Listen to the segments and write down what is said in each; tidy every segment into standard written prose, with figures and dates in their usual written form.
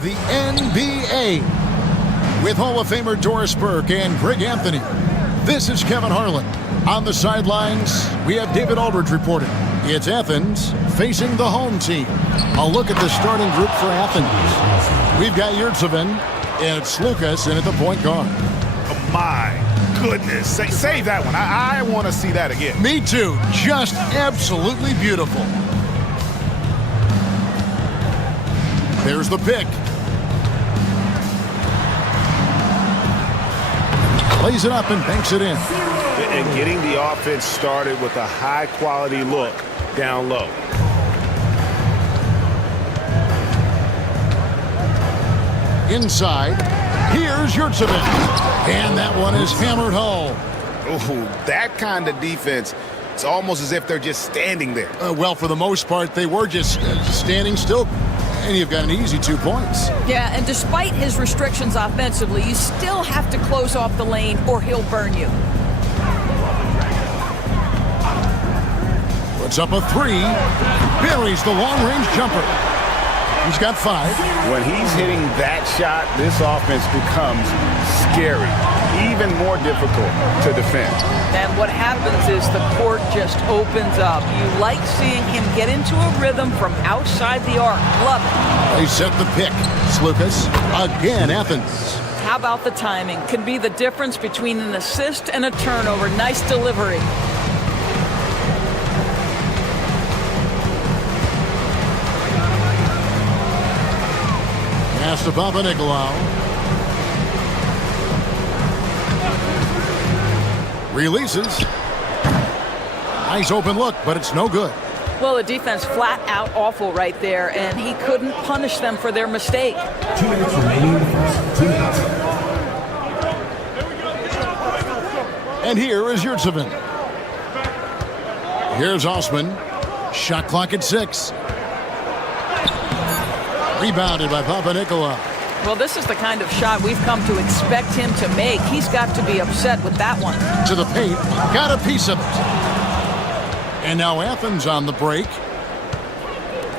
The NBA with Hall of Famer Doris Burke and Greg Anthony. This is Kevin Harlan. On the sidelines, we have David Aldridge reporting. It's Athens facing the home team. A look at the starting group for Athens. We've got Yurtseven, and it's Lucas in at the point guard. Oh my goodness. Save that one. I want to see that again. Me too. Just absolutely beautiful. There's the pick. Plays it up and banks it in. And getting the offense started with a high-quality look down low. Inside, here's Yurtseven. And that one is hammered home. Oh, that kind of defense, it's almost as if they're just standing there. Well, for the most part, they were just standing still. And you've got an easy 2 points. Yeah, and despite his restrictions offensively, you still have to close off the lane or he'll burn you. Puts up a three. Buries the long-range jumper. He's got 5. When he's hitting that shot, this offense becomes scary, even more difficult to defend. And what happens is the court just opens up. You like seeing him get into a rhythm from outside the arc. Love it. They set the pick. Lucas, again, Athens. How about the timing? Could be the difference between an assist and a turnover. Nice delivery. Pass to Panathinaikos. Releases. Nice open look, but it's no good. Well, the defense flat out awful right there, and he couldn't punish them for their mistake. 2 minutes remaining. And here is Yurtseven. Here's Osman. Shot clock at 6. Rebounded by Panathinaikos. Well, this is the kind of shot we've come to expect him to make. He's got to be upset with that one. To the paint. Got a piece of it. And now Athens on the break.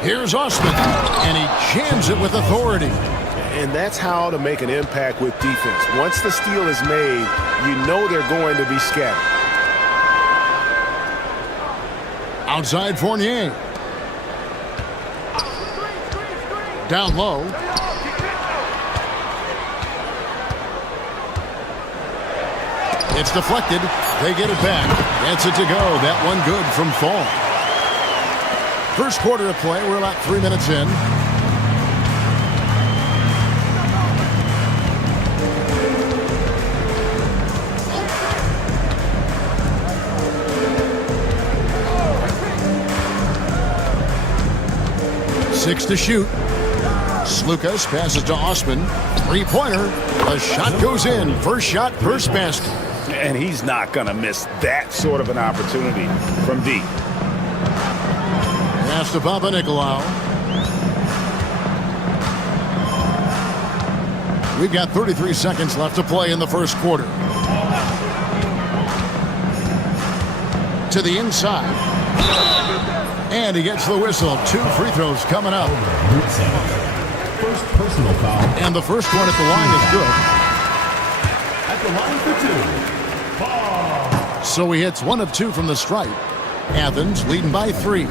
Here's Osman. And he jams it with authority. And that's how to make an impact with defense. Once the steal is made, you know they're going to be scattered. Outside Fournier. Down low. It's deflected. They get it back. That's it to go. That one good from Fall. First quarter of play. We're about 3 minutes in. Six to shoot. Lucas passes to Osman. Three-pointer. The shot goes in. First shot, first basket. And he's not going to miss that sort of an opportunity from deep. Pass to Panathinaikos. We've got 33 seconds left to play in the first quarter. To the inside. And he gets the whistle. 2 free throws coming up. First personal foul. And the first one at the line is good. At the line for 2. Ball. So he hits 1 of 2 from the stripe. Athens leading by 3.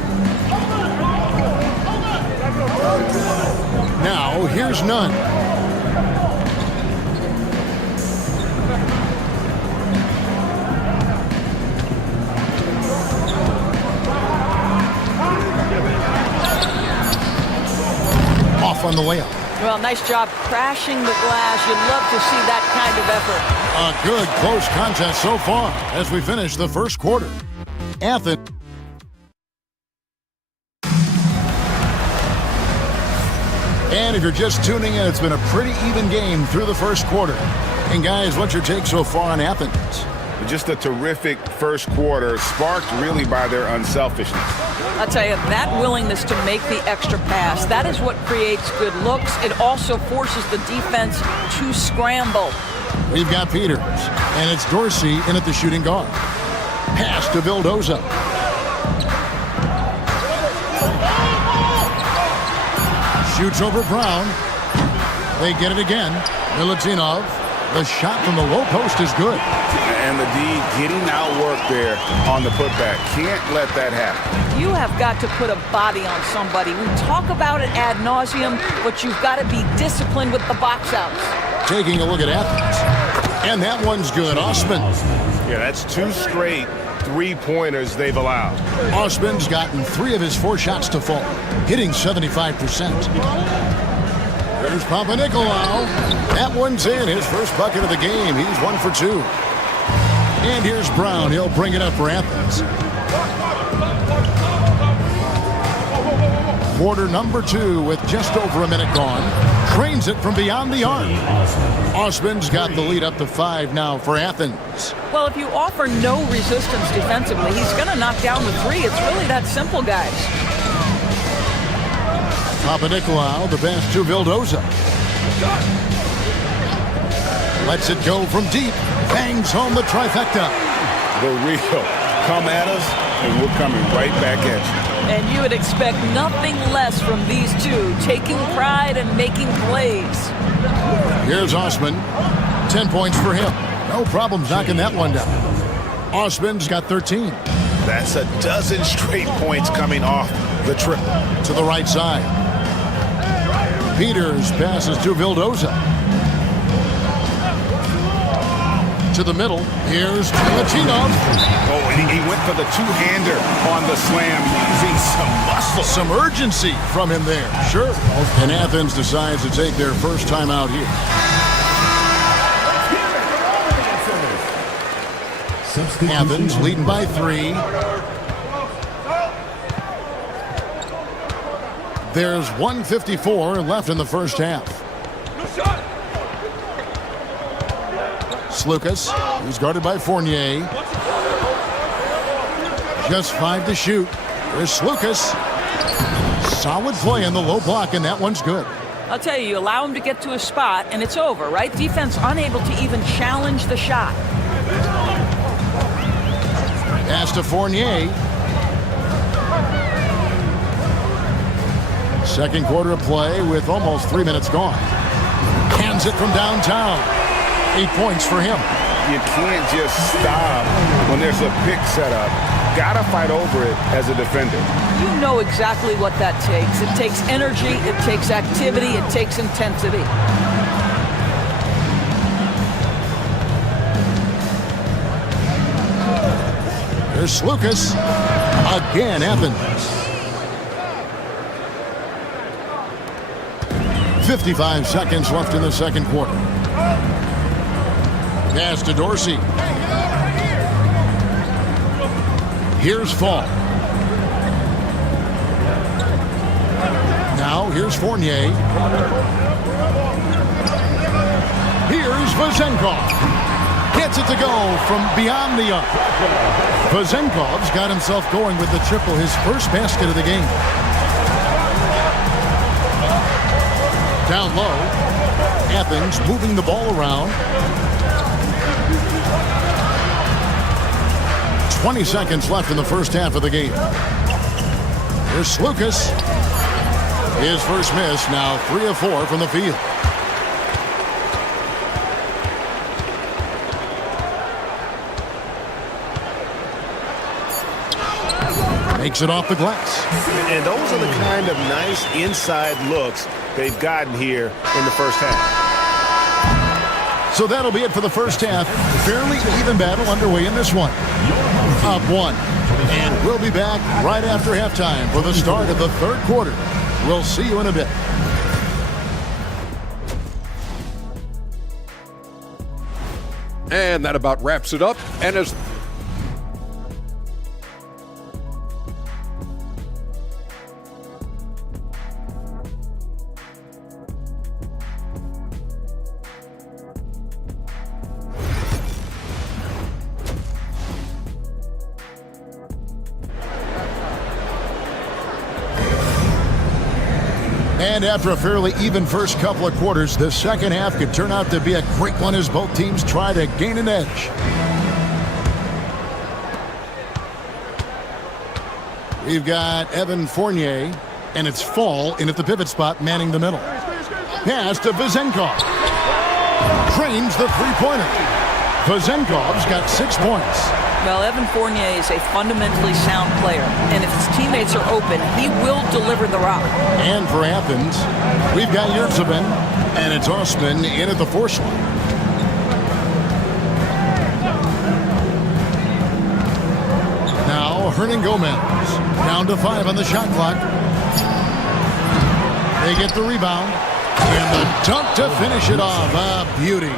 Now here's Nunn. off on the layup. Well, nice job crashing the glass. You'd love to see that kind of effort. A good close contest so far as we finish the first quarter. Athens. And if you're just tuning in, it's been a pretty even game through the first quarter. And guys, what's your take so far on Athens? Just a terrific first quarter, sparked really by their unselfishness. I'll tell you, that willingness to make the extra pass, that is what creates good looks. It also forces the defense to scramble. We've got Peters, and it's Dorsey in at the shooting guard. Pass to Vildoza. Shoots over Brown. They get it again. Milutinov. The shot from the low post is good. And the D getting outworked there on the putback. Can't let that happen. You have got to put a body on somebody. We talk about it ad nauseum, but you've got to be disciplined with the box outs. Taking a look at Athens. And that one's good. Osman. Yeah, that's 2 straight three-pointers they've allowed. Osman's gotten 3 of his 4 shots to fall, hitting 75%. There's Panathinaikos. That one's in. His first bucket of the game. He's 1 for 2. And here's Brown. He'll bring it up for Athens. Quarter number 2 with just over a minute gone. Trains it from beyond the arc. Osman's got the lead up to 5 now for Athens. Well, if you offer no resistance defensively, he's going to knock down the 3. It's really that simple, guys. Panathinaikos, the pass to Vildoza. Lets it go from deep. Bangs home the trifecta. The real. Come at us, and we're coming right back at you. And you would expect nothing less from these two, taking pride and making plays. Here's Osman. 10 points for him. No problems knocking that one down. Osman's got 13. That's a dozen straight points coming off the triple. To the right side. Peters passes to Vildoza. To the middle. Here's Milutinov. Oh, and he went for the two-hander on the slam, using some muscle. Some urgency from him there. Sure. And Athens decides to take their first time out here. Athens leading by 3. There's 1:54 left in the first half. Slukas, he's guarded by Fournier. Just 5 to shoot. There's Slukas. Solid play in the low block, and that one's good. I'll tell you, you allow him to get to a spot, and it's over, right? Defense unable to even challenge the shot. Pass to Fournier. Second quarter of play with almost 3 minutes gone. Hands it from downtown. 8 points for him. You can't just stop when there's a pick set up. Gotta fight over it as a defender. You know exactly what that takes. It takes energy, it takes activity, it takes intensity. There's Slukas. Again, Athens. 55 seconds left in the second quarter. Pass to Dorsey. Here's Fall. Now here's Fournier. Here's Vezenkov. Gets it to go from beyond the arc. Vezenkov's got himself going with the triple, his first basket of the game. Down low, Athens moving the ball around. 20 seconds left in the first half of the game. Here's Slukas. His first miss, now 3 of 4 from the field. Makes it off the glass. And those are the kind of nice inside looks they've gotten here in the first half. So that'll be it for the first half. Fairly even battle underway in this one. Up 1. And we'll be back right after halftime for the start of the third quarter. We'll see you in a bit. And that about wraps it up. And as And after a fairly even first couple of quarters, the second half could turn out to be a great one as both teams try to gain an edge. We've got Evan Fournier, and it's Fall in at the pivot spot, manning the middle. Pass to Vezenkov. Trains the three-pointer. Vezenkov's got 6 points. Well, Evan Fournier is a fundamentally sound player, and if his teammates are open, he will deliver the rock. And for Athens, we've got Yurtsevin, and it's Osman in at the force line. Now, Hernan Gomez, down to 5 on the shot clock. They get the rebound, and the dunk to finish it off. A beauty.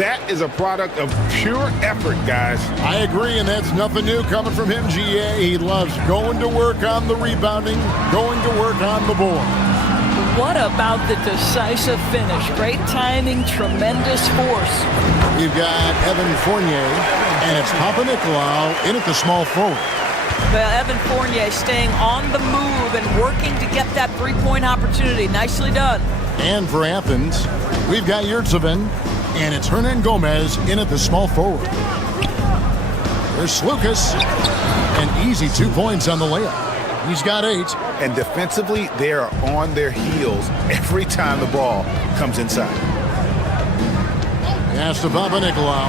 That is a product of pure effort, guys. I agree, and that's nothing new coming from him, GA. He loves going to work on the rebounding, going to work on the board. What about the decisive finish? Great timing, tremendous force. We've got Evan Fournier, and it's Panathinaikos in at the small forward. Well, Evan Fournier staying on the move and working to get that three-point opportunity. Nicely done. And for Athens, we've got Yurtsevin, and it's Hernan Gomez in at the small forward. There's Lucas. An easy 2 points on the layup. He's got 8. And defensively, they are on their heels every time the ball comes inside. Pass to Panathinaikos.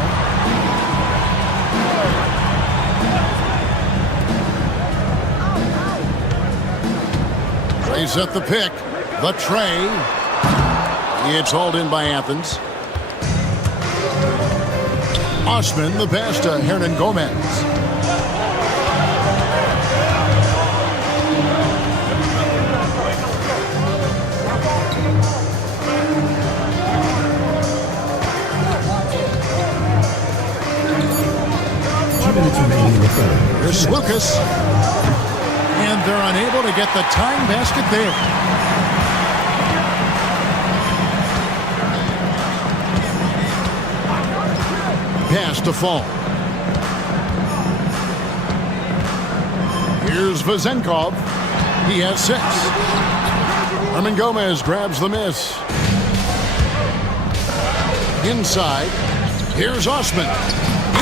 They set the pick. The tray. It's hauled in by Athens. Osman, the pass to Hernan Gomez. Here's Lucas. And they're unable to get the tying basket there. Pass to Fall. Here's Vezenkov. He has 6. Hernan Gomez grabs the miss. Inside. Here's Osman.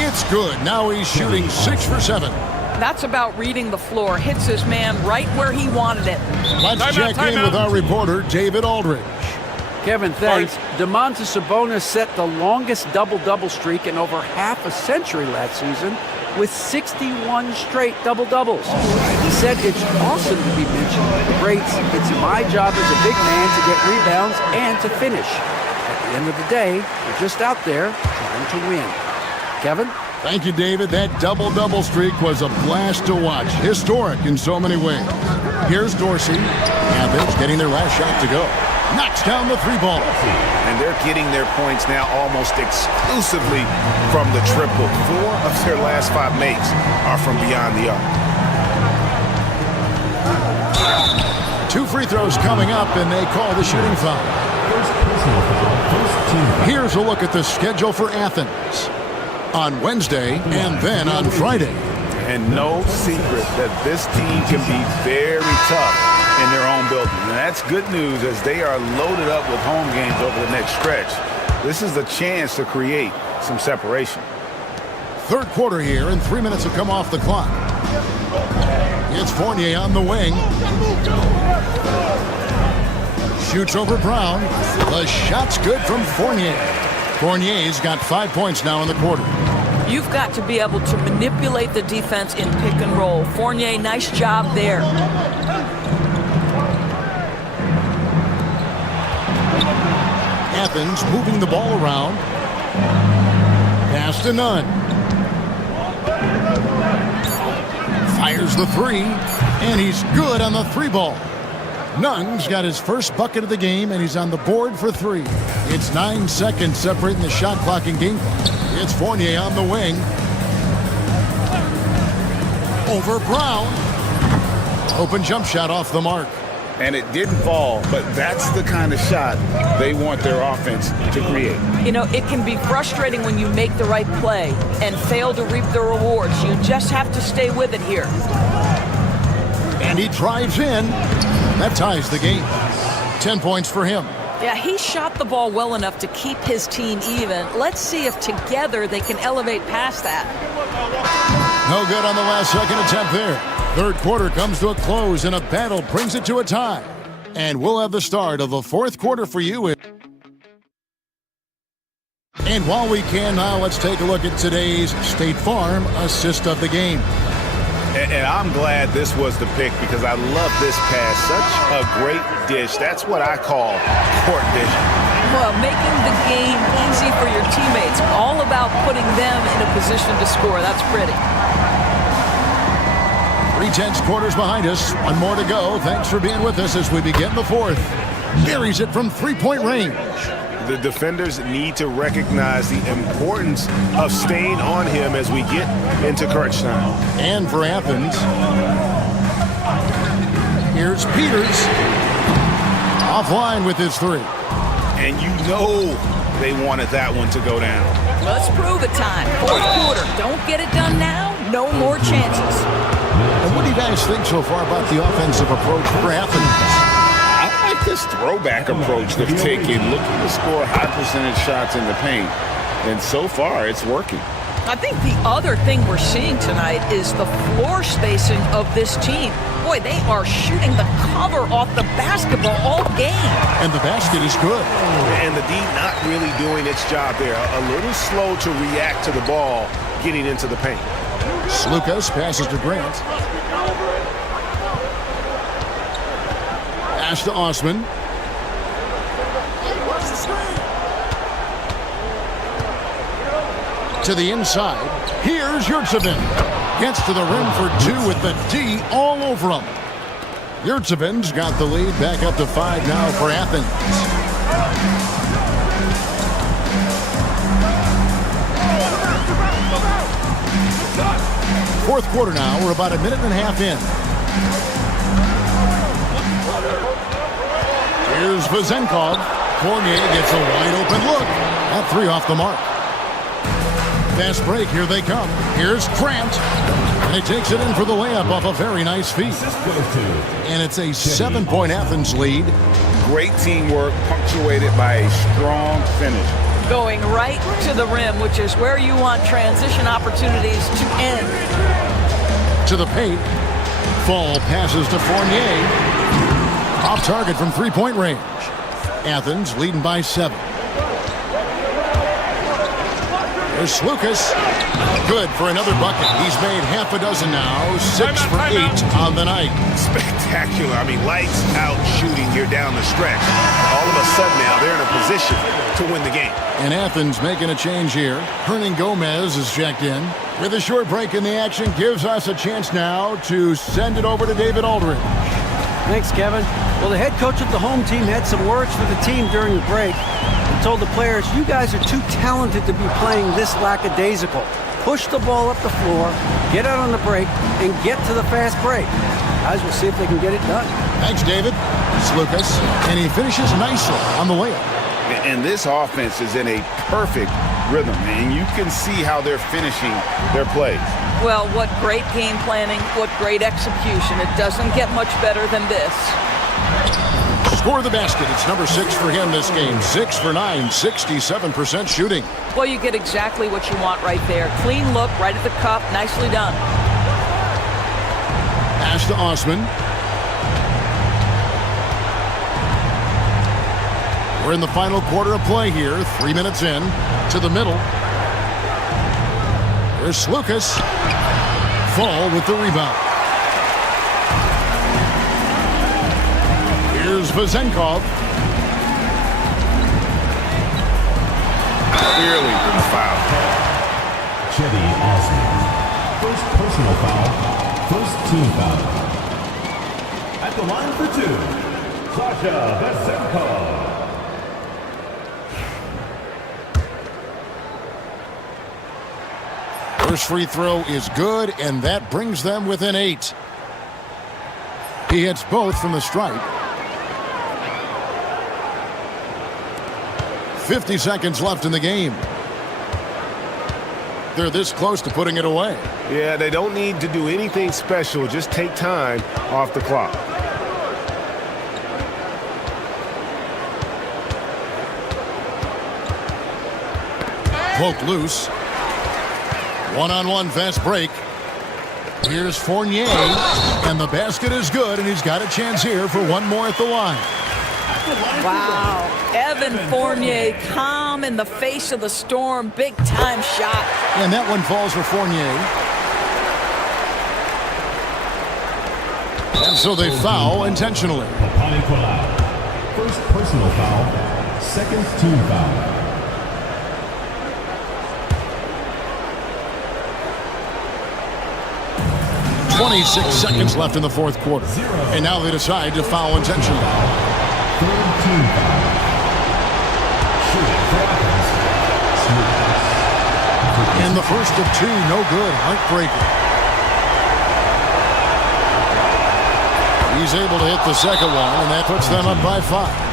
It's good. Now he's shooting 6 for 7. That's about reading the floor. Hits his man right where he wanted it. Let's check in with our reporter, David Aldridge. Kevin, thanks. Domantas Sabonis set the longest double-double streak in over half a century last season with 61 straight double-doubles. He said it's awesome to be mentioned with the greats. It's my job as a big man to get rebounds and to finish. At the end of the day, we're just out there trying to win. Kevin? Thank you, David. That double-double streak was a blast to watch. Historic in so many ways. Here's Dorsey. Athens getting their last shot to go. Knocks down the 3-ball. And they're getting their points now almost exclusively from the triple. 4 of their last 5 makes are from beyond the arc. 2 free throws coming up, and they call the shooting foul. First personal foul, first team foul. Here's a look at the schedule for Athens on Wednesday and then on Friday. And no secret that this team can be very tough in their own building. And that's good news as they are loaded up with home games over the next stretch. This is the chance to create some separation. Third quarter here, and 3 minutes have come off the clock. It's Fournier on the wing. Shoots over Brown. The shot's good from Fournier. Fournier's got 5 points now in the quarter. You've got to be able to manipulate the defense in pick and roll. Fournier, nice job there. Athens moving the ball around. Pass to Nunn. Fires the 3, and he's good on the 3-ball. Nunn's got his first bucket of the game, and he's on the board for 3. It's 9 seconds separating the shot clock and game clock. It's Fournier on the wing. Over Brown. Open jump shot off the mark. And it didn't fall, but that's the kind of shot they want their offense to create. You know, it can be frustrating when you make the right play and fail to reap the rewards. You just have to stay with it here. And he drives in. That ties the game. 10 points for him. Yeah, he shot the ball well enough to keep his team even. Let's see if together they can elevate past that. No good on the last second attempt there. Third quarter comes to a close, and a battle brings it to a tie. And we'll have the start of the fourth quarter for you. And while we can now, let's take a look at today's State Farm assist of the game. And I'm glad this was the pick because I love this pass. Such a great dish. That's what I call court vision. Well, making the game easy for your teammates. All about putting them in a position to score. That's pretty. 3/10 quarters behind us. One more to go. Thanks for being with us as we begin the fourth. Buries it from three-point range. The defenders need to recognize the importance of staying on him as we get into crunch time. And for Athens, here's Peters. Offline with his 3. And you know they wanted that one to go down. Let's prove it time. Fourth quarter. Don't get it done now. No more chances. And what do you guys think so far about the offensive approach for Athens? I like this throwback approach they've taken, looking to score high percentage shots in the paint. And so far, it's working. I think the other thing we're seeing tonight is the floor spacing of this team. Boy, they are shooting the cover off the basketball all game. And the basket is good. And the D not really doing its job there. A little slow to react to the ball getting into the paint. Slukas passes to Grant. Pass to Osman. To the inside. Here's Yurtsevin. Gets to the rim for 2 with the D all over him. Yurtsevin's got the lead back up to 5 now for Athens. Fourth quarter now. We're about a minute and a half in. Here's Vazenkov. Fournier gets a wide open look. That 3 off the mark. Fast break. Here they come. Here's Grant. And he takes it in for the layup off a very nice feed. And it's a 7-point Athens lead. Great teamwork punctuated by a strong finish. Going right to the rim, which is where you want transition opportunities to end. To the paint. Fall passes to Fournier. Off target from three-point range. Athens leading by 7. There's Slukas. Good for another bucket. He's made half a dozen now. 6 for 8 on the night. Spectacular. I mean, lights out shooting here down the stretch. All of a sudden now they're in a position to win the game. And Athens making a change here. Hernan Gomez is checked in. With a short break in the action, gives us a chance now to send it over to David Aldridge. Thanks, Kevin. Well, the head coach of the home team had some words for the team during the break. He told the players, you guys are too talented to be playing this lackadaisical. Push the ball up the floor, get out on the break, and get to the fast break. Guys, we'll see if they can get it done. Thanks, David. Slukas, and he finishes nicely on the layup. And this offense is in a perfect rhythm, and you can see how they're finishing their plays. Well, what great game planning, what great execution. It doesn't get much better than this. Score the basket. It's number 6 for him this game. 6 for 9, 67% shooting. Well, you get exactly what you want right there. Clean look, right at the cup. Nicely done. Pass to Osman. We're in the final quarter of play here. 3 minutes in. To the middle. There's Slukas. Fall with the rebound. Here's Vazenkov. Clearly a foul. Cedi Osman. First personal foul. First team foul. At the line for 2, First free throw is good, and that brings them within 8. He hits both from the stripe. 50 seconds left in the game. They're this close to putting it away. Yeah, they don't need to do anything special. Just take time off the clock. Poked loose. One-on-one fast break. Here's Fournier, and the basket is good, and he's got a chance here for one more at the line. Wow. Evan Fournier, calm in the face of the storm. Big-time shot. And that one falls for Fournier. And so they foul intentionally. First personal foul, second team foul. 26 seconds left in the fourth quarter. And now they decide to foul intentionally. Third team foul. Shooting for offense. In the first of 2, no good. Heartbreaker. He's able to hit the second one, and that puts them up by 5.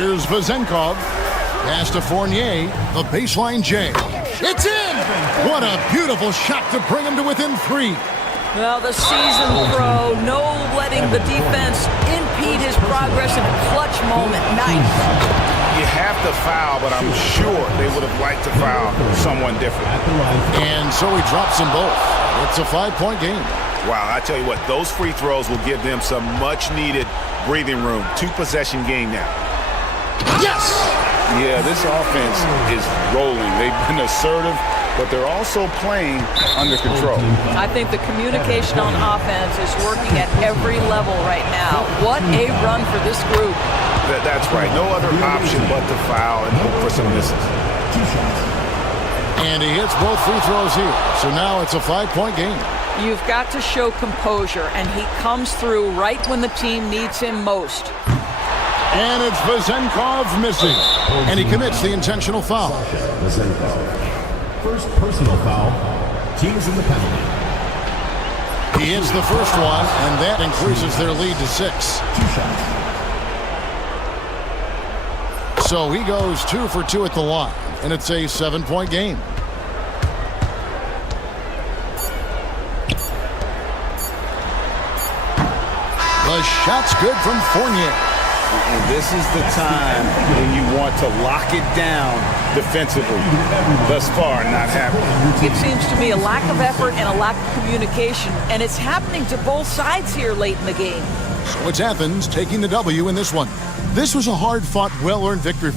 Here's Vezenkov. Pass to Fournier. The baseline J. It's in! What a beautiful shot to bring him to within 3. Well, the seasoned pro, no letting the defense impede his progress in a clutch moment. Nice. You have to foul, but I'm sure they would have liked to foul someone different. And so he drops them both. It's a 5-point game. Wow, I tell you what, those free throws will give them some much-needed breathing room. 2-possession game now. Yes! Yeah, this offense is rolling. They've been assertive, but they're also playing under control. I think the communication on offense is working at every level right now. What a run for this group. That's right. No other option but to foul and hope for some misses. And he hits both free throws here. So now it's a 5-point game. You've got to show composure, and he comes through right when the team needs him most. And it's Vezenkov missing. And he commits the intentional foul. First personal foul. Teams in the penalty. He hits the first one, and that increases their lead to 6. 2 shots. So he goes 2 for 2 at the line, and it's a 7-point game. The shot's good from Fournier. And this is the time when you want to lock it down defensively. Thus far, not happening. It seems to be a lack of effort and a lack of communication, and it's happening to both sides here late in the game. So it's Athens taking the W in this one. This was a hard-fought, well-earned victory.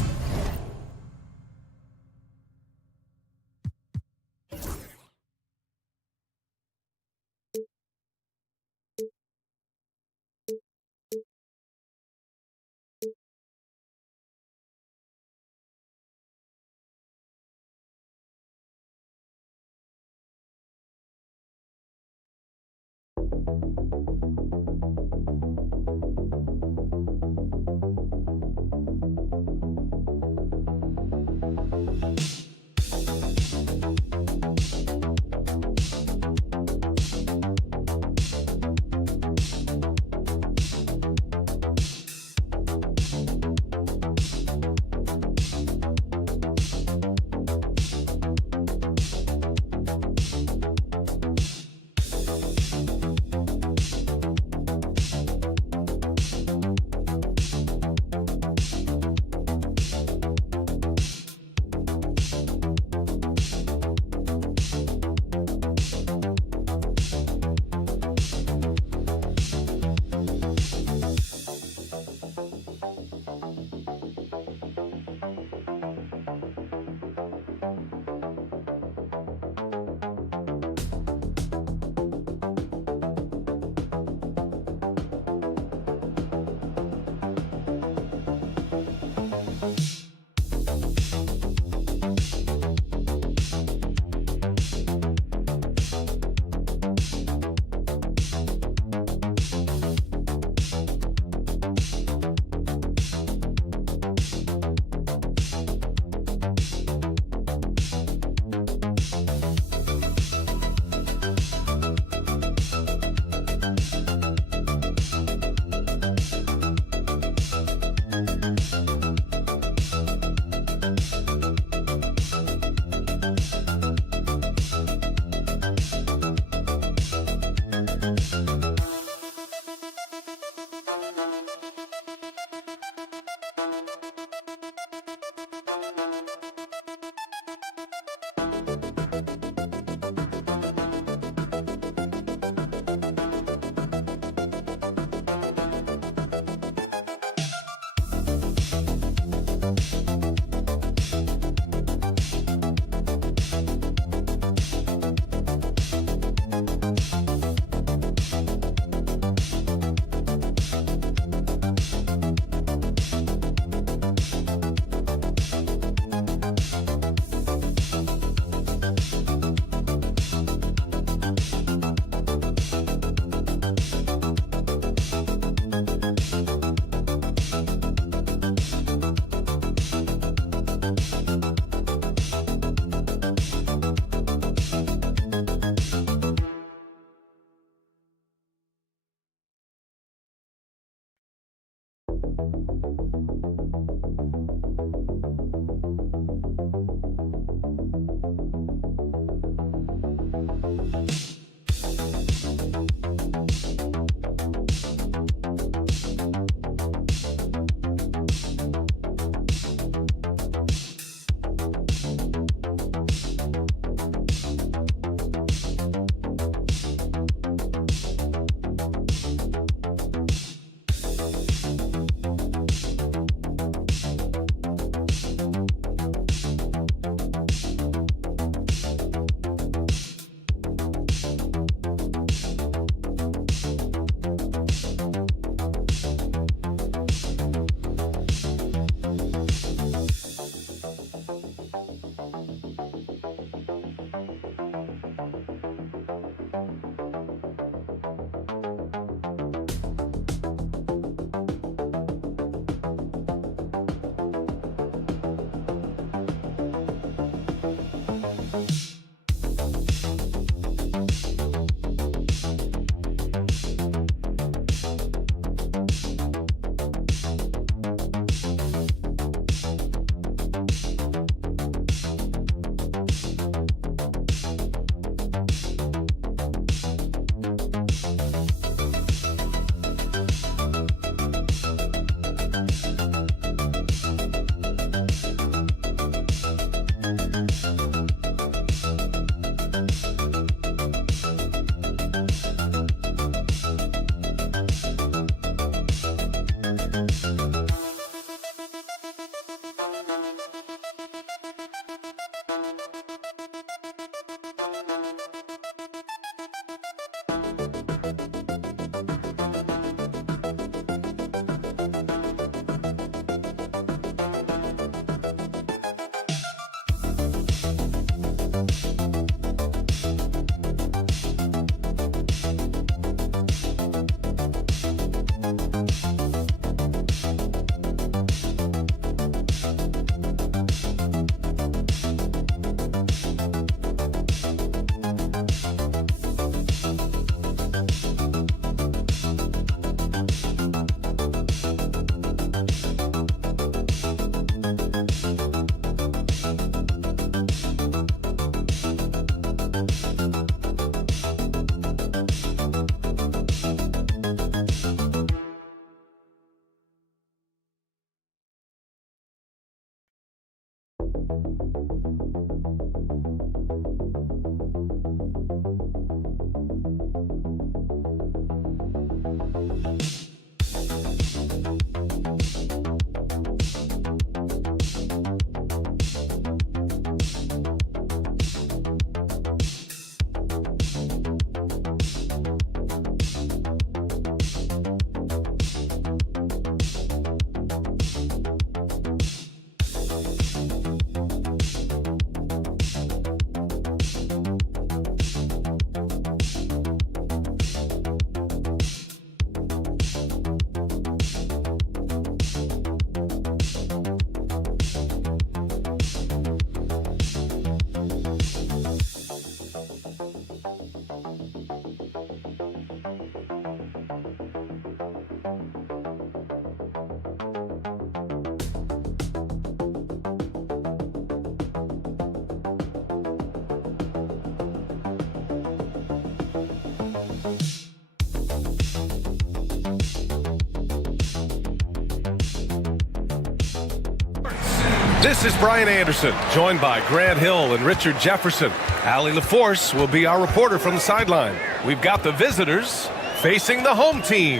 This is Brian Anderson, joined by Grant Hill and Richard Jefferson. Allie LaForce will be our reporter from the sideline. We've got the visitors facing the home team.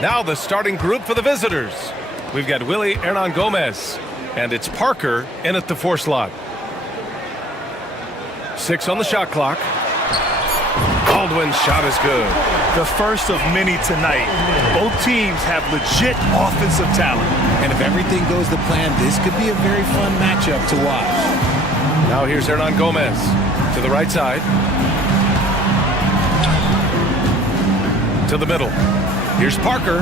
Now the starting group for the visitors. We've got Willie Hernan Gomez, and it's Parker in at the 4 slot. 6 on the shot clock. Baldwin's shot is good. The first of many tonight. Both teams have legit offensive talent. And if everything goes to plan, this could be a very fun matchup to watch. Now here's Hernan Gomez to the right side. To the middle. Here's Parker.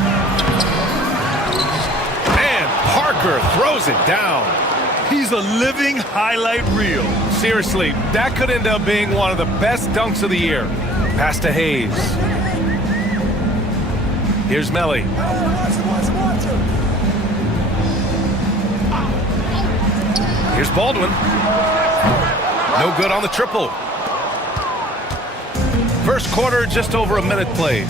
And Parker throws it down. He's a living highlight reel. Seriously, that could end up being one of the best dunks of the year. Pass to Hayes. Here's Melly. Here's Baldwin. No good on the triple. First quarter, just over a minute played.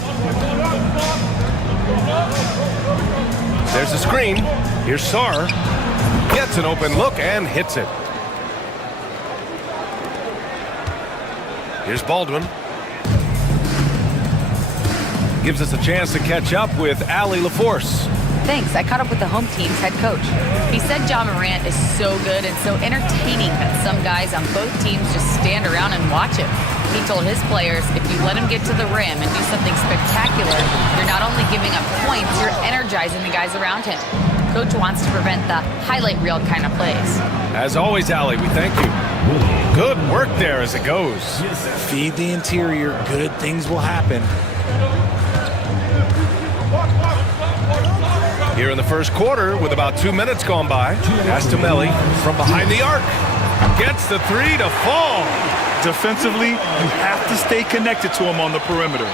There's a screen. Here's Sarr. Gets an open look and hits it. Here's Baldwin. Gives us a chance to catch up with Allie LaForce. Thanks. I caught up with the home team's head coach. He said John Morant is so good and so entertaining that some guys on both teams just stand around and watch him. He told his players, if you let him get to the rim and do something spectacular, you're not only giving up points, you're energizing the guys around him. Coach wants to prevent the highlight reel kind of plays. As always, Allie, we thank you. Good work there as it goes. Feed the interior. Good things will happen. Here in the first quarter, with about 2 minutes gone by, pass to Melly from behind the arc. Gets the 3 to fall. Defensively, you have to stay connected to him on the perimeter.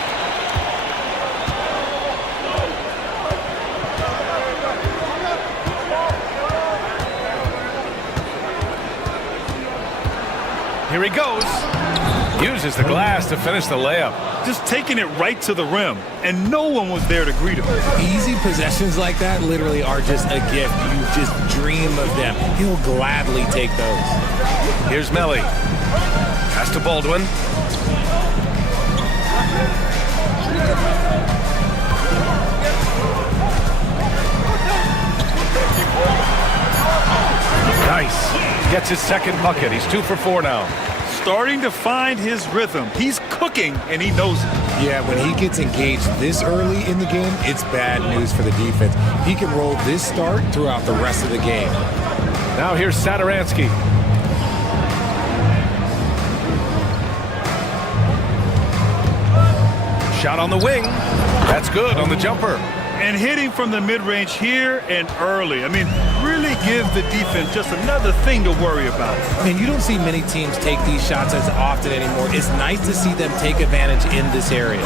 Here he goes. Uses the glass to finish the layup. Just taking it right to the rim, and no one was there to greet him. Easy possessions like that literally are just a gift. You just dream of them. He'll gladly take those. Here's Melly. Pass to Baldwin. gets his second bucket. He's 2 for 4 now. Starting to find his rhythm. He's cooking, and he knows it. Yeah, when he gets engaged this early in the game, it's bad news for the defense. He can roll this start throughout the rest of the game. Now here's Satoransky. Shot on the wing. That's good on the jumper. And hitting from the mid-range here and early. I mean, really give the defense just another thing to worry about. And you don't see many teams take these shots as often anymore. It's nice to see them take advantage in this area.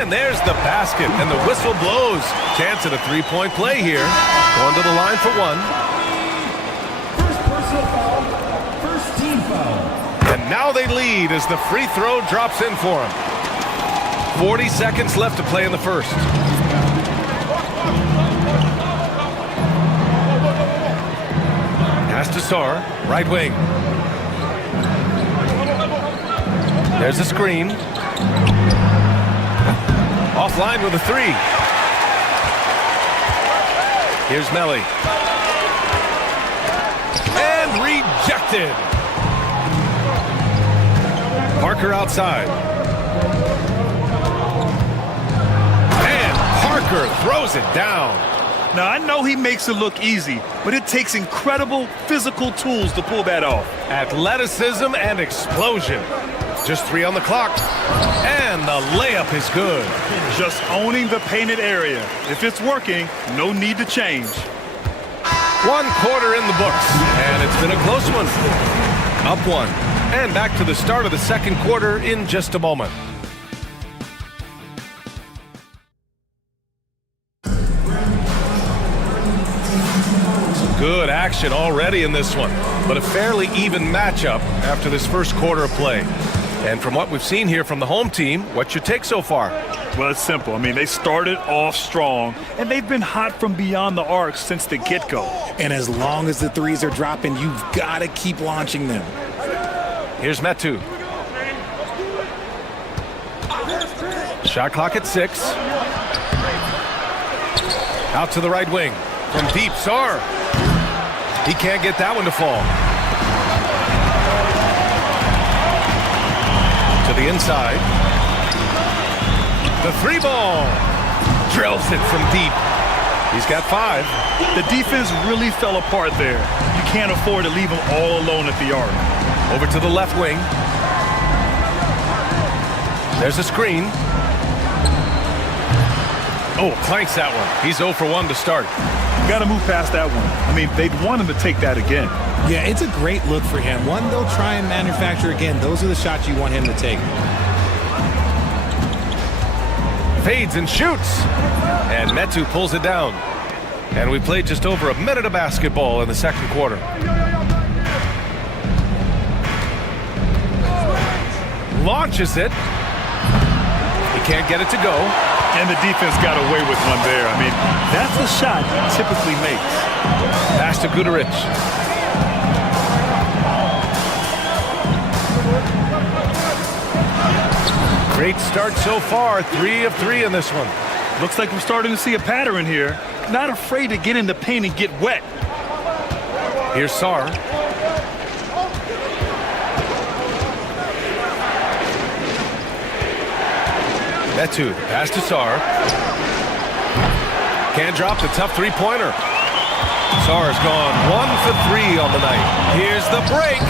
And there's the basket, and the whistle blows. Chance at a three-point play here. Going to the line for one. First personal foul. First team foul. And now they lead as the free throw drops in for them. 40 seconds left to play in the first. Pass to Sar, right wing. There's a screen. Offline with a three. Here's Melly. And rejected. Parker outside. And Parker throws it down. Now, I know he makes it look easy, but it takes incredible physical tools to pull that off. Athleticism and explosion. Just 3 on the clock. And the layup is good. Just owning the painted area. If it's working, no need to change. 1 quarter in the books, and it's been a close one. Up 1. And back to the start of the second quarter in just a moment. Good action already in this one, but a fairly even matchup after this first quarter of play. And from what we've seen here from the home team, what's your take so far? Well, it's simple. I mean, they started off strong, and they've been hot from beyond the arc since the get-go. And as long as the threes are dropping, you've got to keep launching them. Here's Metu. Shot clock at 6. Out to the right wing. From deep, Sar. He can't get that one to fall. To the inside. The 3 ball. Drills it from deep. He's got 5. The defense really fell apart there. You can't afford to leave them all alone at the arc. Over to the left wing. There's a screen. Oh, clanks that one. He's 0 for 1 to start. Got to move past that one. I mean, they'd want him to take that again. Yeah, it's a great look for him. One they'll try and manufacture again. Those are the shots you want him to take. Fades and shoots. And Metu pulls it down. And we played just over a minute of basketball in the second quarter. Launches it. He can't get it to go. And the defense got away with one there. I mean, that's the shot he typically makes. Pass to Guduric. Great start so far. 3 of 3 in this one. Looks like we're starting to see a pattern here. Not afraid to get in the paint and get wet. Here's Sar. Metu, pass to Sar. Can't drop the tough three-pointer. Sar's gone 1 for 3 on the night. Here's the break.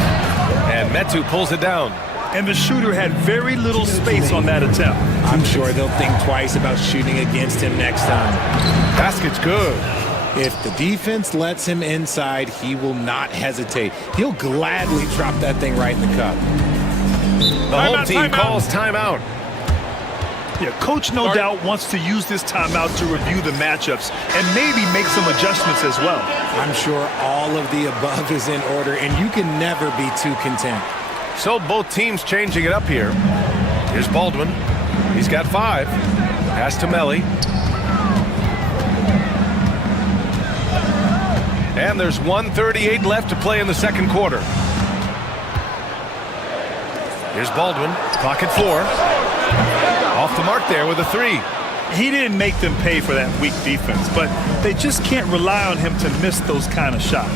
And Metu pulls it down. And the shooter had very little space on that attempt. I'm sure they'll think twice about shooting against him next time. Basket's good. If the defense lets him inside, he will not hesitate. He'll gladly drop that thing right in the cup. The home team calls timeout. Yeah, coach no doubt wants to use this timeout to review the matchups and maybe make some adjustments as well. I'm sure all of the above is in order, and you can never be too content. So both teams changing it up here. Here's Baldwin. He's got 5. Pass to Melly. And there's 1:38 left to play in the second quarter. Here's Baldwin. Clock at 4. Off the mark there with a 3. He didn't make them pay for that weak defense, but they just can't rely on him to miss those kind of shots.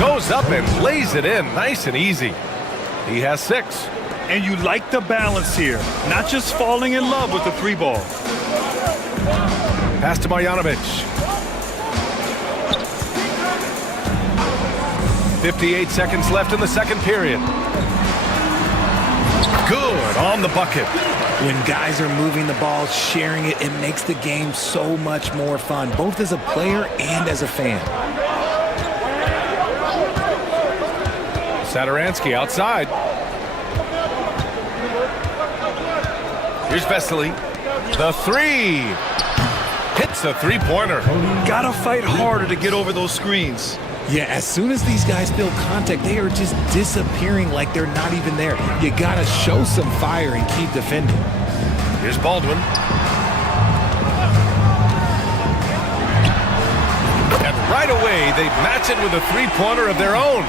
Goes up and lays it in nice and easy. He has 6. And you like the balance here. Not just falling in love with the 3-ball. Pass to Marjanovic. 58 seconds left in the second period. Good on the bucket. When guys are moving the ball, sharing it, it makes the game so much more fun, both as a player and as a fan. Satoransky outside. Here's Vesely. The 3. Hits a 3-pointer. Gotta fight harder to get over those screens. Yeah, as soon as these guys feel contact, they are just disappearing like they're not even there. You gotta show some fire and keep defending. Here's Baldwin. And right away, they match it with a 3-pointer of their own.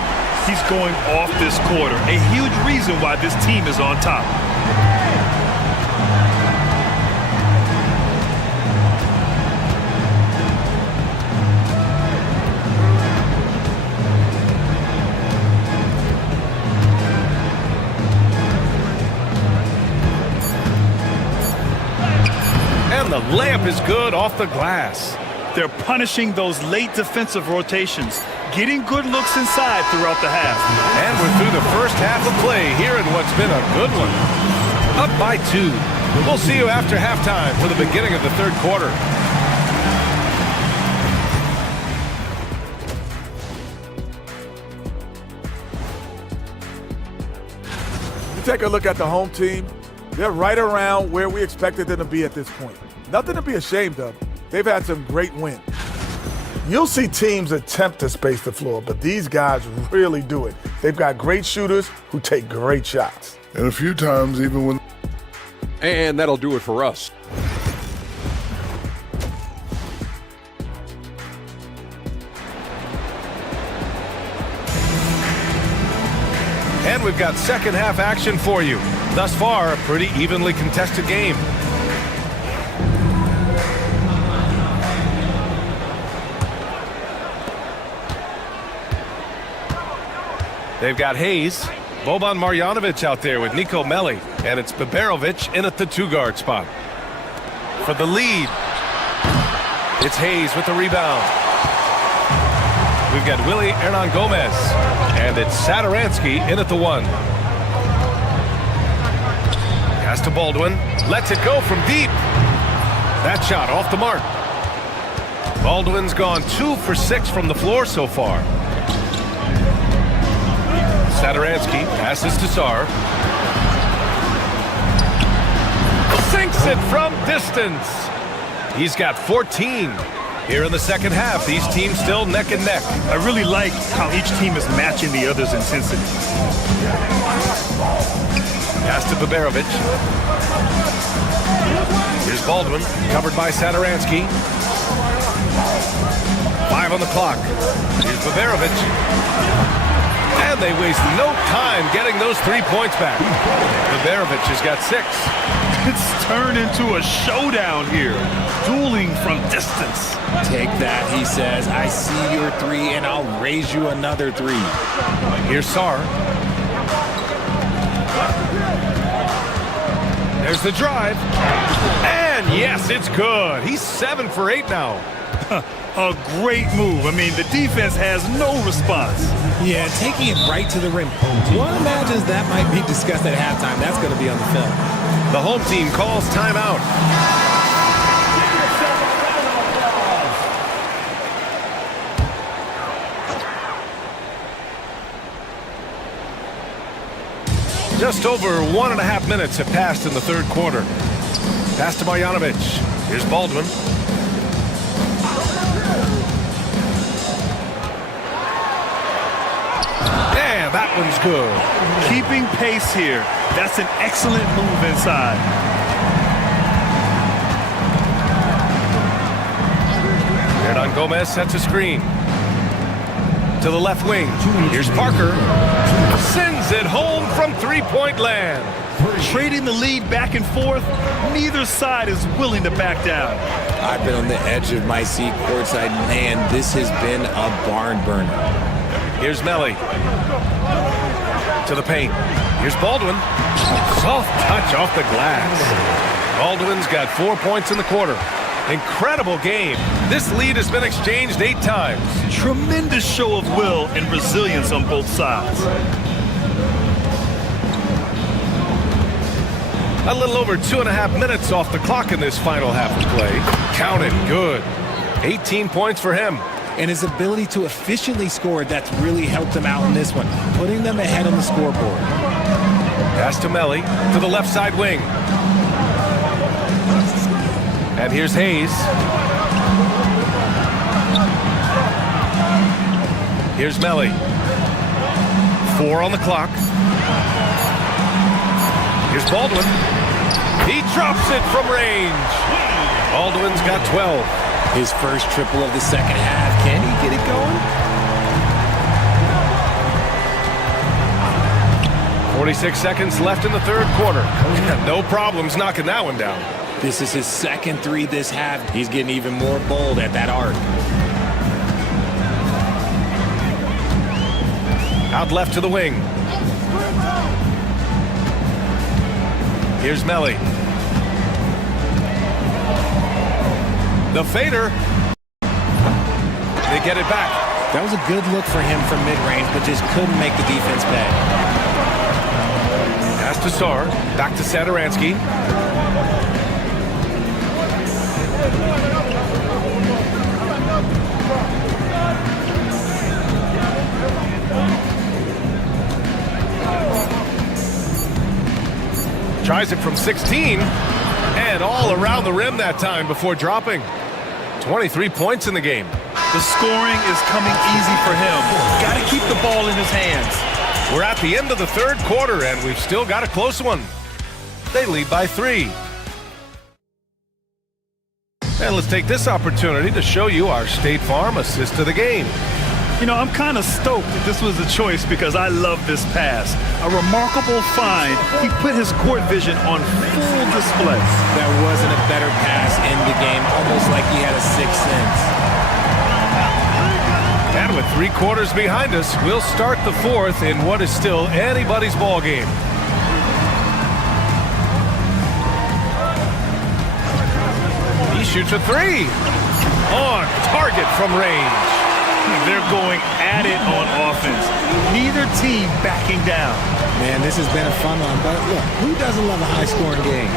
He's going off this quarter. A huge reason why this team is on top. And the layup is good off the glass. They're punishing those late defensive rotations, getting good looks inside throughout the half. And we're through the first half of play here in what's been a good one. Up by 2. We'll see you after halftime for the beginning of the third quarter. You take a look at the home team, they're right around where we expected them to be at this point. Nothing to be ashamed of. They've had some great wins. You'll see teams attempt to space the floor, but these guys really do it. They've got great shooters who take great shots. And a few times even when... And that'll do it for us. And we've got second half action for you. Thus far, a pretty evenly contested game. They've got Hayes, Boban Marjanovic out there with Nico Melli, and it's Baberovic in at the 2-guard spot. For the lead, it's Hayes with the rebound. We've got Willie Hernan Gomez, and it's Satoransky in at the 1. Pass to Baldwin, lets it go from deep. That shot off the mark. Baldwin's gone 2 for 6 from the floor so far. Satoransky passes to Sarr. Sinks it from distance. He's got 14. Here in the second half, these teams still neck and neck. I really like how each team is matching the other's intensity. Pass to Baberovic. Here's Baldwin, covered by Satoransky. 5 on the clock. Here's Baberovic. And they waste no time getting those 3 points back. Baberovic has got 6. It's turned into a showdown here. Dueling from distance. Take that, he says. I see your 3, and I'll raise you another 3. Here's Sarr. There's the drive. And yes, it's good. He's 7 for 8 now. A great move. I mean, the defense has no response. Yeah, taking it right to the rim. One imagines that might be discussed at halftime. That's going to be on the film. The home team calls timeout. Just over 1.5 minutes have passed in the third quarter. Pass to Marjanovic. Here's Baldwin. And that one's good. Keeping pace here. That's an excellent move inside. Hernan Gomez sets a screen. To the left wing. Here's Parker. Sends it home from three-point land. Trading the lead back and forth, neither side is willing to back down. I've been on the edge of my seat courtside. Man, this has been a barn burner. Here's Melly. To the paint. Here's Baldwin. Soft touch off the glass. Baldwin's got 4 points in the quarter. Incredible game. This lead has been exchanged 8 times. Tremendous show of will and resilience on both sides. A little over 2.5 minutes off the clock in this final half of play. Counted good. 18 points for him. And his ability to efficiently score, that's really helped him out in this one, putting them ahead on the scoreboard. Pass to Melly to the left side wing. And here's Hayes. Here's Melly. 4 on the clock. Here's Baldwin. He drops it from range. Baldwin's got 12. His first triple of the second half. Can he get it going? 46 seconds left in the third quarter. No problems knocking that one down. This is his second 3 this half. He's getting even more bold at that arc. Out left to the wing. Here's Melly. The fader. They get it back. That was a good look for him from mid-range, but just couldn't make the defense pay. Pass to Sar. Back to Satoransky. Tries it from 16. And all around the rim that time before dropping. 23 points in the game. The scoring is coming easy for him. Got to keep the ball in his hands. We're at the end of the third quarter, and we've still got a close one. They lead by 3. And let's take this opportunity to show you our State Farm assist of the game. You know, I'm kind of stoked that this was a choice because I love this pass. A remarkable find. He put his court vision on full display. That wasn't a better pass in the game, almost like he had a 6th sense. And with 3 quarters behind us, we'll start the 4th in what is still anybody's ball game. He shoots a 3. On target from range. They're going at it on offense. Neither team backing down. Man, this has been a fun one, but look, who doesn't love a high-scoring game?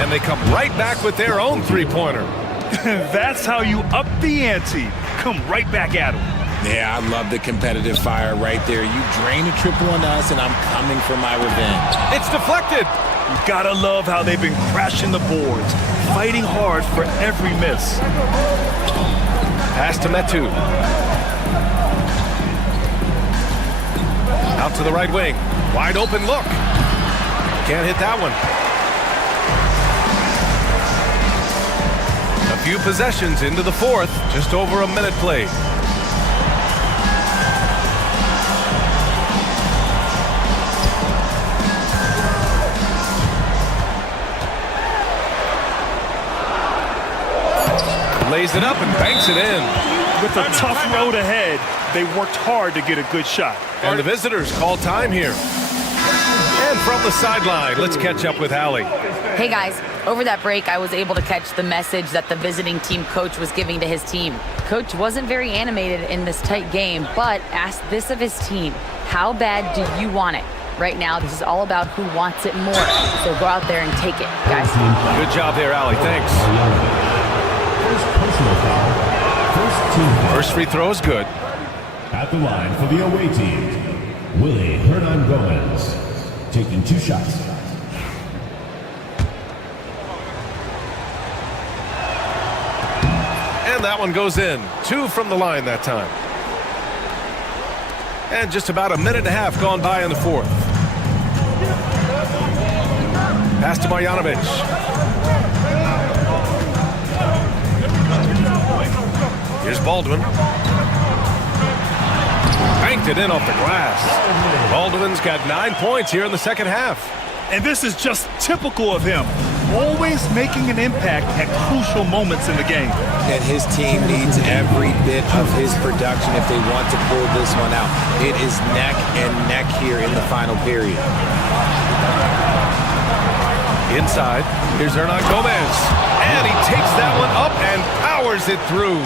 And they come right back with their own 3-pointer. That's how you up the ante. Come right back at them. Yeah, I love the competitive fire right there. You drain a triple on us, and I'm coming for my revenge. It's deflected. You gotta love how they've been crashing the boards, fighting hard for every miss. Pass to Metu. Out to the right wing. Wide open look. Can't hit that one. A few possessions into the 4th. Just over a minute played. Lays it up and banks it in. With a tough road ahead, they worked hard to get a good shot. And the visitors call time here. And from the sideline, let's catch up with Allie. Hey guys, over that break, I was able to catch the message that the visiting team coach was giving to his team. Coach wasn't very animated in this tight game, but asked this of his team: how bad do you want it? Right now, this is all about who wants it more. So go out there and take it, guys. Good job there, Allie. Thanks. Personal foul. First team foul. First free throw is good. At the line for the away team, Willie Hernan Gomez, taking 2 shots. And that one goes in. 2 from the line that time. And just about a minute and a half gone by in the 4th. Pass to Marjanovic. Here's Baldwin. Banked it in off the glass. Baldwin's got 9 points here in the second half. And this is just typical of him, always making an impact at crucial moments in the game. And his team needs every bit of his production if they want to pull this one out. It is neck and neck here in the final period. Inside, here's Hernan Gomez. And he takes that one up and powers it through.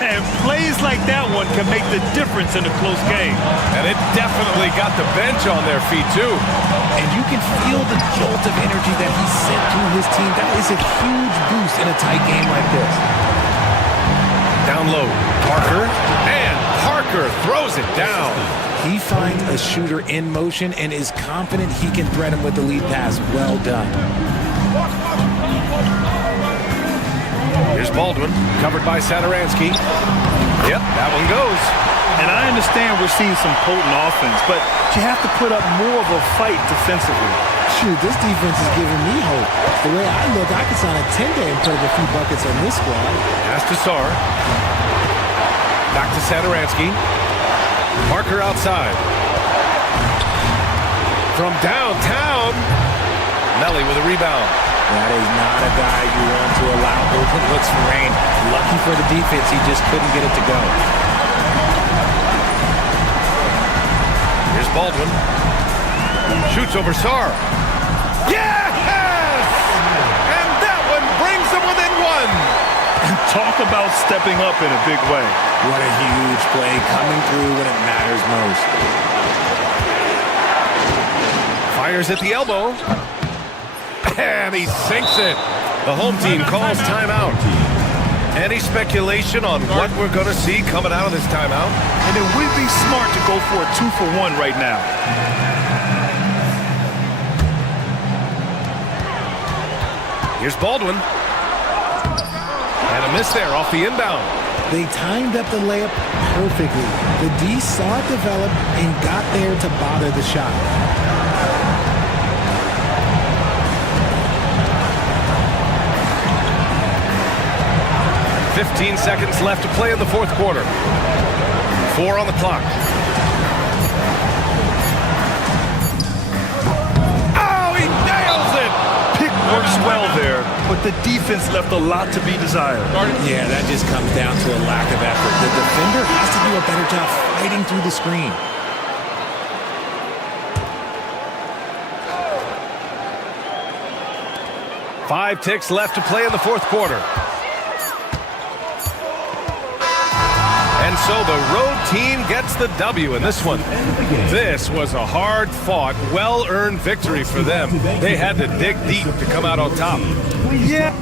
And plays like that one can make the difference in a close game. And it definitely got the bench on their feet, too. And you can feel the jolt of energy that he sent to his team. That is a huge boost in a tight game like this. Down low, Parker. And Parker throws it down. He finds a shooter in motion and is confident he can thread him with the lead pass. Well done. Here's Baldwin, covered by Saturansky. Yep, that one goes. And I understand we're seeing some potent offense, but you have to put up more of a fight defensively. Shoot, this defense is giving me hope. The way I look, I could sign a 10-day and put up a few buckets on this squad. Pass to Sarr. Back to Saturansky. Parker outside. From downtown, Melly with a rebound. That is not a guy you want to allow open looks for rain. Lucky for the defense, he just couldn't get it to go. Here's Baldwin. Shoots over Sarr. Yes! And that one brings them within one. Talk about stepping up in a big way. What a huge play coming through when it matters most. Fires at the elbow. And he sinks it. The home team calls timeout. Any speculation on what we're going to see coming out of this timeout? And it would be smart to go for a 2-for-1 right now. Here's Baldwin. And a miss there off the inbound. They timed up the layup perfectly. The D saw it develop and got there to bother the shot. 15 seconds left to play in the fourth quarter. 4 on the clock. Oh, he nails it! Pick works well there, but the defense left a lot to be desired. Yeah, that just comes down to a lack of effort. The defender has to do a better job fighting through the screen. Five ticks left to play in the fourth quarter. And so the road team gets the W in this one. This was a hard-fought, well-earned victory for them. They had to dig deep to come out on top. Yeah.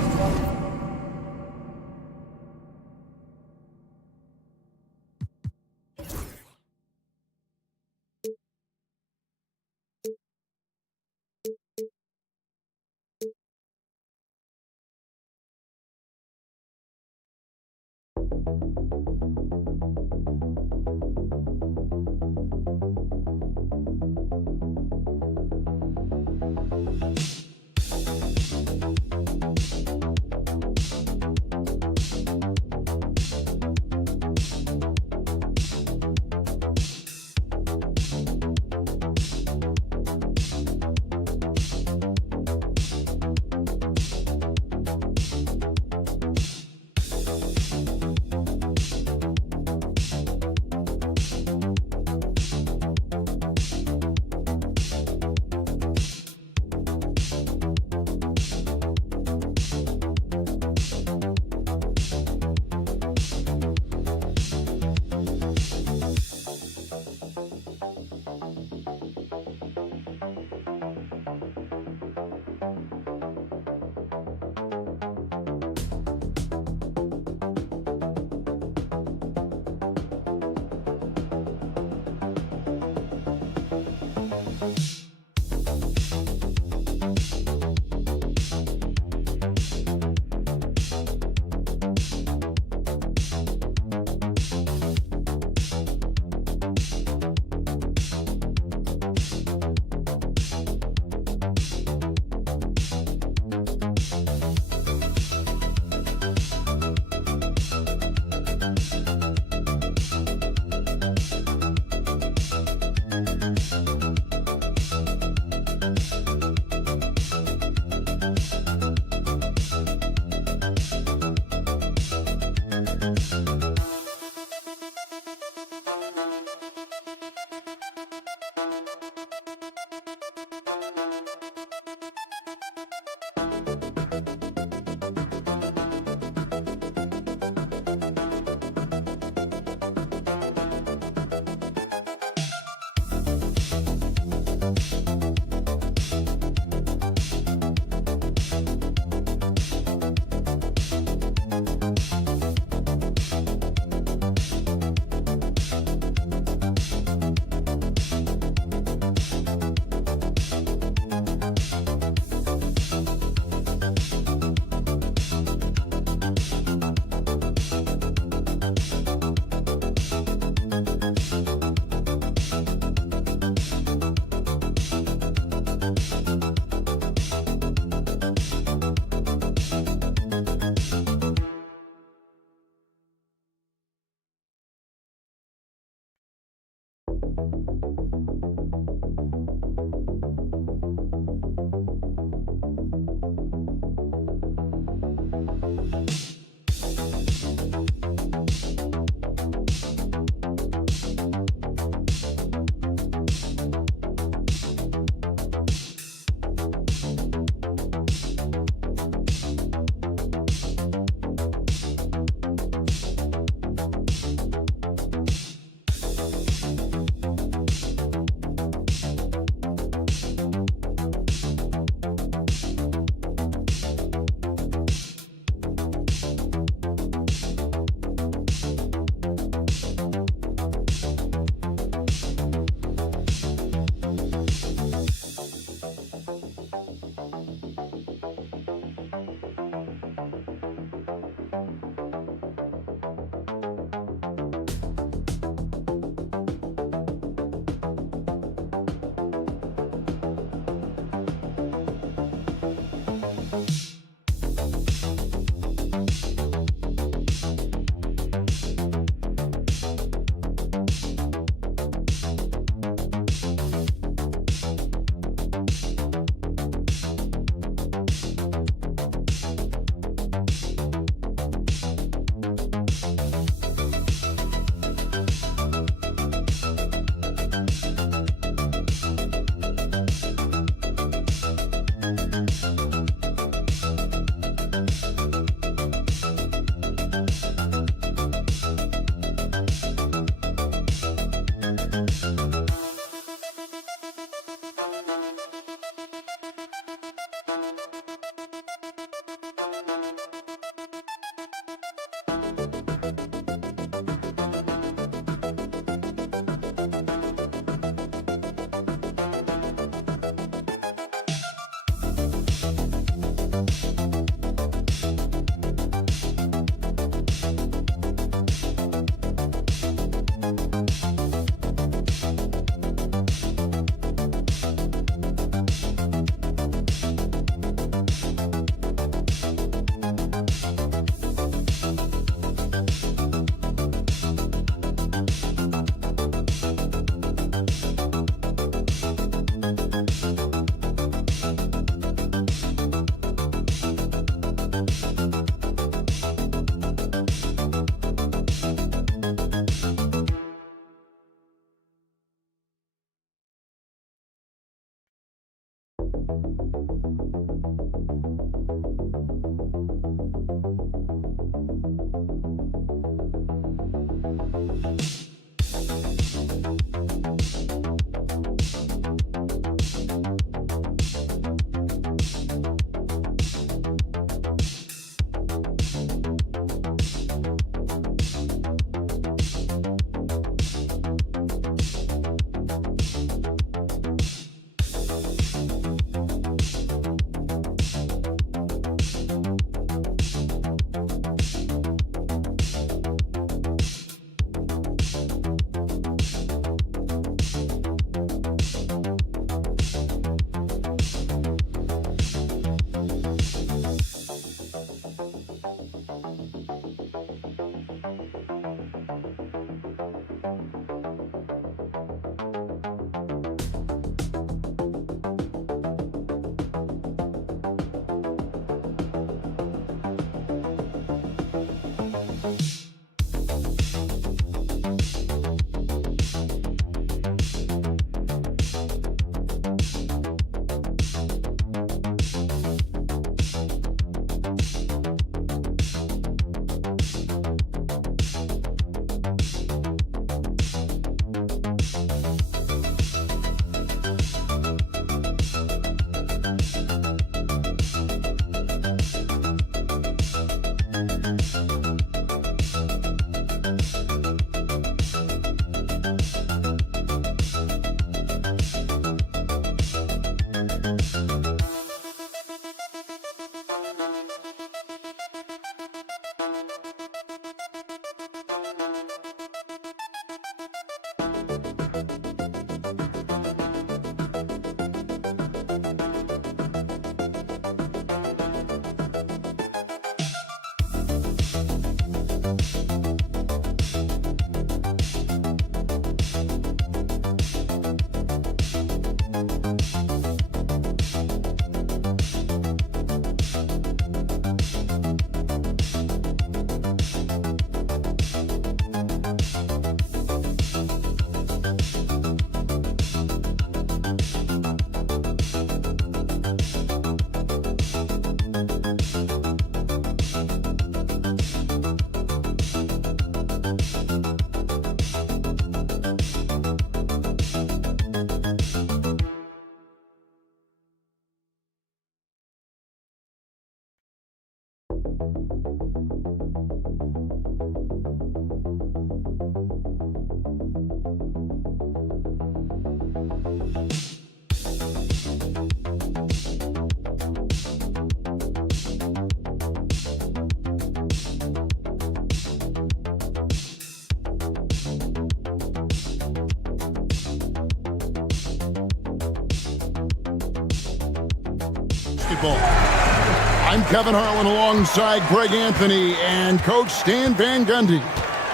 I'm Kevin Harlan alongside Greg Anthony and Coach Stan Van Gundy.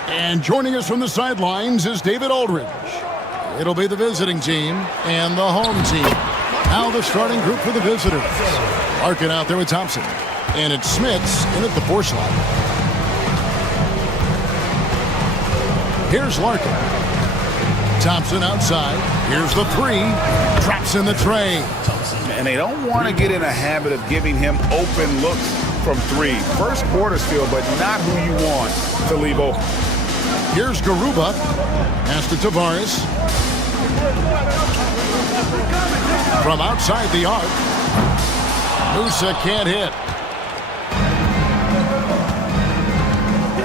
And joining us from the sidelines is David Aldridge. It'll be the visiting team and the home team. Now the starting group for the visitors. Larkin out there with Thompson. And it's Smits in at the 4 slot. Here's Larkin. Thompson outside. Here's the 3. Drops in the tray. And they don't want to get in a habit of giving him open looks from 3. First quarter still, but not who you want to leave open. Here's Garuba. Pass to Tavares. From outside the arc. Musa can't hit.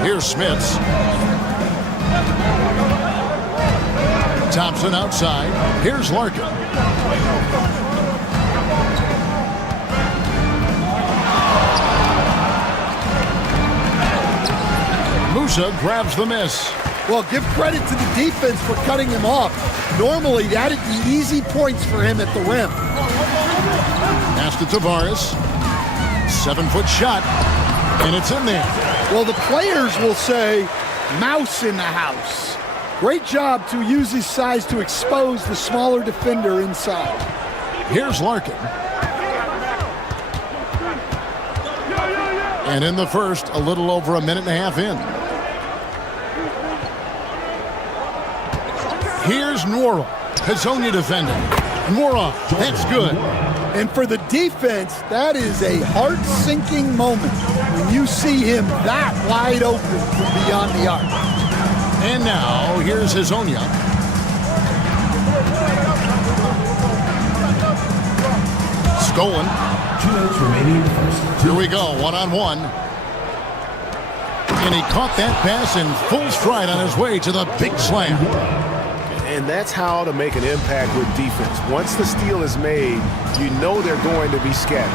Here's Smits. Thompson outside. Here's Larkin. Musa grabs the miss. Well, give credit to the defense for cutting him off. Normally, that'd be easy points for him at the rim. Pass to Tavares. 7-foot shot, and it's in there. Well, the players will say, mouse in the house. Great job to use his size to expose the smaller defender inside. Here's Larkin. And in the first, a little over a minute and a half in. Here's Nwora. Hazonia defending. Nwora, that's good. And for the defense, that is a heart-sinking moment when you see him that wide open from beyond the arc. And now, here's Hazonia. Skolin. 2 minutes remaining in the first. Here we go, one-on-one. And he caught that pass in full stride on his way to the big slam. And that's how to make an impact with defense. Once the steal is made, you know they're going to be scattered.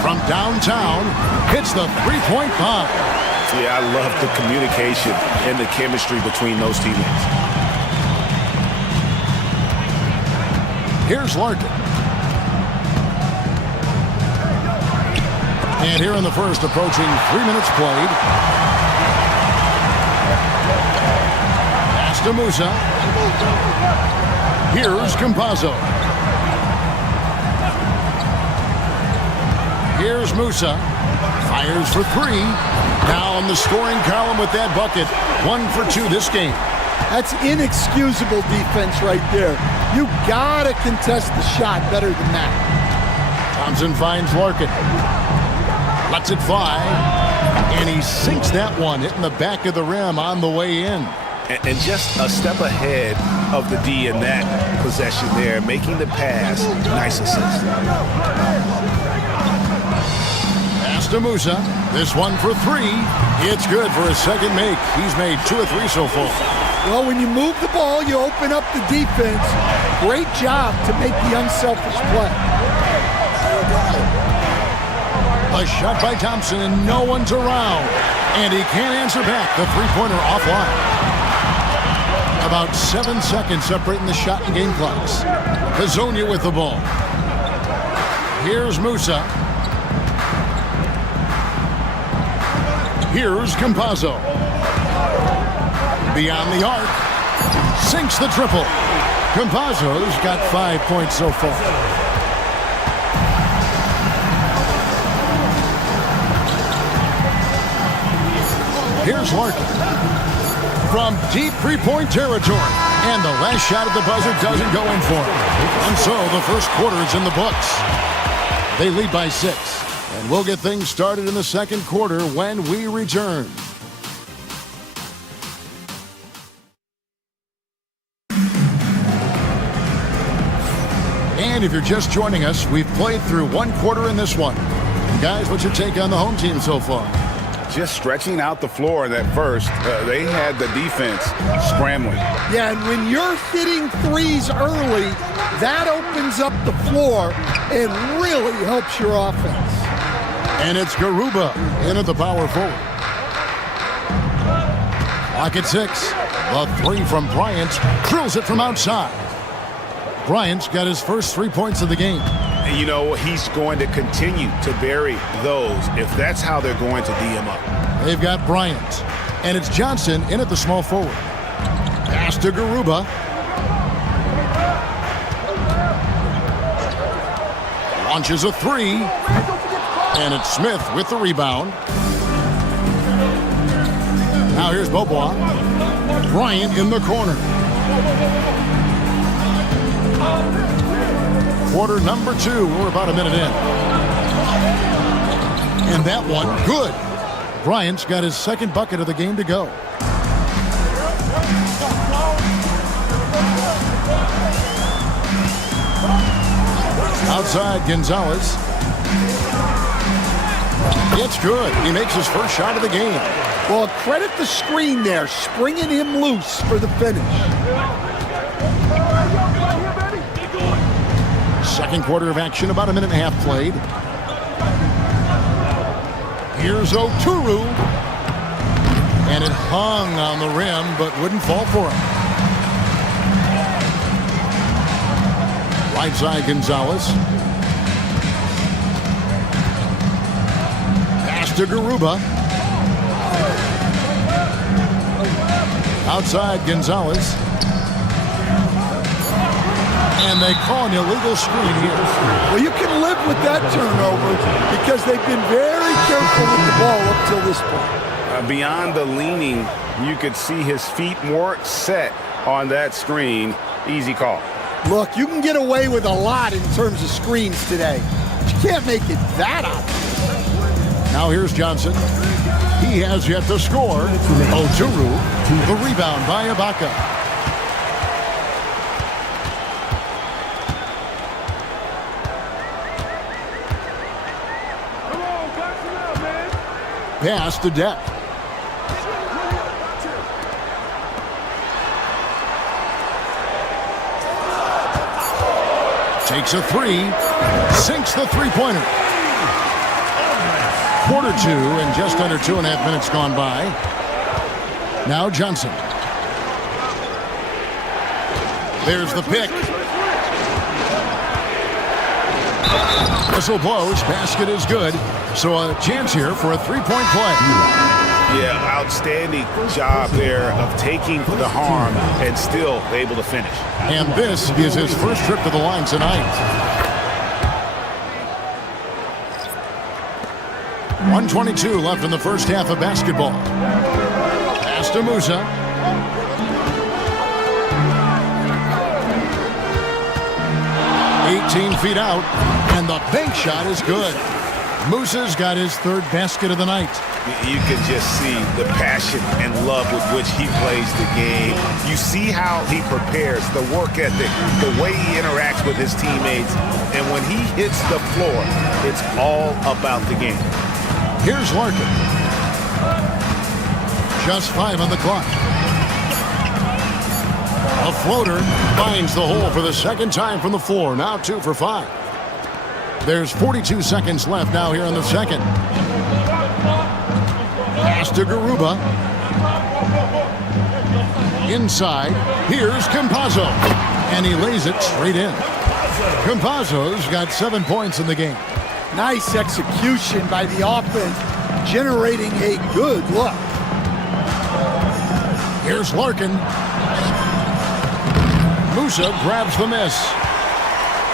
From downtown, hits the three-point bomb. Yeah, I love the communication and the chemistry between those teammates. Here's Larkin. And here in the first, approaching 3 minutes played. Pass to Musa. Here's Campazzo. Here's Musa. Fires for 3. Now in the scoring column with that bucket. 1 for 2 this game. That's inexcusable defense right there. You gotta contest the shot better than that. Thompson finds Larkin. Lets it fly. And he sinks that one, hitting the back of the rim on the way in. And just a step ahead of the D in that possession there, making the pass. Nice assist. Pass to Musa. This one for 3. It's good for his second make. He's made 2 or 3 so far. Well, when you move the ball, you open up the defense. Great job to make the unselfish play. A shot by Thompson, and no one's around. And he can't answer back. The three-pointer offline. About 7 seconds separating the shot and game clocks. Hazonia with the ball. Here's Musa. Here's Campazzo. Beyond the arc. Sinks the triple. Campazzo's got 5 points so far. Here's Larkin. From deep three-point territory. And the last shot at the buzzer doesn't go in for him. And so the first quarter is in the books. They lead by 6. And we'll get things started in the second quarter when we return. And if you're just joining us, we've played through one quarter in this one. Guys, what's your take on the home team so far? Just stretching out the floor in that first. They had the defense scrambling. Yeah, and when you're hitting threes early, that opens up the floor and really helps your offense. And it's Garuba in at the power forward. Lock at 6. The 3 from Bryant. Drills it from outside. Bryant's got his first 3 points of the game. And you know, he's going to continue to bury those if that's how they're going to D him up. They've got Bryant. And it's Johnson in at the small forward. Pass to Garuba. Launches a 3. And it's Smith with the rebound. Now here's Bobois. Bryant in the corner. Quarter number 2. We're about a minute in. And that one, good. Bryant's got his second bucket of the game to go. Outside, Gonzalez. It's good. He makes his first shot of the game. Well, credit the screen there, springing him loose for the finish. Second quarter of action, about a minute and a half played. Here's Oturu. And it hung on the rim, but wouldn't fall for him. Right side, Gonzalez. Pass to Garuba. Outside, Gonzalez. And they call an illegal screen here. Well, you can live with that turnover because they've been very careful with the ball up till this point. Beyond the leaning, you could see his feet more set on that screen. Easy call. Look, you can get away with a lot in terms of screens today. But you can't make it that obvious. Now here's Johnson. He has yet to score. Oturu, the rebound by Ibaka. Pass to Depp. Takes a 3. Sinks the three-pointer. Quarter 2 and just under 2.5 minutes gone by. Now Johnson. There's the pick. Whistle blows. Basket is good. So a chance here for a three-point play. Yeah, outstanding job there of taking the harm and still able to finish. And this is his first trip to the line tonight. 1:22 left in the first half of basketball. Pass to Musa. (18 feet out), and the bank shot is good. Musa's got his third basket of the night. You can just see the passion and love with which he plays the game. You see how he prepares, the work ethic, the way he interacts with his teammates. And when he hits the floor, it's all about the game. Here's Larkin. Just 5 on the clock. A floater finds the hole for the second time from the floor. Now 2 for 5. There's 42 seconds left now here in the second. Pass to Garuba. Inside. Here's Campazzo. And he lays it straight in. Campazzo's got 7 points in the game. Nice execution by the offense, generating a good look. Here's Larkin. Musa grabs the miss.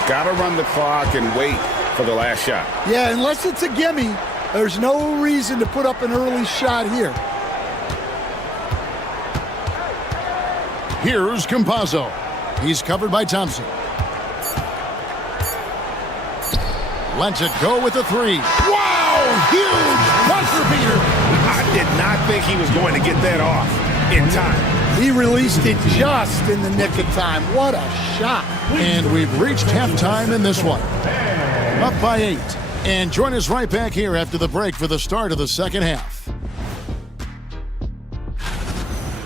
Got to run the clock and wait for the last shot. Yeah, unless it's a gimme, there's no reason to put up an early shot here. Here's Campazzo. He's covered by Thompson. Lets it go with a 3. Wow! Huge buzzer beater. I did not think he was going to get that off in time. He released it just in the nick of time. What a shot. And we've reached halftime in this one. Up by 8. And join us right back here after the break for the start of the second half.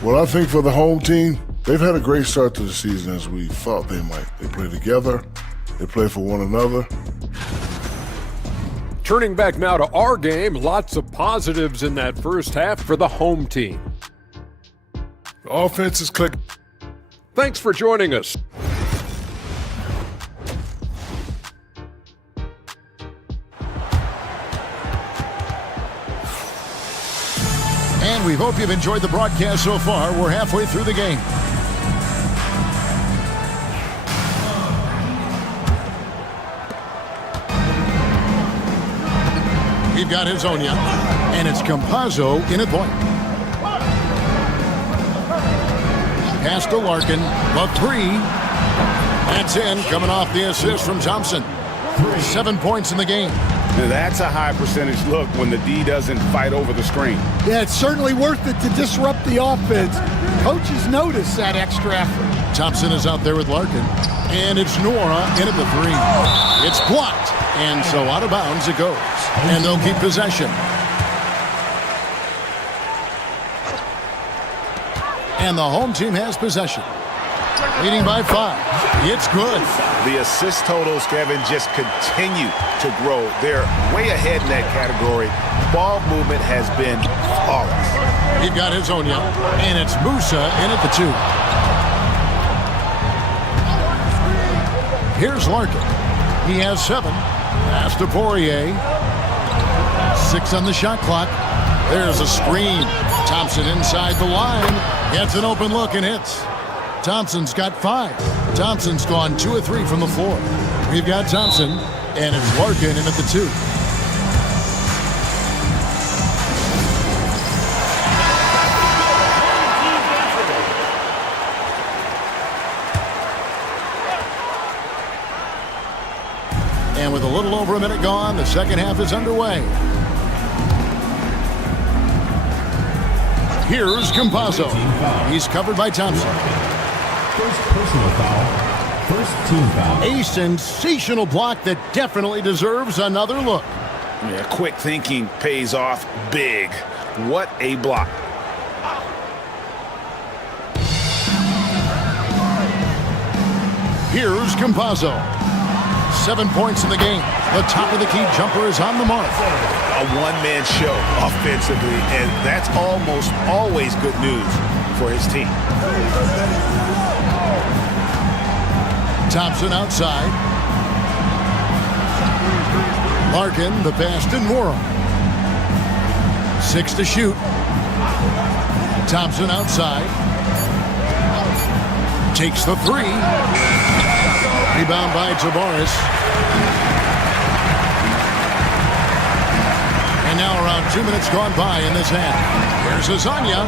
Well, I think for the home team, they've had a great start to the season as we thought they might. They play together. They play for one another. Turning back now to our game, lots of positives in that first half for the home team. The offense is clicking. Thanks for joining us. And we hope you've enjoyed the broadcast so far. We're halfway through the game. We've got Hezonja, and it's Campazzo in at point. Pass to Larkin, the 3. That's in, coming off the assist from Thompson. 7 points in the game. That's a high percentage look when the D doesn't fight over the screen. Yeah, it's certainly worth it to disrupt the offense. Coaches notice that extra effort. Thompson is out there with Larkin. And it's Nora in at the 3. It's blocked. And so out of bounds it goes. And they'll keep possession. And the home team has possession. Leading by 5. It's good. The assist totals, Kevin, just continue to grow. They're way ahead in that category. Ball movement has been flawless. You've got Hezonja, and it's Musa in at the 2. Here's Larkin. He has 7. Pass to Poirier. 6 on the shot clock. There's a screen. Thompson inside the line. Gets an open look and hits. Thompson's got 5. Thompson's gone 2 of 3 from the floor. We've got Thompson, and it's Larkin in at the 2. And with a little over a minute gone, the second half is underway. Here's Campazzo. He's covered by Thompson. First personal foul. First team foul. A sensational block that definitely deserves another look. Yeah, quick thinking pays off big. What a block. Here's Campazzo. 7 points in the game. The top of the key jumper is on the mark. A one-man show offensively, and that's almost always good news for his team. Thompson outside. Larkin, the pass to Nora. 6 to shoot. Thompson outside. Takes the 3. Rebound by Tavares. And now around 2 minutes gone by in this half. Here's Hezonja.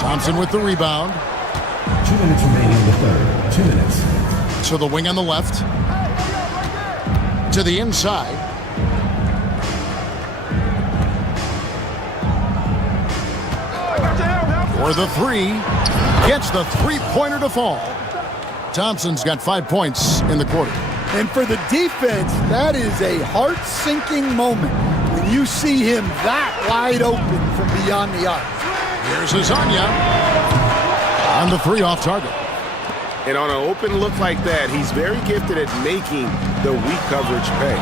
Thompson with the rebound. 2 minutes remaining in the third. 2 minutes. To the wing on the left. To the inside. For the 3. Gets the three-pointer to fall. Thompson's got 5 points in the quarter. And for the defense, that is a heart-sinking moment when you see him that wide open from beyond the arc. Here's Hezonja. On the 3 off target. And on an open look like that, he's very gifted at making the weak coverage pay.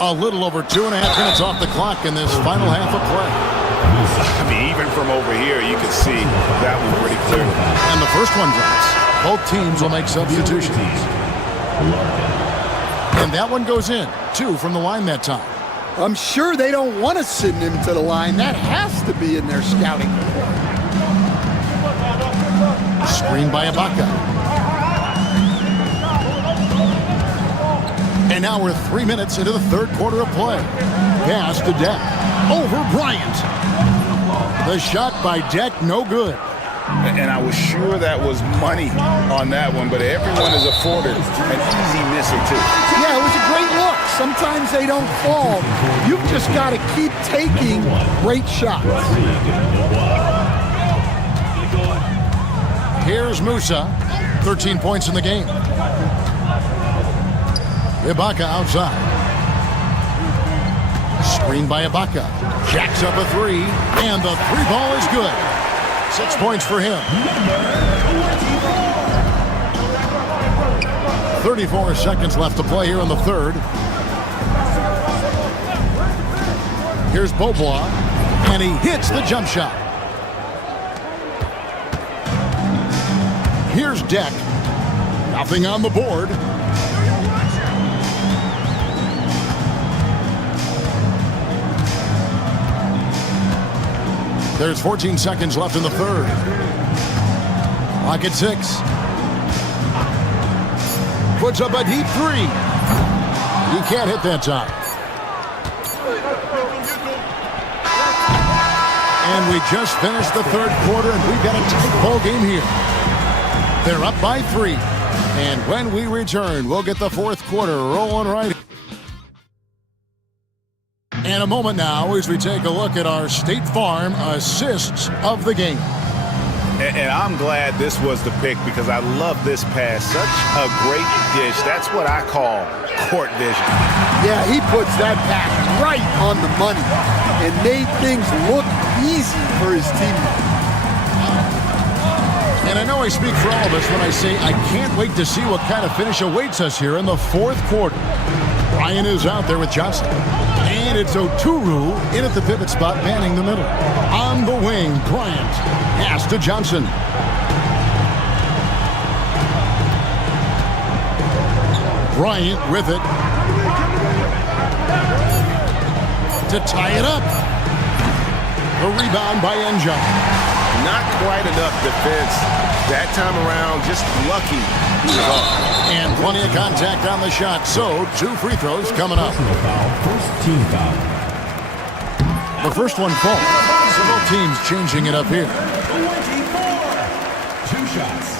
A little over 2.5 minutes off the clock in this final half of play. I mean, even from over here, you can see that one pretty clearly. And the first one drops. Both teams will make substitutions. And that one goes in. 2 from the line that time. I'm sure they don't want to send him to the line. That has to be in their scouting report. Screen by Ibaka. And now we're 3 minutes into the third quarter of play. Pass to Deck. Over Bryant. The shot by Deck, no good. And I was sure that was money on that one, but everyone is afforded an easy miss or two. Yeah, it was a great look. Sometimes they don't fall. You've just got to keep taking great shots. Here's Musa, 13 points in the game. Ibaka outside. Screen by Ibaka. Jacks up a three, and the three ball is good. 6 points for him. 34 seconds left to play here in the third. Here's Beaubois, and he hits the jump shot. Here's Deck. Nothing on the board. There's 14 seconds left in the third. Clock at 6. Puts up a deep three. He can't hit that time. And we just finished the third quarter, and we've got a tight ball game here. They're up by 3. And when we return, we'll get the fourth quarter rolling right. And a moment now as we take a look at our State Farm assists of the game. And I'm glad this was the pick because I love this pass. Such a great dish. That's what I call court vision. Yeah, he puts that pass right on the money and made things look easy for his teammates. And I know I speak for all of us when I say I can't wait to see what kind of finish awaits us here in the fourth quarter. Ryan is out there with Johnson. And it's Oturu in at the pivot spot, manning the middle. On the wing, Bryant. Pass to Johnson. Bryant with it. To tie it up. The rebound by Enja. Not quite enough defense that time around. Just lucky he was off. And plenty of contact on the shot. So 2 free throws coming up. First team foul. The first one falls. Several teams changing it up here. 2 shots.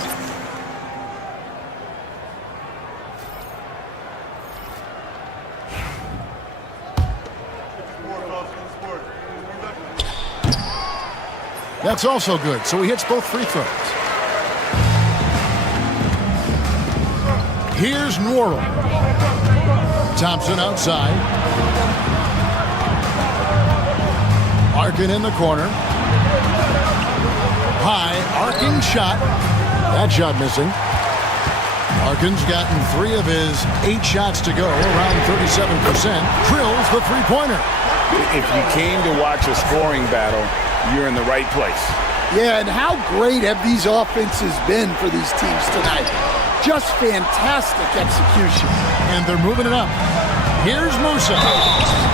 That's also good. So he hits both free throws. Here's Norrell. Thompson outside. Arkin in the corner. High, arcing shot. That shot missing. Arkin's gotten 3 of his 8 shots to go, around 37%. Drills the three-pointer. If you came to watch a scoring battle, you're in the right place. Yeah, and how great have these offenses been for these teams tonight? Just fantastic execution. And they're moving it up. Here's Musa.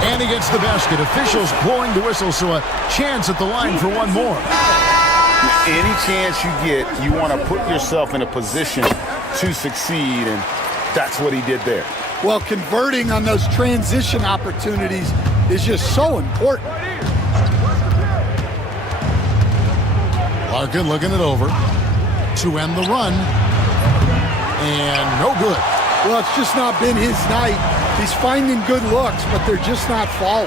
And he gets the basket. Officials blowing the whistle, so a chance at the line for one more. Any chance you get, you want to put yourself in a position to succeed, and that's what he did there. Well, converting on those transition opportunities is just so important. Larkin looking it over to end the run. And no good. Well, it's just not been his night. He's finding good looks, but they're just not falling.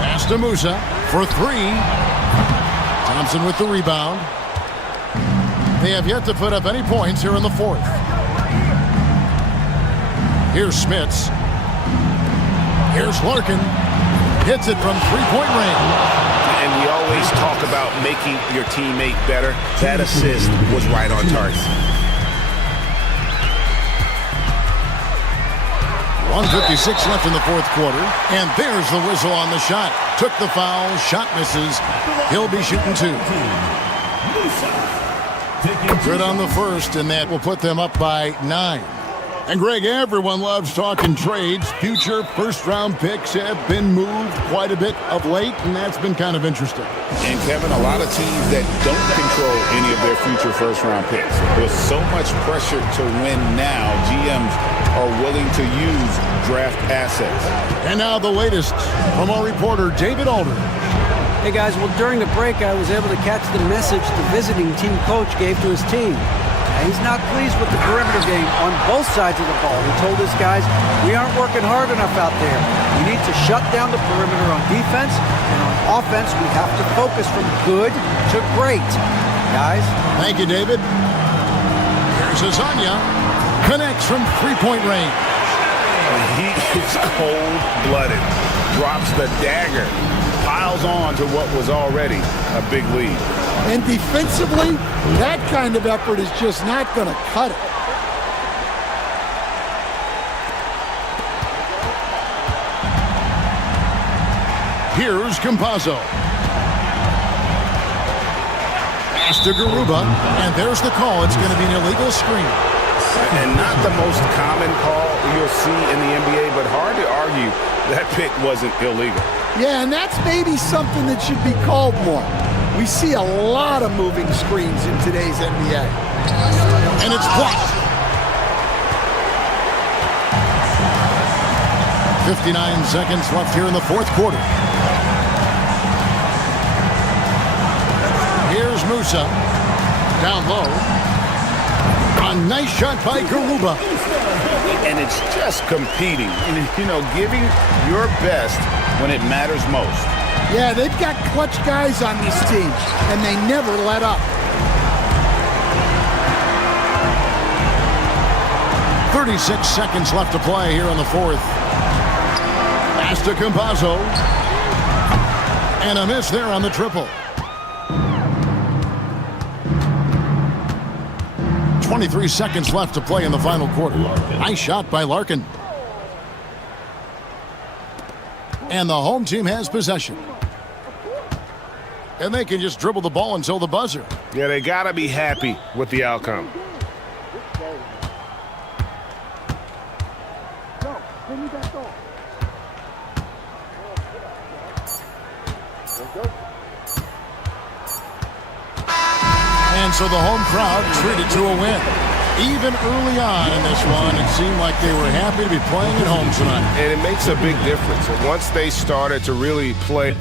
Pass to Musa for 3. Thompson with the rebound. They have yet to put up any points here in the fourth. Here's Smits. Here's Larkin. Hits it from three-point range. And we always talk about making your teammate better. That assist was right on target. 1:56 left in the fourth quarter. And there's the whistle on the shot. Took the foul. Shot misses. He'll be shooting 2. Good on the first, and that will put them up by 9. And Greg, everyone loves talking trades. Future first-round picks have been moved quite a bit of late, and that's been kind of interesting. And Kevin, a lot of teams that don't control any of their future first-round picks. There's so much pressure to win now. GMs are willing to use draft assets. And now the latest from our reporter, David Aldridge. Hey guys, well during the break I was able to catch the message the visiting team coach gave to his team. And he's not pleased with the perimeter game on both sides of the ball. He told his guys, we aren't working hard enough out there. We need to shut down the perimeter on defense, and on offense we have to focus from good to great. Guys? Thank you, David. Here's Azania. Connects from three-point range. He is cold-blooded. Drops the dagger. Piles on to what was already a big lead. And defensively, that kind of effort is just not going to cut it. Here's Campazzo. Pass to Garuba, and there's the call. It's going to be an illegal screen. And not the most common call you'll see in the NBA, but hard to argue that pick wasn't illegal. Yeah, and that's maybe something that should be called more. We see a lot of moving screens in today's NBA. And it's blocked. 59 seconds left here in the fourth quarter. Here's Musa. Down low. A nice shot by Garuba. And it's just competing. You know, giving your best when it matters most. Yeah, they've got clutch guys on this team, and they never let up. 36 seconds left to play here in the fourth. Pass to Campazzo. And a miss there on the triple. 23 seconds left to play in the final quarter. Nice shot by Larkin. And the home team has possession. And they can just dribble the ball until the buzzer. Yeah, they got to be happy with the outcome. And so the home crowd treated to a win. Even early on in this one, it seemed like they were happy to be playing at home tonight. And it makes a big difference. And once they started to really play.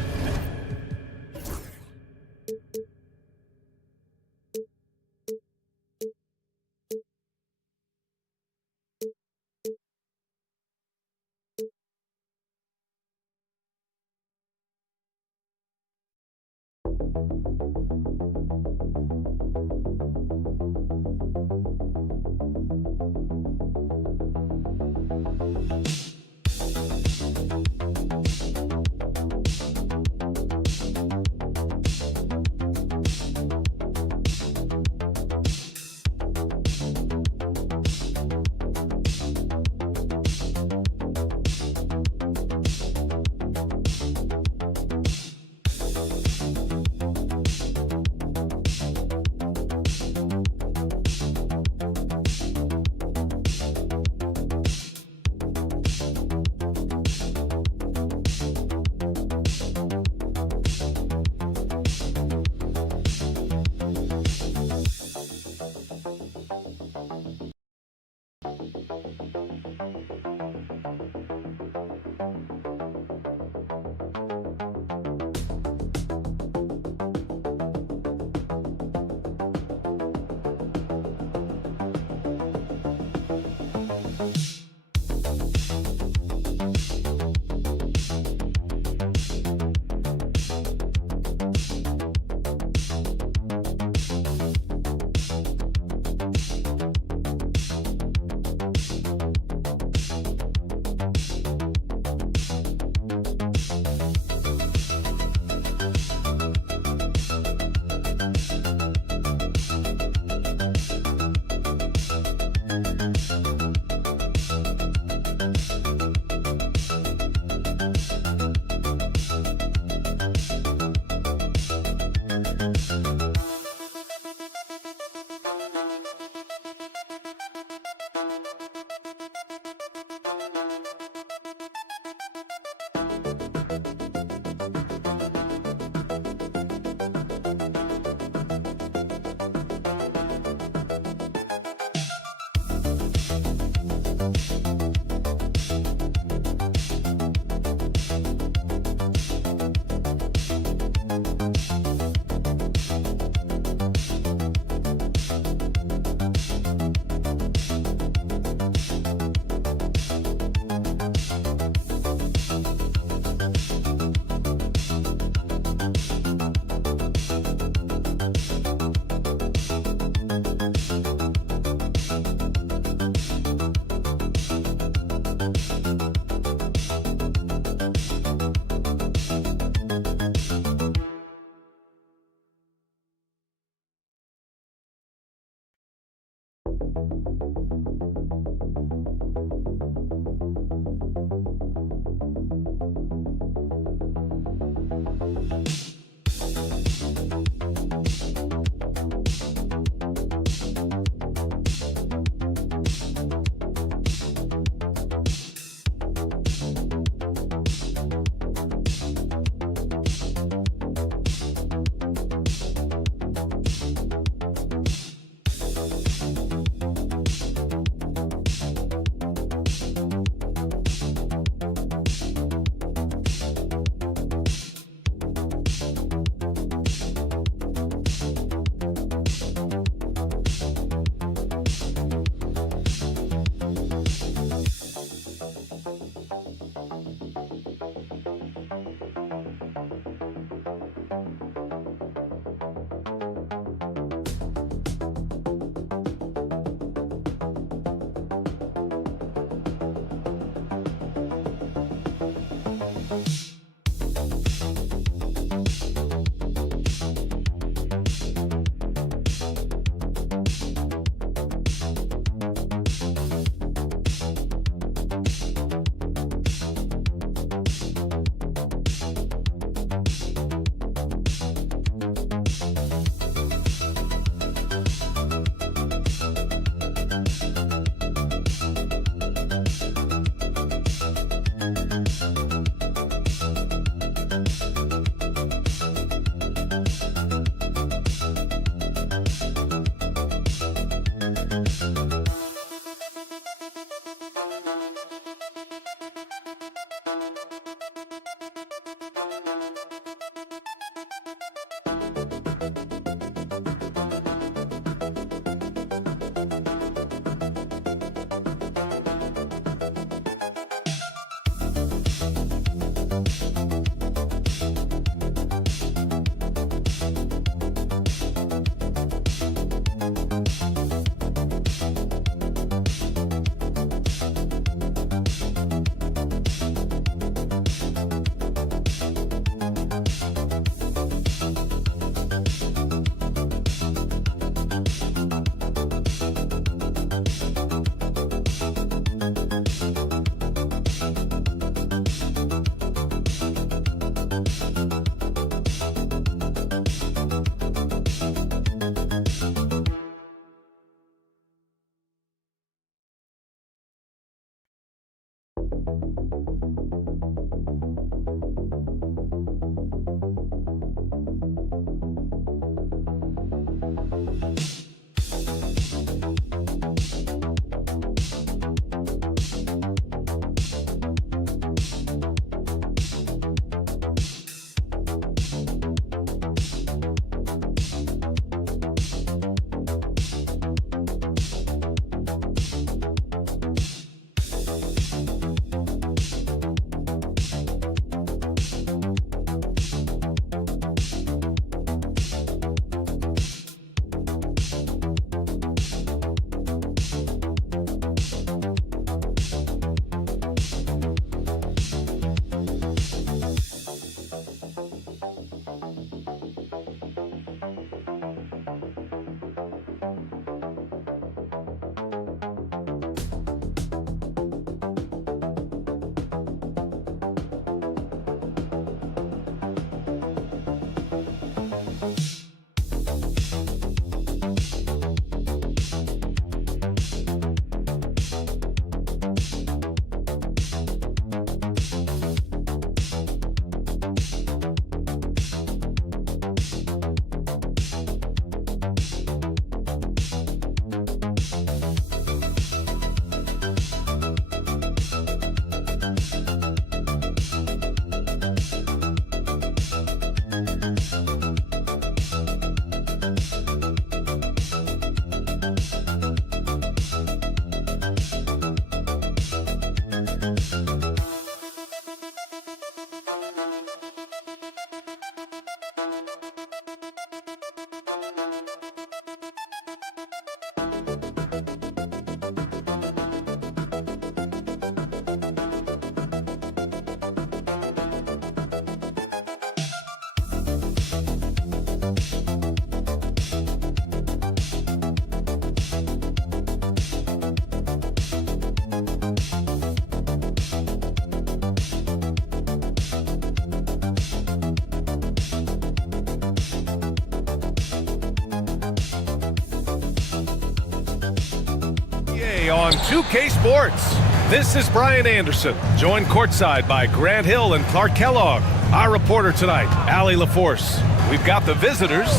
today on 2K Sports. This is Brian Anderson, joined courtside by Grant Hill and Clark Kellogg. Our reporter tonight, Allie LaForce. We've got the visitors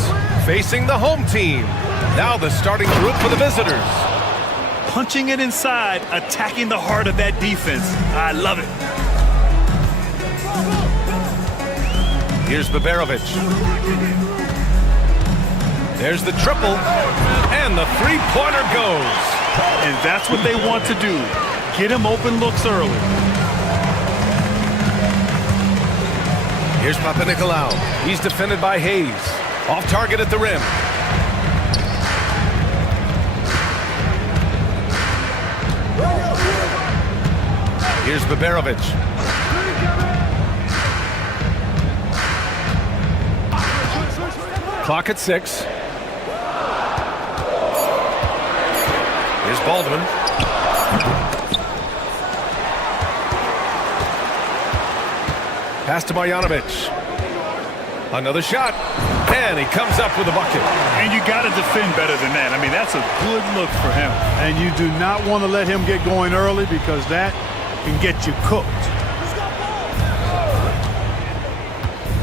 facing the home team. Now the starting group for the visitors. Punching it inside, attacking the heart of that defense. I love it. Here's Baberovic. There's the triple, and the three-pointer goes. And that's what they want to do. Get him open looks early. Here's Papanikolaou. He's defended by Hayes. Off target at the rim. Here's Baberovic. Clock at 6. Here's Baldwin. Pass to Marjanovic. Another shot. And he comes up with a bucket. And you got to defend better than that. I mean, that's a good look for him. And you do not want to let him get going early because that can get you cooked.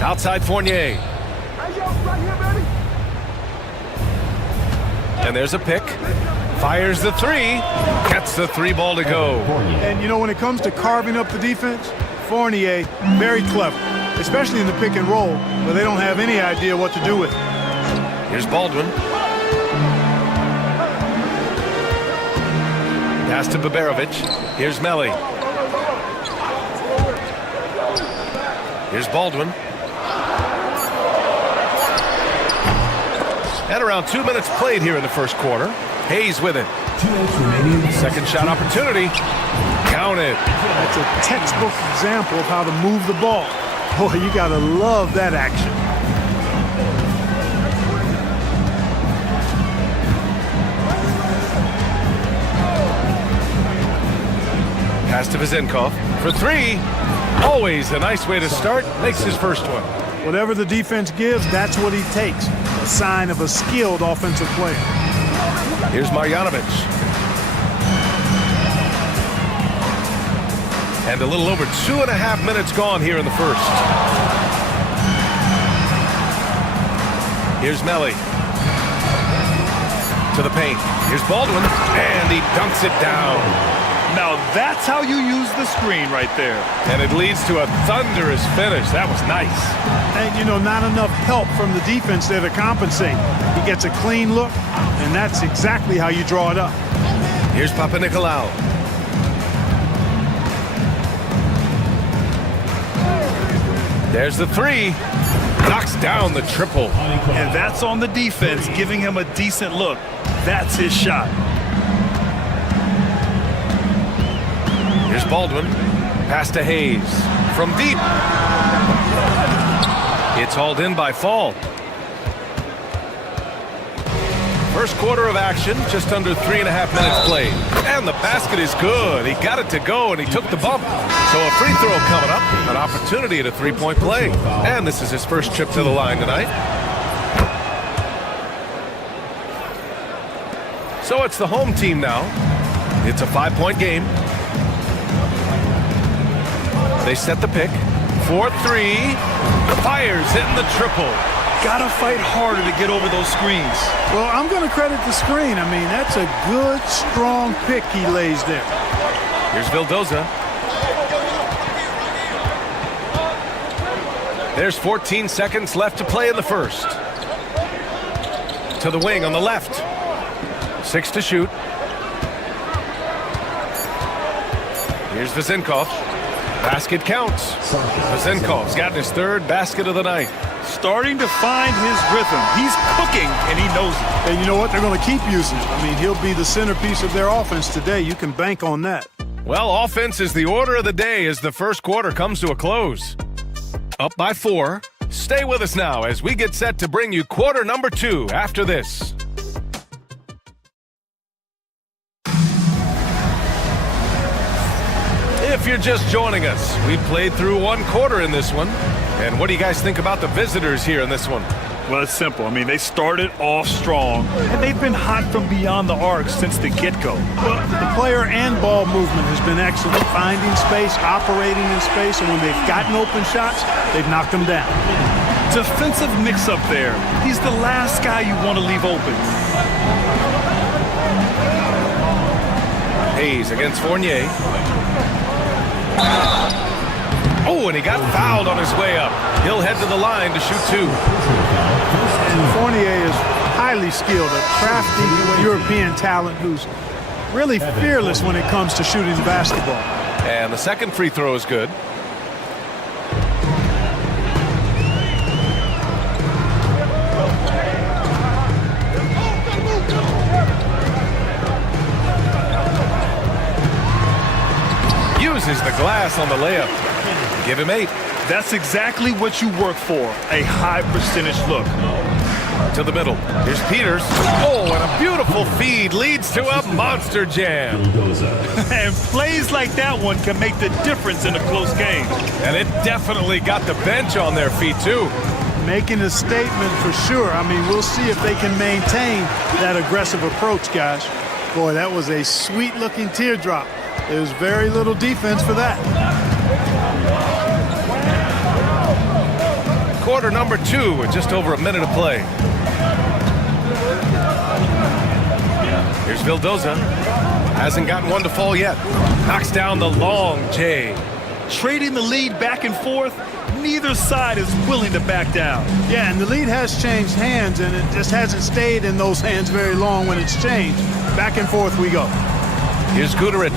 Outside Fournier. And there's a pick. Fires the three. Gets the three ball to go. And you know, when it comes to carving up the defense, Fournier, very clever, especially in the pick and roll, but they don't have any idea what to do with it. Here's Baldwin. Pass to Baberovic. Here's Melli. Here's Baldwin. And around 2 minutes played here in the first quarter. Hayes with it. 2 minutes remaining. Second shot opportunity. Count it. That's a textbook example of how to move the ball. Boy, you got to love that action. Pass to Vezenkov for three. Always a nice way to start. Makes his first one. Whatever the defense gives, that's what he takes. A sign of a skilled offensive player. Here's Marjanovic. And a little over 2.5 minutes gone here in the first. Here's Melli. To the paint. Here's Baldwin. And he dunks it down. Now that's how you use the screen right there. And it leads to a thunderous finish. That was nice. And, you know, not enough help from the defense there to compensate. He gets a clean look, and that's exactly how you draw it up. Here's Papanikolaou. There's the three. Knocks down the triple. And that's on the defense, giving him a decent look. That's his shot. Here's Baldwin. Pass to Hayes. From deep. It's hauled in by Fall. First quarter of action, just under 3.5 minutes played. And the basket is good. He got it to go, and he took the bump. So a free throw coming up. An opportunity at a three-point play. And this is his first trip to the line tonight. So it's the home team now. It's a 5-point game. They set the pick. 4-3. Fires hitting the triple. Gotta fight harder to get over those screens. Well, I'm going to credit the screen. I mean, that's a good, strong pick he lays there. Here's Vildoza. There's 14 seconds left to play in the first. To the wing on the left. 6 to shoot. Here's Vezenkov. Basket counts. Vezenkov's gotten his third basket of the night. Starting to find his rhythm. He's cooking, and he knows it. And you know what? They're going to keep using it. I mean, he'll be the centerpiece of their offense today. You can bank on that. Well, offense is the order of the day as the first quarter comes to a close. Up by 4. Stay with us now as we get set to bring you quarter number 2 after this. If you're just joining us, we played through one quarter in this one. And what do you guys think about the visitors here in this one? Well, it's simple. I mean, they started off strong, and they've been hot from beyond the arc since the get-go. Well, the player and ball movement has been excellent, finding space, operating in space, and when they've gotten open shots, they've knocked them down. Defensive mix-up there. He's the last guy you want to leave open. Hayes against Fournier. Oh, and he got fouled on his way up. He'll head to the line to shoot 2. Fournier is highly skilled, a crafty European talent who's really fearless when it comes to shooting the basketball. And the second free throw is good. Uses the glass on the layup. Give him 8. That's exactly what you work for, a high percentage look. To the middle. Here's Peters. Oh, and a beautiful feed leads to a monster jam. And plays like that one can make the difference in a close game. And it definitely got the bench on their feet, too. Making a statement for sure. I mean, we'll see if they can maintain that aggressive approach, guys. Boy, that was a sweet-looking teardrop. There's very little defense for that. Quarter number 2 with just over a minute of play. Here's Vildoza. Hasn't gotten one to fall yet. Knocks down the long J. Trading the lead back and forth, neither side is willing to back down. Yeah, and the lead has changed hands, and it just hasn't stayed in those hands very long when it's changed. Back and forth we go. Here's Guterich.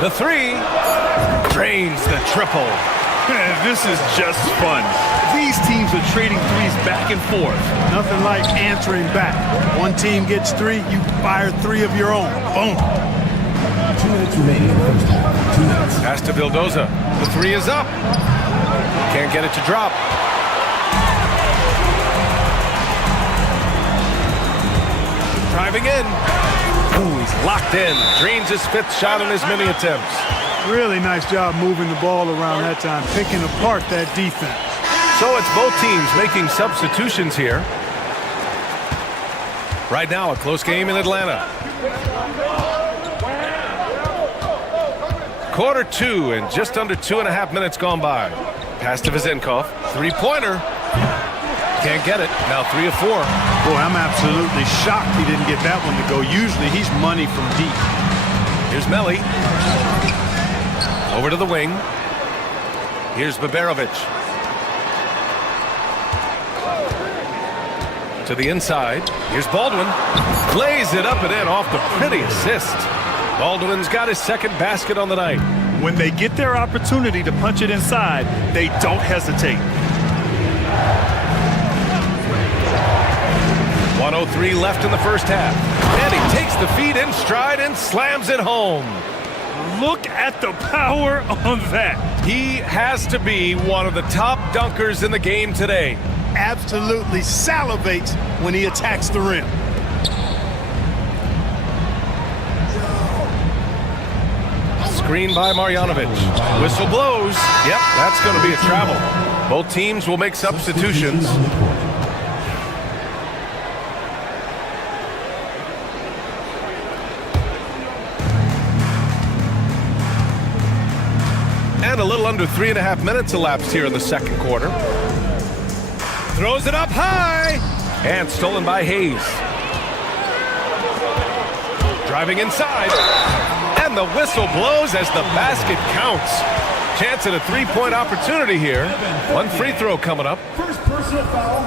The 3 drains the triple. This is just fun. These teams are trading threes back and forth. Nothing like answering back. One team gets 3, you fire 3 of your own. Boom. 2 minutes remaining in the first half. 2 minutes. Pass to Vildoza. The 3 is up. Can't get it to drop. Driving in. Ooh, he's locked in. Drains his 5th shot in his many attempts. Really nice job moving the ball around that time, picking apart that defense. So it's both teams making substitutions here. Right now, a close game in Atlanta. Quarter 2 and just under 2.5 minutes gone by. Pass to Vezenkov. 3-pointer. Can't get it. Now 3 of 4. Boy, I'm absolutely shocked he didn't get that one to go. Usually he's money from deep. Here's Melli. Over to the wing. Here's Baberovic. To the inside. Here's Baldwin. Lays it up and in off the pretty assist. Baldwin's got his 2nd basket on the night. When they get their opportunity to punch it inside, they don't hesitate. 1:03 left in the first half. And he takes the feed in stride and slams it home. Look at the power on that. He has to be one of the top dunkers in the game today. Absolutely salivates when he attacks the rim. Screen by Marjanovic. Whistle blows. Yep, that's going to be a travel. Both teams will make substitutions. And a little under 3.5 minutes elapsed here in the second quarter. Throws it up high. And stolen by Hayes. Driving inside. And the whistle blows as the basket counts. Chance at a 3-point opportunity here. One free throw coming up. First personal foul.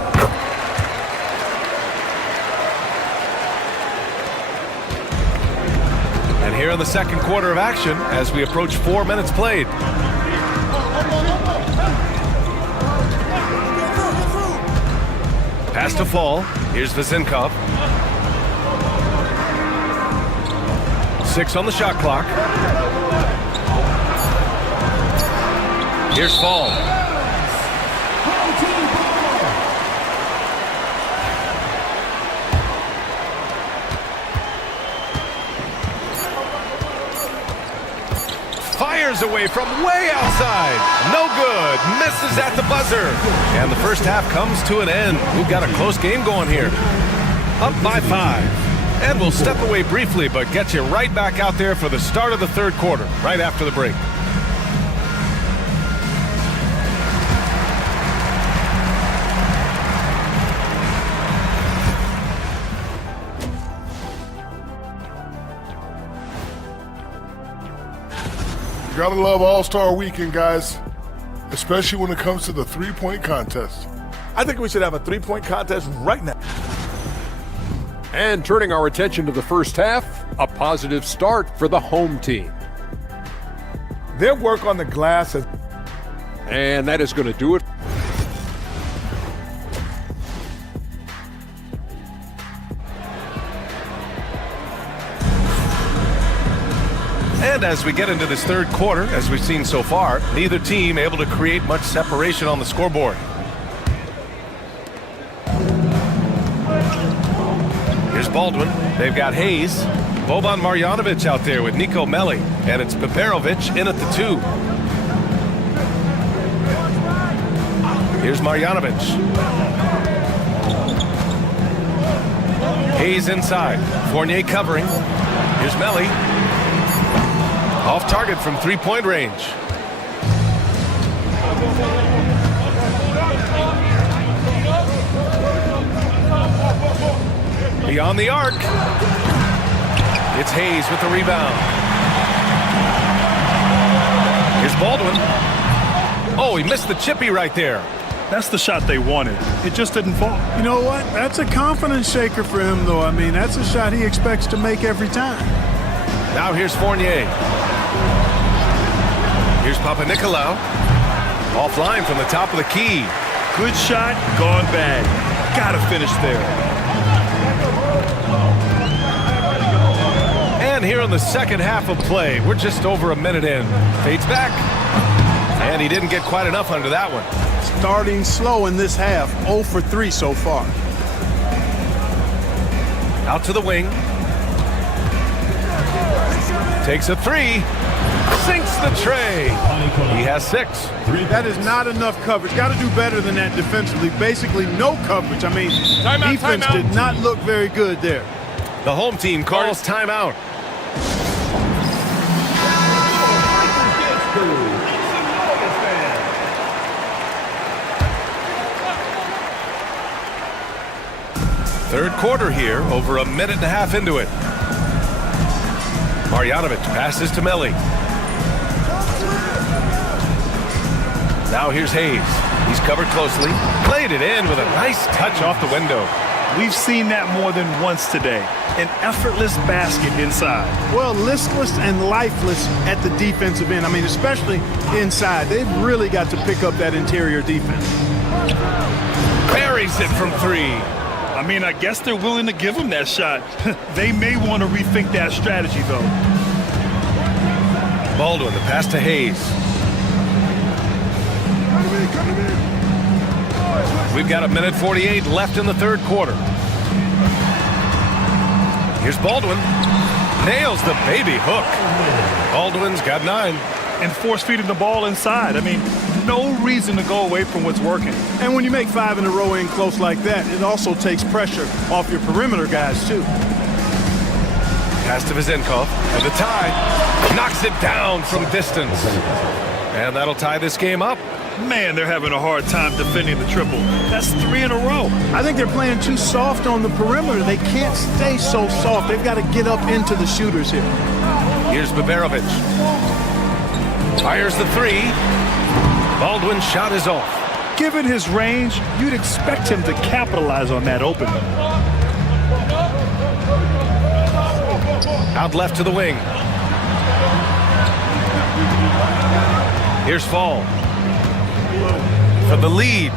And here in the second quarter of action as we approach 4 minutes played. Pass to Fall. Here's Vezenkov. 6 on the shot clock. Here's Fall. Fires away from way outside. No good. Misses at the buzzer. And the first half comes to an end. We've got a close game going here. Up by 5. And we'll step away briefly, but get you right back out there for the start of the third quarter, right after the break. Gotta love All-Star Weekend, guys, especially when it comes to the three-point contest. I think we should have a three-point contest right now. And turning our attention to the first half, a positive start for the home team. Their work on the glass has... And that is going to do it. And as we get into this third quarter, as we've seen so far, neither team able to create much separation on the scoreboard. Here's Baldwin. They've got Hayes. Boban Marjanovic out there with Nico Melli. And it's Peperovic in at the 2. Here's Marjanovic. Hayes inside. Fournier covering. Here's Melli. Off target from three-point range. Beyond the arc. It's Hayes with the rebound. Here's Baldwin. Oh, he missed the chippy right there. That's the shot they wanted. It just didn't fall. You know what? That's a confidence shaker for him, though. I mean, that's a shot he expects to make every time. Now here's Fournier. Here's Papanikolaou. Offline from the top of the key. Good shot, gone bad. Gotta finish there. And here in the second half of play, we're just over a minute in. Fades back. And he didn't get quite enough under that one. Starting slow in this half, 0 for 3 so far. Out to the wing. Takes a 3. Sinks the tray. He has 6. That is not enough coverage. Got to do better than that defensively. Basically no coverage. I mean, defense did not look very good there. The home team calls timeout. Third quarter here, over a minute and a half into it. Marjanovic passes to Melli. Now here's Hayes. He's covered closely. Played it in with a nice touch off the window. We've seen that more than once today. An effortless basket inside. Well, listless and lifeless at the defensive end. I mean, especially inside. They've really got to pick up that interior defense. Buries it from 3. I mean, I guess they're willing to give him that shot. They may want to rethink that strategy, though. Baldwin, the pass to Hayes. We've got a minute 48 left in the third quarter. Here's Baldwin. Nails the baby hook. Baldwin's got 9. And force-feeding the ball inside. I mean, no reason to go away from what's working. And when you make 5 in a row in close like that, it also takes pressure off your perimeter guys, too. Pass to Vizenkov. And the tie. Knocks it down from distance. And that'll tie this game up. Man, they're having a hard time defending the triple. That's 3 in a row. I think they're playing too soft on the perimeter. They can't stay so soft. They've got to get up into the shooters here. Here's Peperovic. Fires the 3. Baldwin's shot is off. Given his range, you'd expect him to capitalize on that opening. Out left to the wing. Here's Fall. For the lead.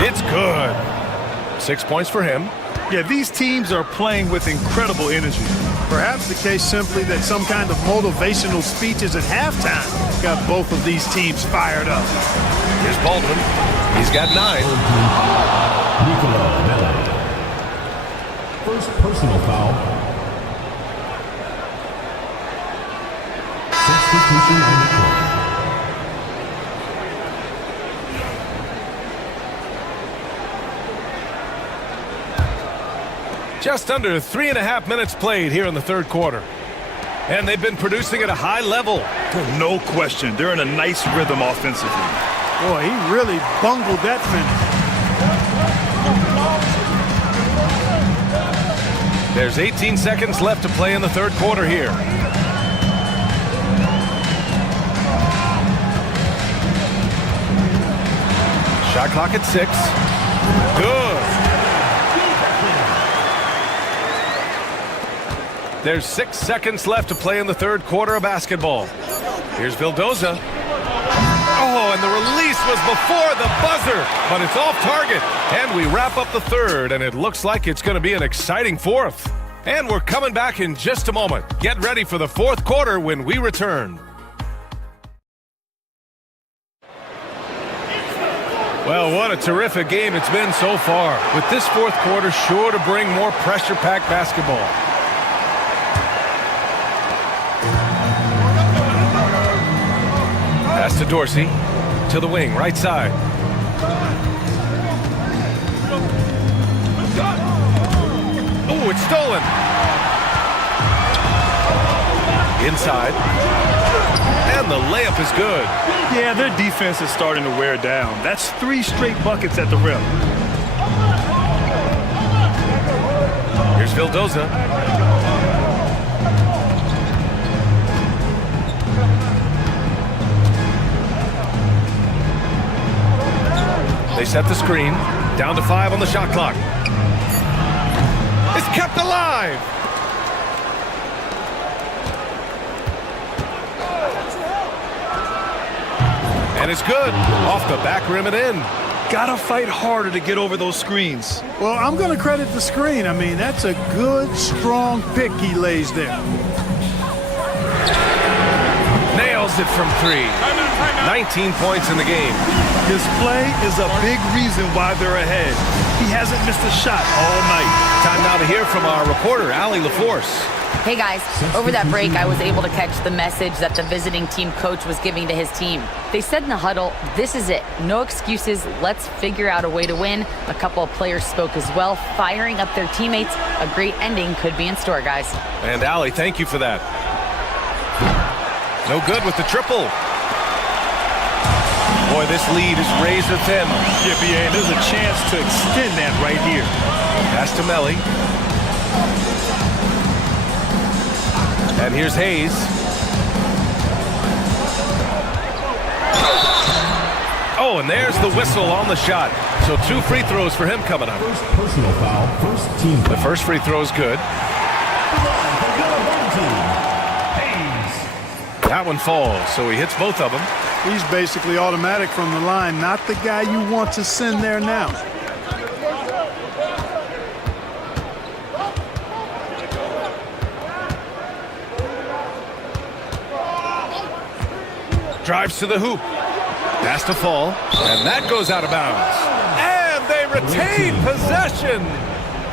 It's good. 6 points for him. Yeah, these teams are playing with incredible energy. Perhaps the case simply that some kind of motivational speeches at halftime got both of these teams fired up. Here's Baldwin. He's got 9. First personal foul. action on the court. Just under 3.5 minutes played here in the third quarter. And they've been producing at a high level. No question. They're in a nice rhythm offensively. Boy, he really bungled that finish. There's 18 seconds left to play in the third quarter here. Shot clock at 6. Good. There's 6 seconds left to play in the third quarter of basketball. Here's Vildoza. Oh, and the release was before the buzzer, but it's off target. And we wrap up the third, and it looks like it's going to be an exciting fourth. And we're coming back in just a moment. Get ready for the fourth quarter when we return. Well, what a terrific game it's been so far, with this fourth quarter sure to bring more pressure-packed basketball. Pass to Dorsey, to the wing, right side. Oh, it's stolen. Inside. And the layup is good. Yeah, their defense is starting to wear down. That's 3 straight buckets at the rim. Here's Vildoza. They set the screen. Down to 5 on the shot clock. It's kept alive. And it's good. Off the back rim and in. Gotta fight harder to get over those screens. Well, I'm going to credit the screen. I mean, that's a good, strong pick he lays there. Nails it from 3. 19 points in the game. His play is a big reason why they're ahead. He hasn't missed a shot all night. Time now to hear from our reporter, Allie LaForce. Hey guys, over that break I was able to catch the message that the visiting team coach was giving to his team. They said in the huddle, this is it. No excuses. Let's figure out a way to win. A couple of players spoke as well, firing up their teammates. A great ending could be in store, guys. And Allie, thank you for that. No good with the triple. Boy, this lead is razor thin. Yeah, BA, there's a chance to extend that right here. Pass to Melly. And here's Hayes. Oh, and there's the whistle on the shot. So 2 free throws for him coming up. First personal foul, first team foul. The first free throw is good. That one falls, so he hits both of them. He's basically automatic from the line, not the guy you want to send there now. Drives to the hoop. Pass to fall, and that goes out of bounds. And they retain possession.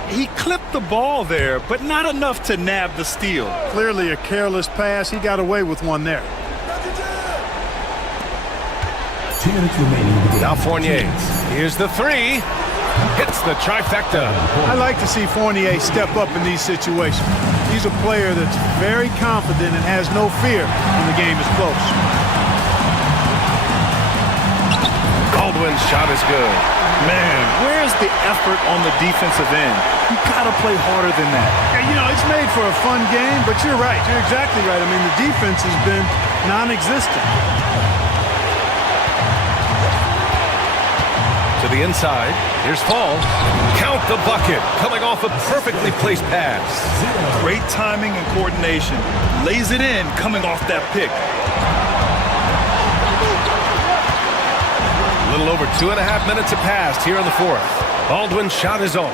He clipped the ball there, but not enough to nab the steal. Clearly a careless pass. He got away with one there. 2 minutes remaining. Now Fournier. Here's the 3. Hits the trifecta. I like to see Fournier step up in these situations. He's a player that's very confident and has no fear when the game is close. Baldwin's shot is good. Man, where's the effort on the defensive end? You gotta play harder than that. Yeah, you know, it's made for a fun game, but you're right. You're exactly right. I mean, the defense has been non-existent. To the inside. Here's Fall. Count the bucket. Coming off a perfectly placed pass. Great timing and coordination. Lays it in coming off that pick. A little over 2.5 minutes have passed here in the fourth. Baldwin's shot is off.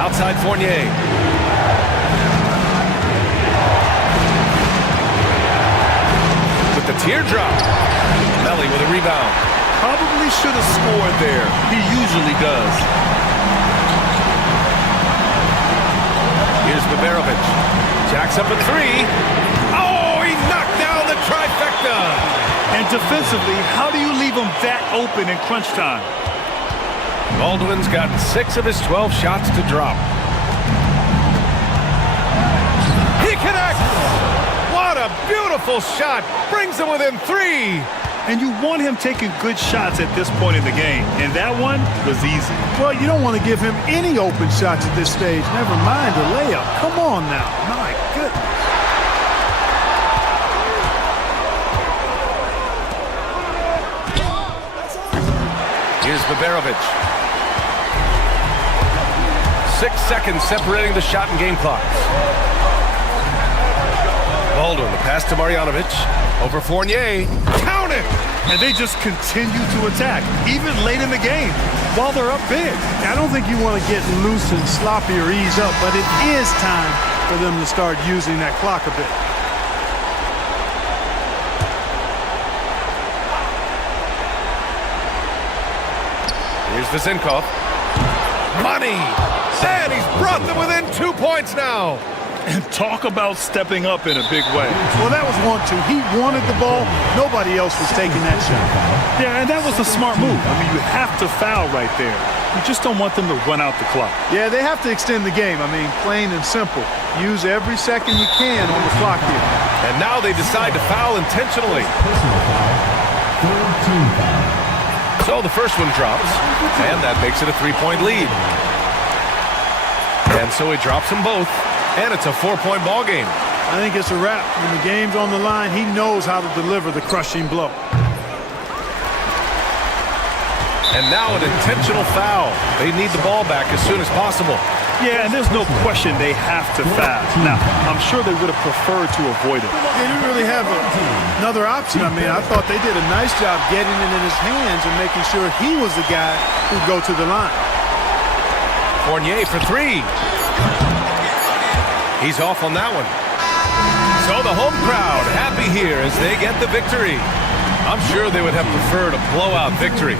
Outside Fournier. With the teardrop. Melly with a rebound. Probably should have scored there. He usually does. Here's Baberovic. Jacks up a three. Oh, he knocked down the trifecta. And defensively, how do you leave him that open in crunch time? Baldwin's got 6 of his 12 shots to drop. He connects! What a beautiful shot! Brings him within 3. And you want him taking good shots at this point in the game. And that one was easy. Well, you don't want to give him any open shots at this stage. Never mind a layup. Come on now. My goodness. Here's Baberovic. 6 seconds separating the shot and game clocks. Baldwin, the pass to Marjanovic. Over Fournier. Count it! And they just continue to attack, even late in the game, while they're up big. I don't think you want to get loose and sloppy or ease up, but it is time for them to start using that clock a bit. Here's Vezinkov. Money! And he's brought them within 2 points now. And talk about stepping up in a big way. Well, that was 1-2. He wanted the ball. Nobody else was taking that shot. Yeah, and that was a smart move. I mean, you have to foul right there. You just don't want them to run out the clock. Yeah, they have to extend the game. I mean, plain and simple. Use every second you can on the clock here. And now they decide to foul intentionally. So the first one drops, and that makes it a 3-point lead. And so he drops them both, and it's a 4-point ball game. I think it's a wrap. When the game's on the line, he knows how to deliver the crushing blow. And now an intentional foul. They need the ball back as soon as possible. Yeah, and there's no question they have to foul. Now, I'm sure they would have preferred to avoid it. They didn't really have another option. I mean, I thought they did a nice job getting it in his hands and making sure he was the guy who'd go to the line. Fournier for 3. He's off on that one. So the home crowd happy here as they get the victory. I'm sure they would have preferred a blowout victory.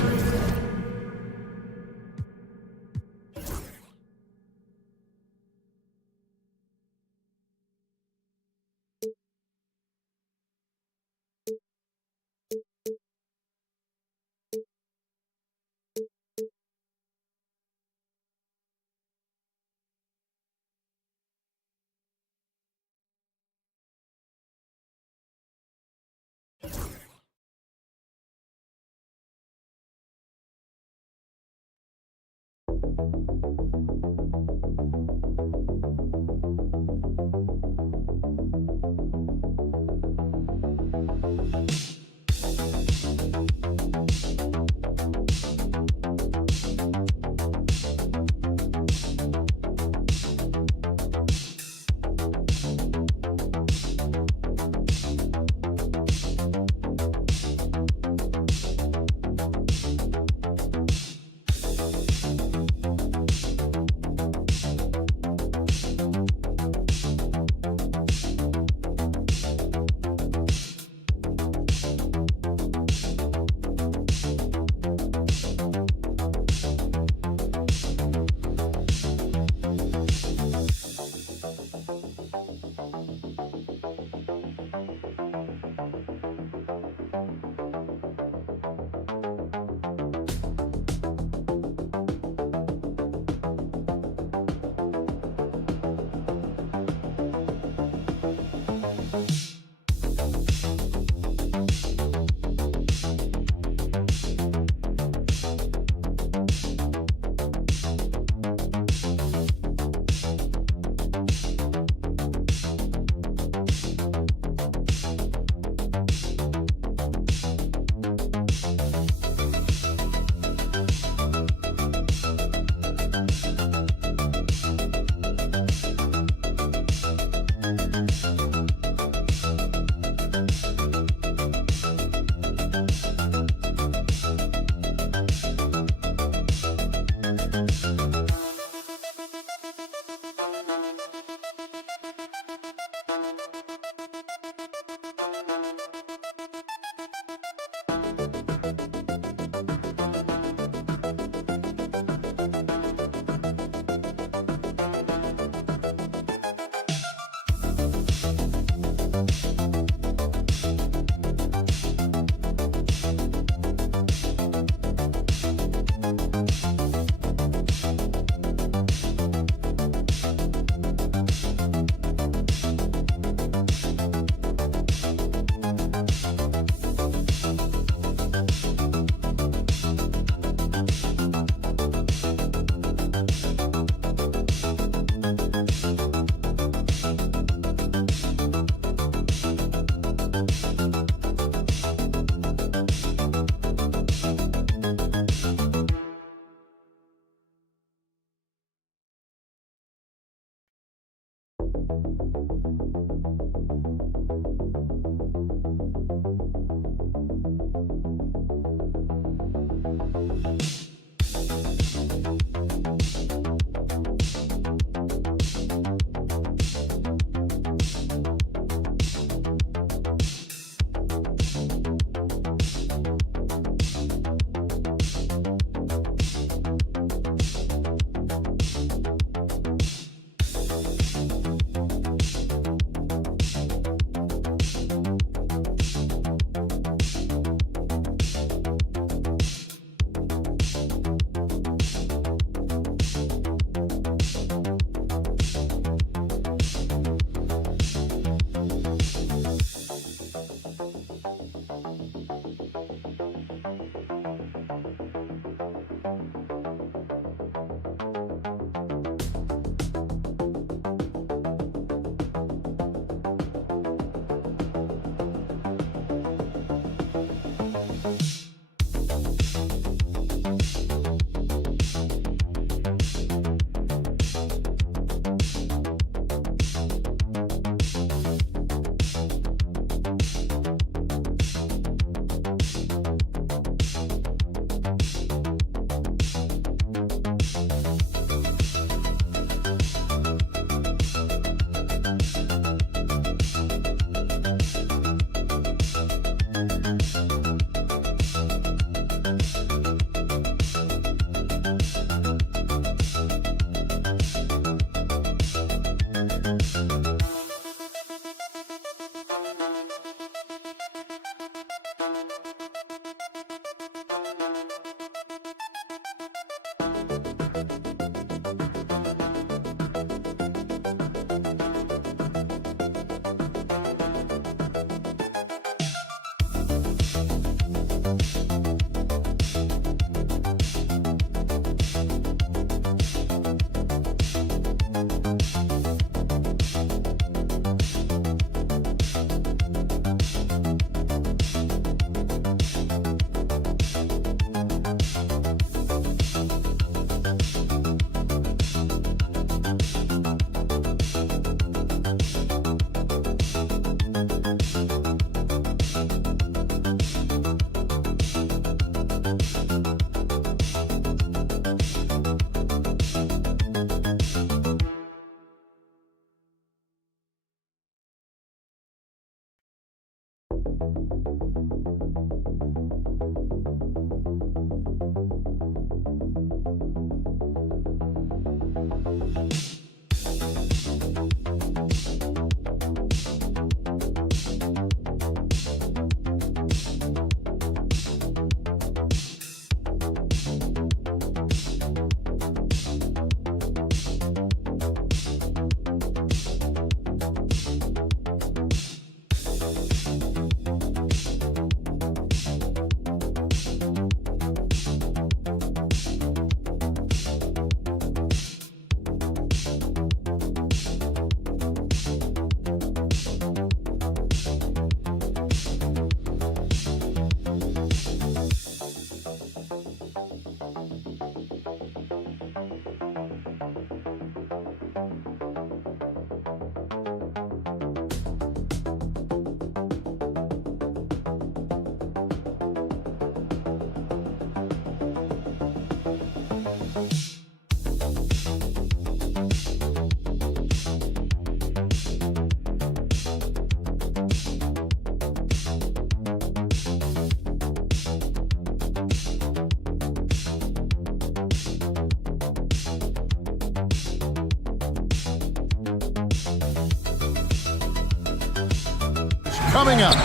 Coming up,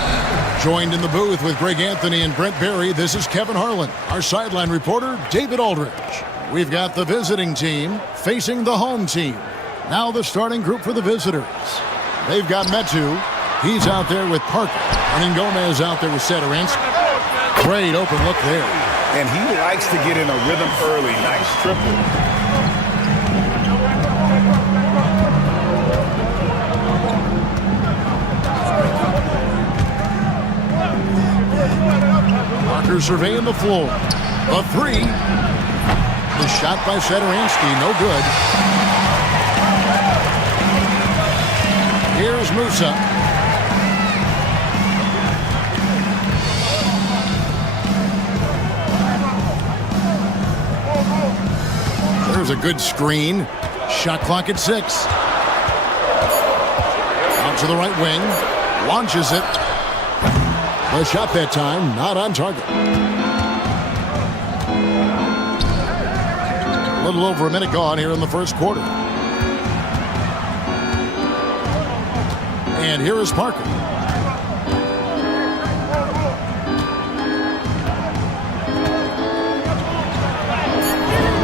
joined in the booth with Greg Anthony and Brent Barry, this is Kevin Harlan. Our sideline reporter, David Aldridge. We've got the visiting team facing the home team. Now the starting group for the visitors. They've got Metu. He's out there with Parker. And then Gomez out there with Satoransky. Great open look there. And he likes to get in a rhythm early. Nice triple. Parker surveying the floor. A three. The shot by Satoransky, no good. Here's Musa. There's a good screen. Shot clock at 6. Out to the right wing. Launches it. The shot that time, not on target. A little over a minute gone here in the first quarter. And here is Parker.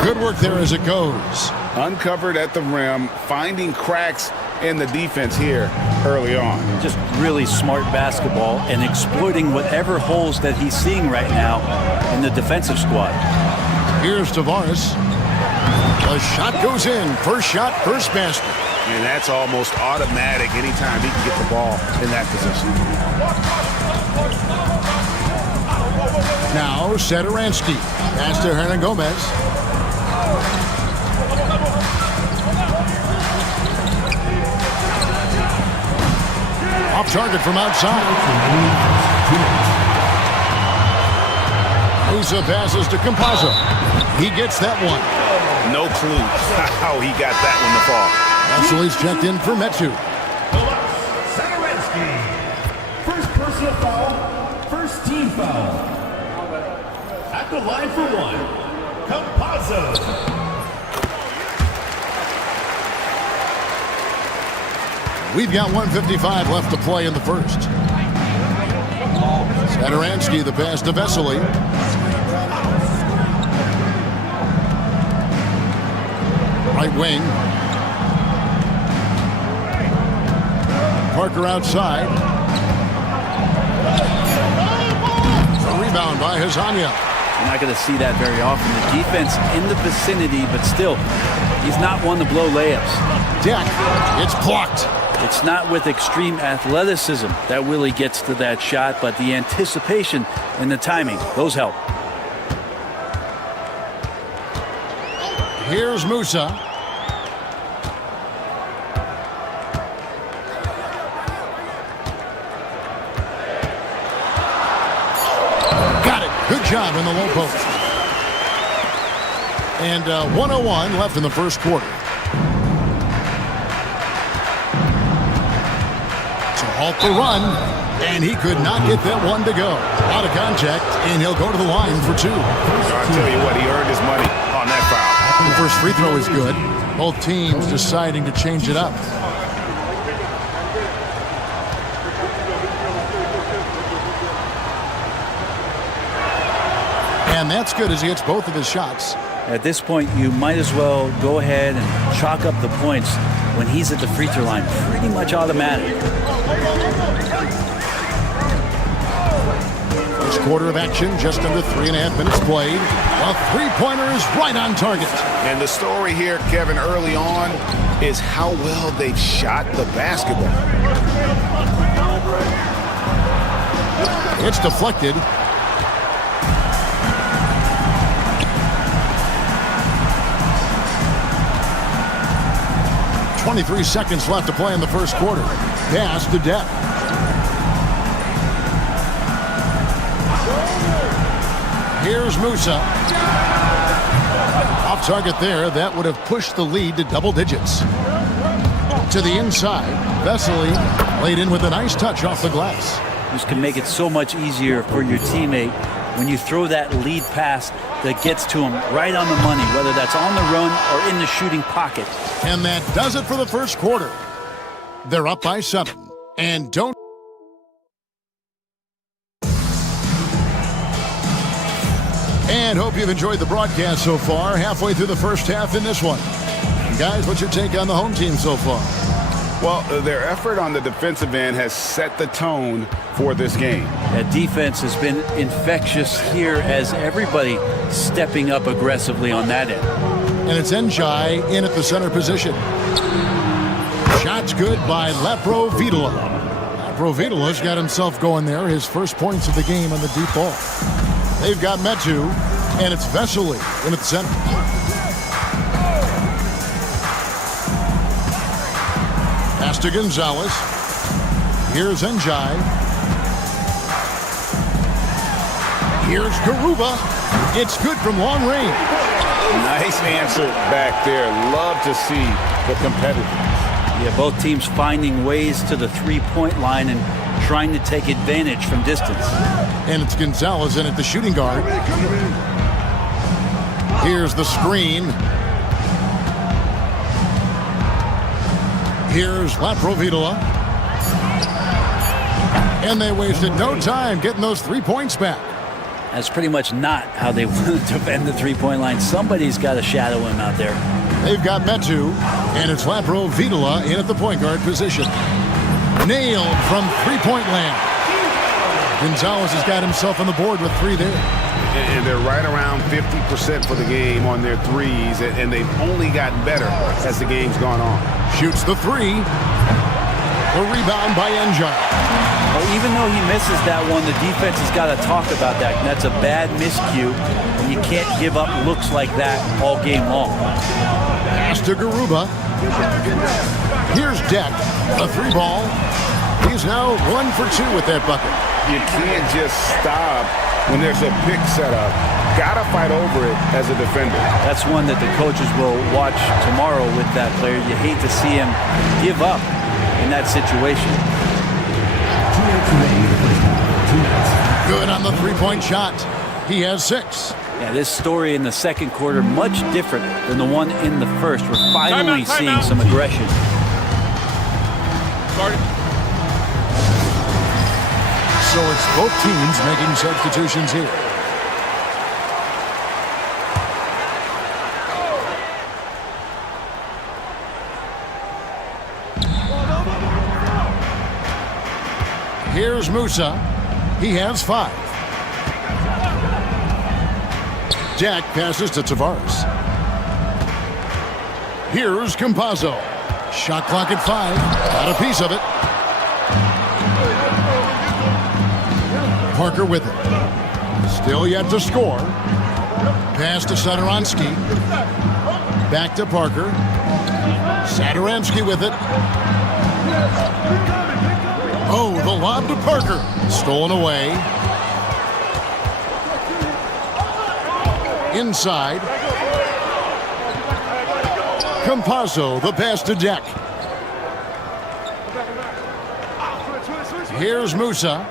Good work there as it goes. Uncovered at the rim, finding cracks in the defense here early on. Just really smart basketball and exploiting whatever holes that he's seeing right now in the defensive squad. Here's Tavares. The shot goes in. First shot, first basket. And that's almost automatic anytime he can get the ball in that position. Now, Satoransky. Pass to Hernan Gomez. Off target from outside. Musa passes to Campazzo. He gets that one. No clue how he got that one to fall. Vasili's checked in for Metu. Satoransky. First personal foul, first team foul. At the line for one, Campazzo. We've got 1:55 left to play in the first. Satoransky, the pass to Vesely. Right wing. Parker outside. A rebound by Hazania. You're not going to see that very often. The defense in the vicinity, but still, he's not one to blow layups. Deck, it's blocked. It's not with extreme athleticism that Willie gets to that shot, but the anticipation and the timing, those help. Here's Musa. Got it. Good job in the low post. And 1:01 left in the first quarter. Halt the run, and he could not get that one to go. Out of contact, and he'll go to the line for 2. I'll tell you what, he earned his money on that foul. The first free throw is good. Both teams deciding to change it up. And that's good as he hits both of his shots. At this point, you might as well go ahead and chalk up the points when he's at the free throw line. Pretty much automatic. First quarter of action, just under 3.5 minutes played. A three-pointer is right on target. And the story here, Kevin, early on is how well they've shot the basketball. It's deflected. .23 seconds left to play in the first quarter. Pass to Depp. Here's Musa. Off target there. That would have pushed the lead to double digits. To the inside. Vesely laid in with a nice touch off the glass. This can make it so much easier for your teammate when you throw that lead pass that gets to him right on the money, whether that's on the run or in the shooting pocket. And that does it for the first quarter. They're up by 7. And don't. And hope you've enjoyed the broadcast so far. Halfway through the first half in this one. Guys, what's your take on the home team so far? Well, their effort on the defensive end has set the tone for this game. That defense has been infectious here as everybody stepping up aggressively on that end. And it's Njai in at the center position. Shots good by Lepro Vitola. Lepro Vitola's got himself going there. His first points of the game on the deep ball. They've got Metu, and it's Vesely in at the center. Pass to Gonzalez. Here's Njai. Here's Garuba. It's good from long range. Nice answer back there. Love to see the competitiveness. Yeah, both teams finding ways to the three-point line and trying to take advantage from distance. And it's Gonzalez in at the shooting guard. Here's the screen. Here's Laprovitola. And they wasted no time getting those 3 points back. That's pretty much not how they want to defend the three-point line. Somebody's got to shadow him out there. They've got Metu, and it's Laprovitola in at the point guard position. Nailed from three-point land. Gonzalez has got himself on the board with 3 there. And they're right around 50% for the game on their threes, and they've only gotten better as the game's gone on. Shoots the 3. The rebound by Njai. Well, even though he misses that one, the defense has got to talk about that. That's a bad miscue, and you can't give up looks like that all game long. Pass to Garuba. Here's Deck. A 3-ball. He's now 1 for 2 with that bucket. You can't just stop when there's a pick set up. Gotta fight over it as a defender. That's one that the coaches will watch tomorrow with that player. You hate to see him give up in that situation. Good on the three-point shot. He has 6. Yeah, this story in the second quarter much different than the one in the first. We're finally seeing some aggression. So it's both teams making substitutions here. Here's Musa. He has 5. Jack passes to Tavares. Here's Campazzo. Shot clock at 5. Got a piece of it. Parker with it. Still yet to score. Pass to Satoransky. Back to Parker. Satoransky with it. Oh, the lob to Parker. Stolen away. Inside. Campazzo, the pass to Deck. Here's Musa.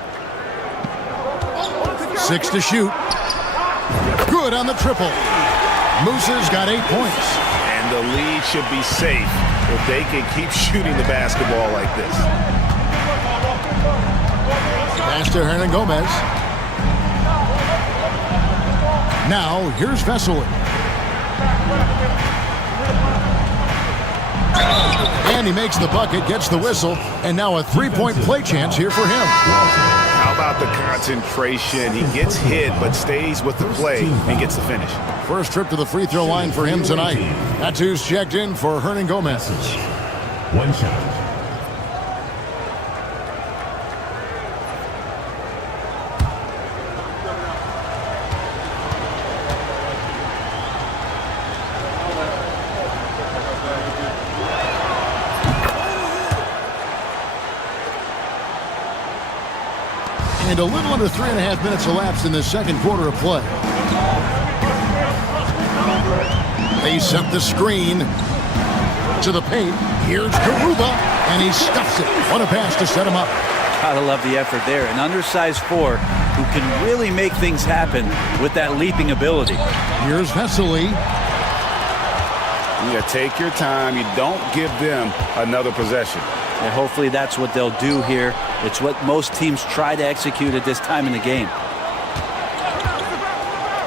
6 to shoot. Good on the triple. Musa's got 8 points. And the lead should be safe if they can keep shooting the basketball like this. Pass to Hernan Gomez. Now, here's Vesely. And he makes the bucket, gets the whistle, and now a 3-point play chance here for him. How about the concentration? He gets hit, but stays with the play and gets the finish. First trip to the free throw line for him tonight. That's who's checked in for Hernan Gomez. 1 shot. And a little under 3.5 minutes elapsed in the second quarter of play. They set the screen to the paint. Here's Garuba, and he stuffs it. What a pass to set him up. Gotta love the effort there. An undersized 4 who can really make things happen with that leaping ability. Here's Vesely. You gotta take your time. You don't give them another possession. And hopefully that's what they'll do here. It's what most teams try to execute at this time in the game.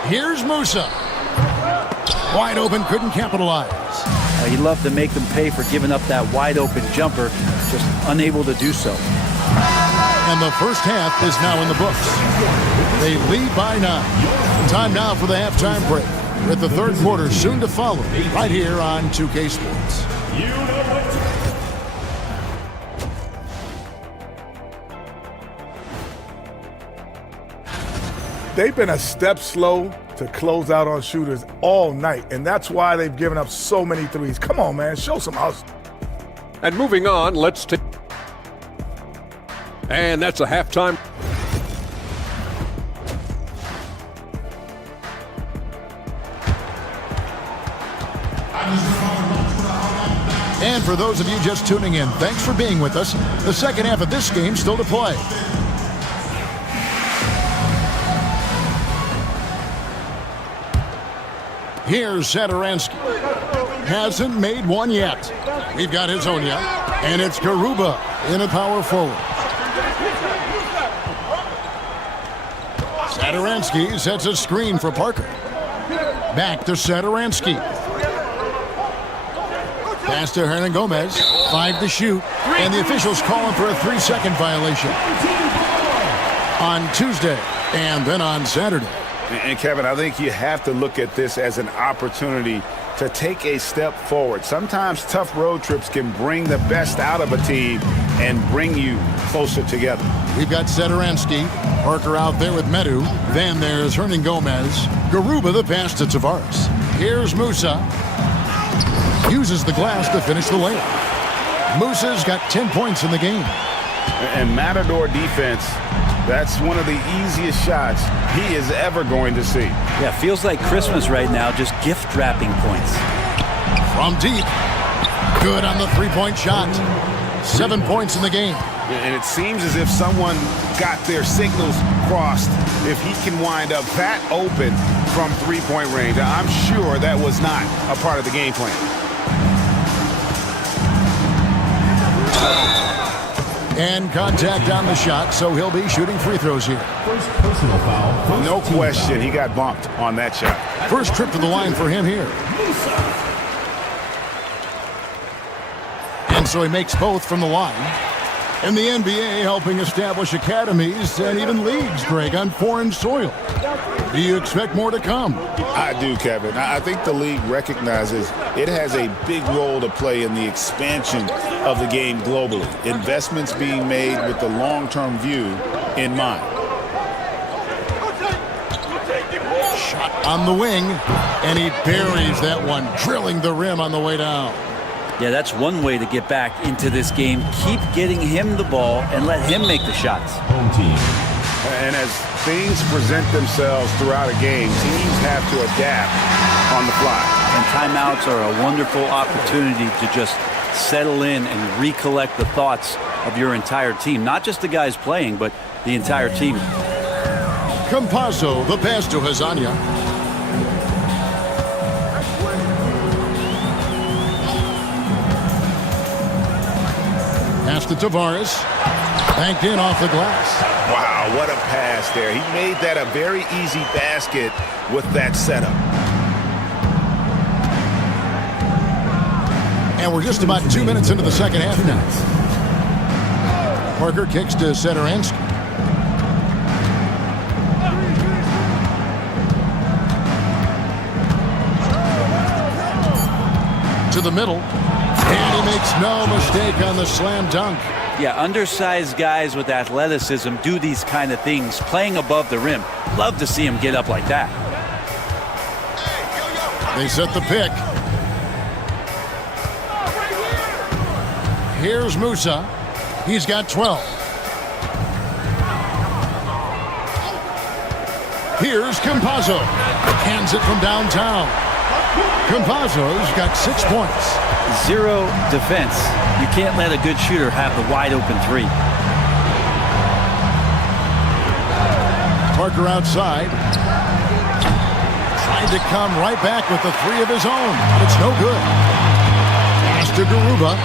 Here's Musa. Wide open, couldn't capitalize. You love to make them pay for giving up that wide open jumper, just unable to do so. And the first half is now in the books. They lead by 9. Time now for the halftime break, with the third quarter soon to follow, right here on 2K Sports. They've been a step slow to close out on shooters all night, and that's why they've given up so many threes. Come on, man, show some hustle. And moving on, let's take... And that's a halftime. And for those of you just tuning in, thanks for being with us. The second half of this game still to play. Here's Satoransky. Hasn't made one yet. We've got his own yet. And it's Garuba in a power forward. Satoransky sets a screen for Parker. Back to Satoransky. Pass to Hernan Gomez. 5 to shoot. And the officials calling for a 3-second violation. On Tuesday and then on Saturday. And Kevin, I think you have to look at this as an opportunity to take a step forward. Sometimes tough road trips can bring the best out of a team and bring you closer together. We've got Satoransky, Parker out there with Medu. Then there's Hernan Gomez. Garuba the pass to Tavares. Here's Musa. Uses the glass to finish the layup. Musa's got 10 points in the game. And Matador defense, that's one of the easiest shots he is ever going to see. Yeah, feels like Christmas right now, just gift wrapping points. From deep. Good on the three-point shot. 7 points in the game. And it seems as if someone got their signals crossed. If he can wind up that open from three-point range, I'm sure that was not a part of the game plan. And contact on the shot, so he'll be shooting free throws here. First personal foul. No question, he got bumped on that shot. First trip to the line for him here. And so he makes both from the line. And the NBA helping establish academies and even leagues, Greg, on foreign soil. Do you expect more to come? I do, Kevin. I think the league recognizes it has a big role to play in the expansion of the game globally. Investments being made with the long-term view in mind. Shot on the wing, and he buries that one, drilling the rim on the way down. Yeah, that's one way to get back into this game. Keep getting him the ball and let him make the shots. Home team. And as things present themselves throughout a game, teams have to adapt on the fly. And timeouts are a wonderful opportunity to just settle in and recollect the thoughts of your entire team. Not just the guys playing, but the entire team. Campazzo, the pass to Hazania. Pass to Tavares. Banked in off the glass. Wow, what a pass there. He made that a very easy basket with that setup. And we're just about 2 minutes into the second half now. Parker kicks to Satoransky. To the middle. And he makes no mistake on the slam dunk. Yeah, undersized guys with athleticism do these kind of things, playing above the rim. Love to see him get up like that. They set the pick. Here's Musa. He's got 12. Here's Campazzo. Hands it from downtown. Campazzo's got 6 points. Zero defense. You can't let a good shooter have the wide open three. Parker outside. Trying to come right back with the three of his own. But it's no good. Pass to Garuba.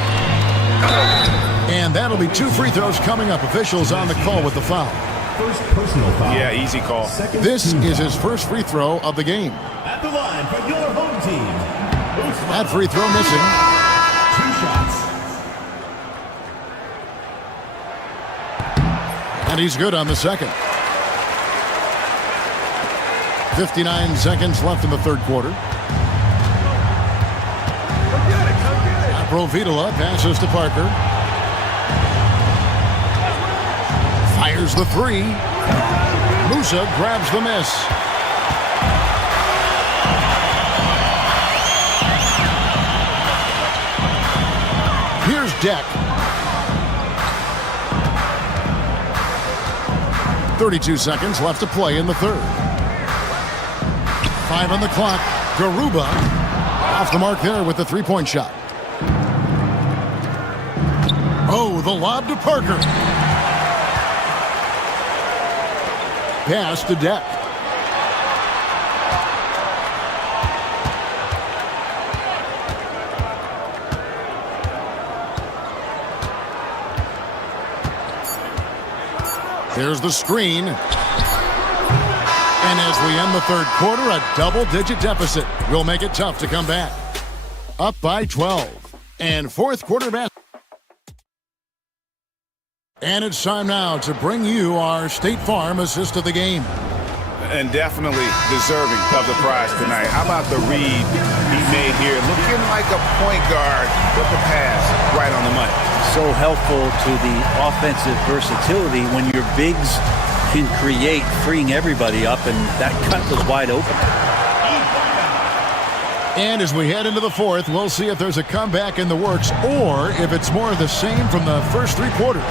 And that'll be 2 free throws coming up. Officials on the call with the foul. First personal foul. Yeah, easy call. This is his first free throw of the game. At the line for your home team. That free throw missing. 2 shots. And he's good on the second. 59 seconds left in the third quarter. Provitola passes to Parker. Fires the three. Musa grabs the miss. Here's deck. 32 seconds left to play in the third. 5 on the clock. Garuba off the mark there with the three-point shot. Oh, the lob to Parker. Pass to Deck. There's the screen. And as we end the third quarter, a double-digit deficit will make it tough to come back. Up by 12. And fourth quarter basketball. And it's time now to bring you our State Farm assist of the game. And definitely deserving of the prize tonight. How about the read he made here? Looking like a point guard with the pass right on the money. So helpful to the offensive versatility when your bigs can create, freeing everybody up, and that cut was wide open. And as we head into the fourth, we'll see if there's a comeback in the works or if it's more of the same from the first three quarters.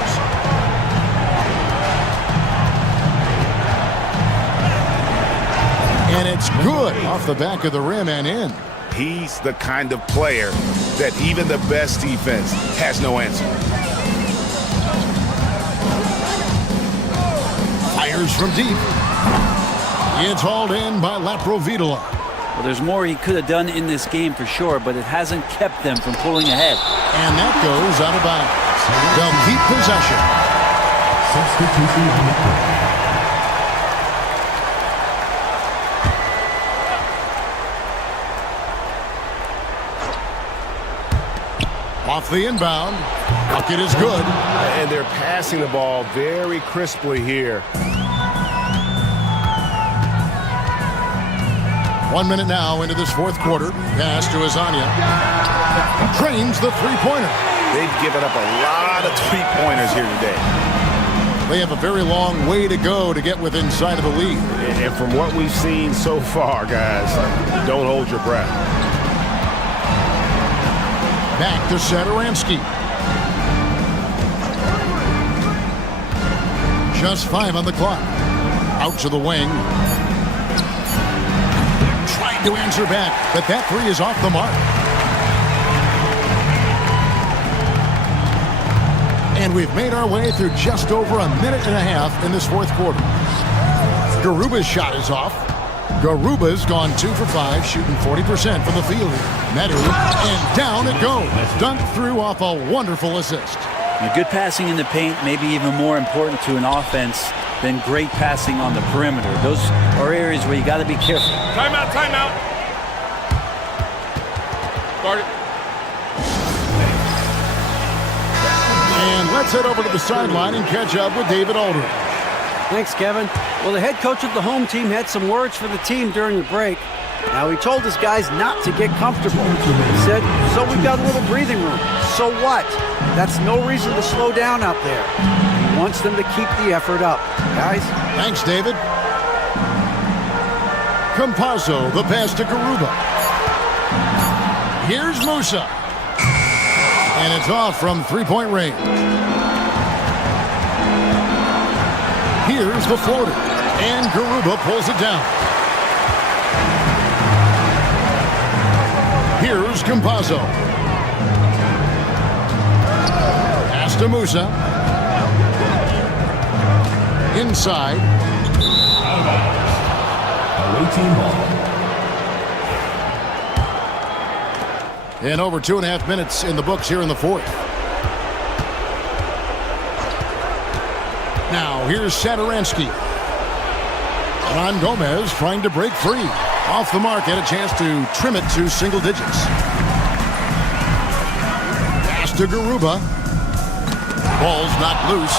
And it's good off the back of the rim and in. He's the kind of player that even the best defense has no answer. Fires from deep. It's hauled in by Laprovitola. Well, there's more he could have done in this game for sure, but it hasn't kept them from pulling ahead. And that goes out of bounds. They'll keep possession. Substitution on the court. Off the inbound. Bucket is good. And they're passing the ball very crisply here. 1 minute now into this fourth quarter. Pass to Azania. Drains the three-pointer. They've given up a lot of three-pointers here today. They have a very long way to go to get within sight of the lead. And from what we've seen so far, guys, don't hold your breath. Back to Satoransky. Just 5 on the clock. Out to the wing. Trying to answer back, but that three is off the mark. And we've made our way through just over a minute and a half in this fourth quarter. Garuba's shot is off. Garuba's gone 2 for 5, shooting 40% from the field here. Medu, and down it goes. Dunked through off a wonderful assist. And good passing in the paint may be even more important to an offense than great passing on the perimeter. Those are areas where you got to be careful. Timeout, timeout. Start it. And let's head over to the sideline and catch up with David Aldridge. Thanks, Kevin. Well, the head coach of the home team had some words for the team during the break. Now, he told his guys not to get comfortable. He said, so we've got a little breathing room. So what? That's no reason to slow down out there. He wants them to keep the effort up. Guys? Thanks, David. Campazzo, the pass to Garuba. Here's Musa. And it's off from three-point range. Here's the floater. And Garuba pulls it down. Here's Campazzo. Pass to Musa. Inside. Away team ball. And over 2.5 minutes in the books here in the fourth. Now, here's Satoransky. Ron Gomez trying to break free. Off the mark, had a chance to trim it to single digits. Pass to Garuba. Ball's not loose.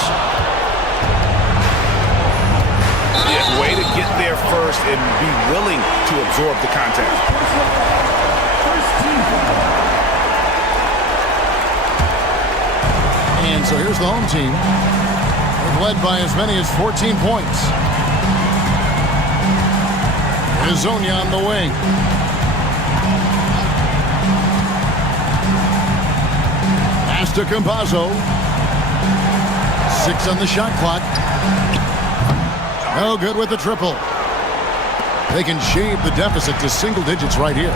Yeah, way to get there first and be willing to absorb the contact. And so here's the home team. They've led by as many as 14 points. Azonia on the wing. Pass to Campazzo. 6 on the shot clock. No good with the triple. They can shave the deficit to single digits right here.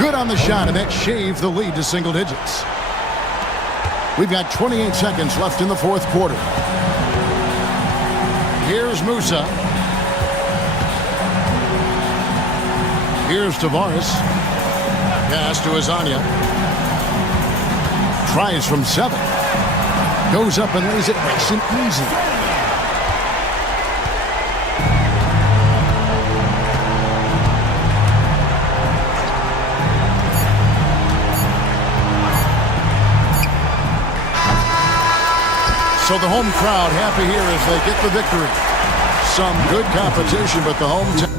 Good on the shot, and that shaved the lead to single digits. We've got 28 seconds left in the fourth quarter. Here's Musa. Here's Tavares. Pass to Azania. Tries from 7. Goes up and lays it nice and easy. So the home crowd happy here as they get the victory. Some good competition, but the home team.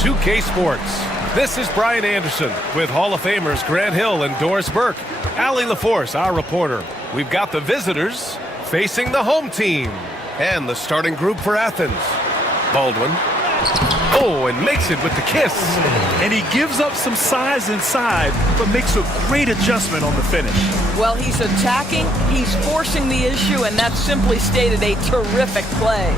2K Sports. This is Brian Anderson with Hall of Famers Grant Hill and Doris Burke. Allie LaForce, our reporter. We've got the visitors facing the home team. And the starting group for Athens. Baldwin. Oh, and makes it with the kiss. And he gives up some size inside, but makes a great adjustment on the finish. Well, he's attacking, he's forcing the issue, and that's simply stated a terrific play.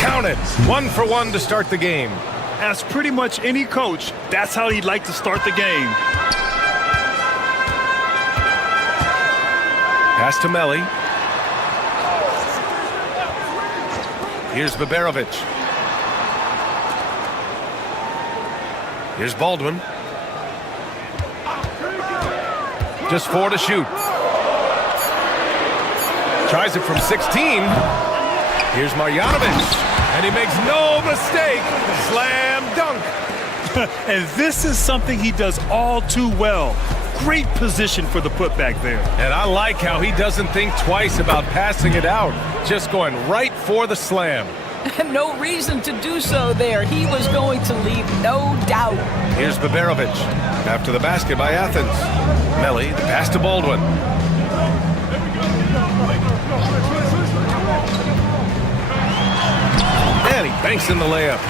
Count it. 1 for 1 to start the game. As pretty much any coach, that's how he'd like to start the game. Pass to Melli. Here's Baberovic. Here's Baldwin. Just 4 to shoot. Tries it from 16. Here's Marjanovic. And he makes no mistake. Slam dunk. And this is something he does all too well. Great position for the putback there. And I like how he doesn't think twice about passing it out. Just going right for the slam. No reason to do so there. He was going to leave no doubt. Here's Baberovic. After the basket by Athens. Melli, the pass to Baldwin. And he banks in the layup.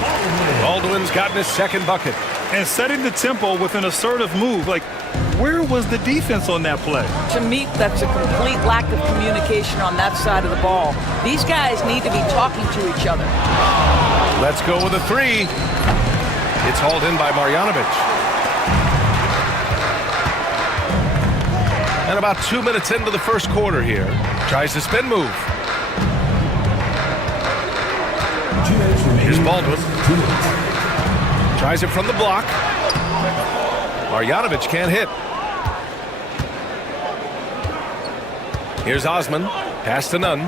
Baldwin's gotten his second bucket. And setting the tempo with an assertive move. Like, where was the defense on that play? To me, that's a complete lack of communication on that side of the ball. These guys need to be talking to each other. Let's go with a 3. It's hauled in by Marjanovic. And about 2 minutes into the first quarter here. Tries the spin move. Here's Baldwin. Tries it from the block. Marjanovic can't hit. Here's Osman. Pass to Nunn.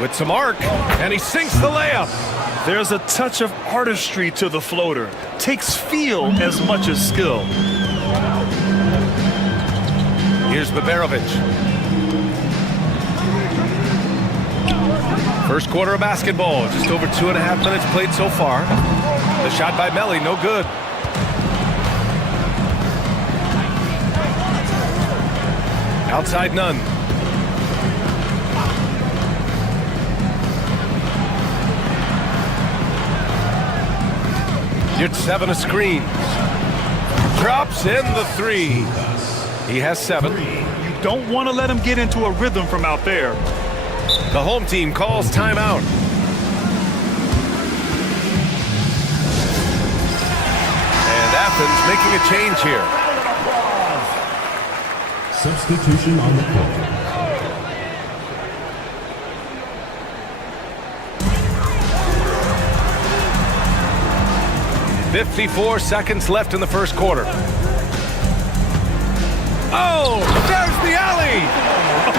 With some arc, and he sinks the layup. There's a touch of artistry to the floater. Takes feel as much as skill. Here's Baberovic. First quarter of basketball. Just over 2.5 minutes played so far. The shot by Melli, no good. Outside Nunn. Gets 7 a screen. Drops in the 3. He has 7. You don't want to let him get into a rhythm from out there. The home team calls timeout. And Athens making a change here. Substitution on the court. 54 seconds left in the first quarter. Oh, there's the alley.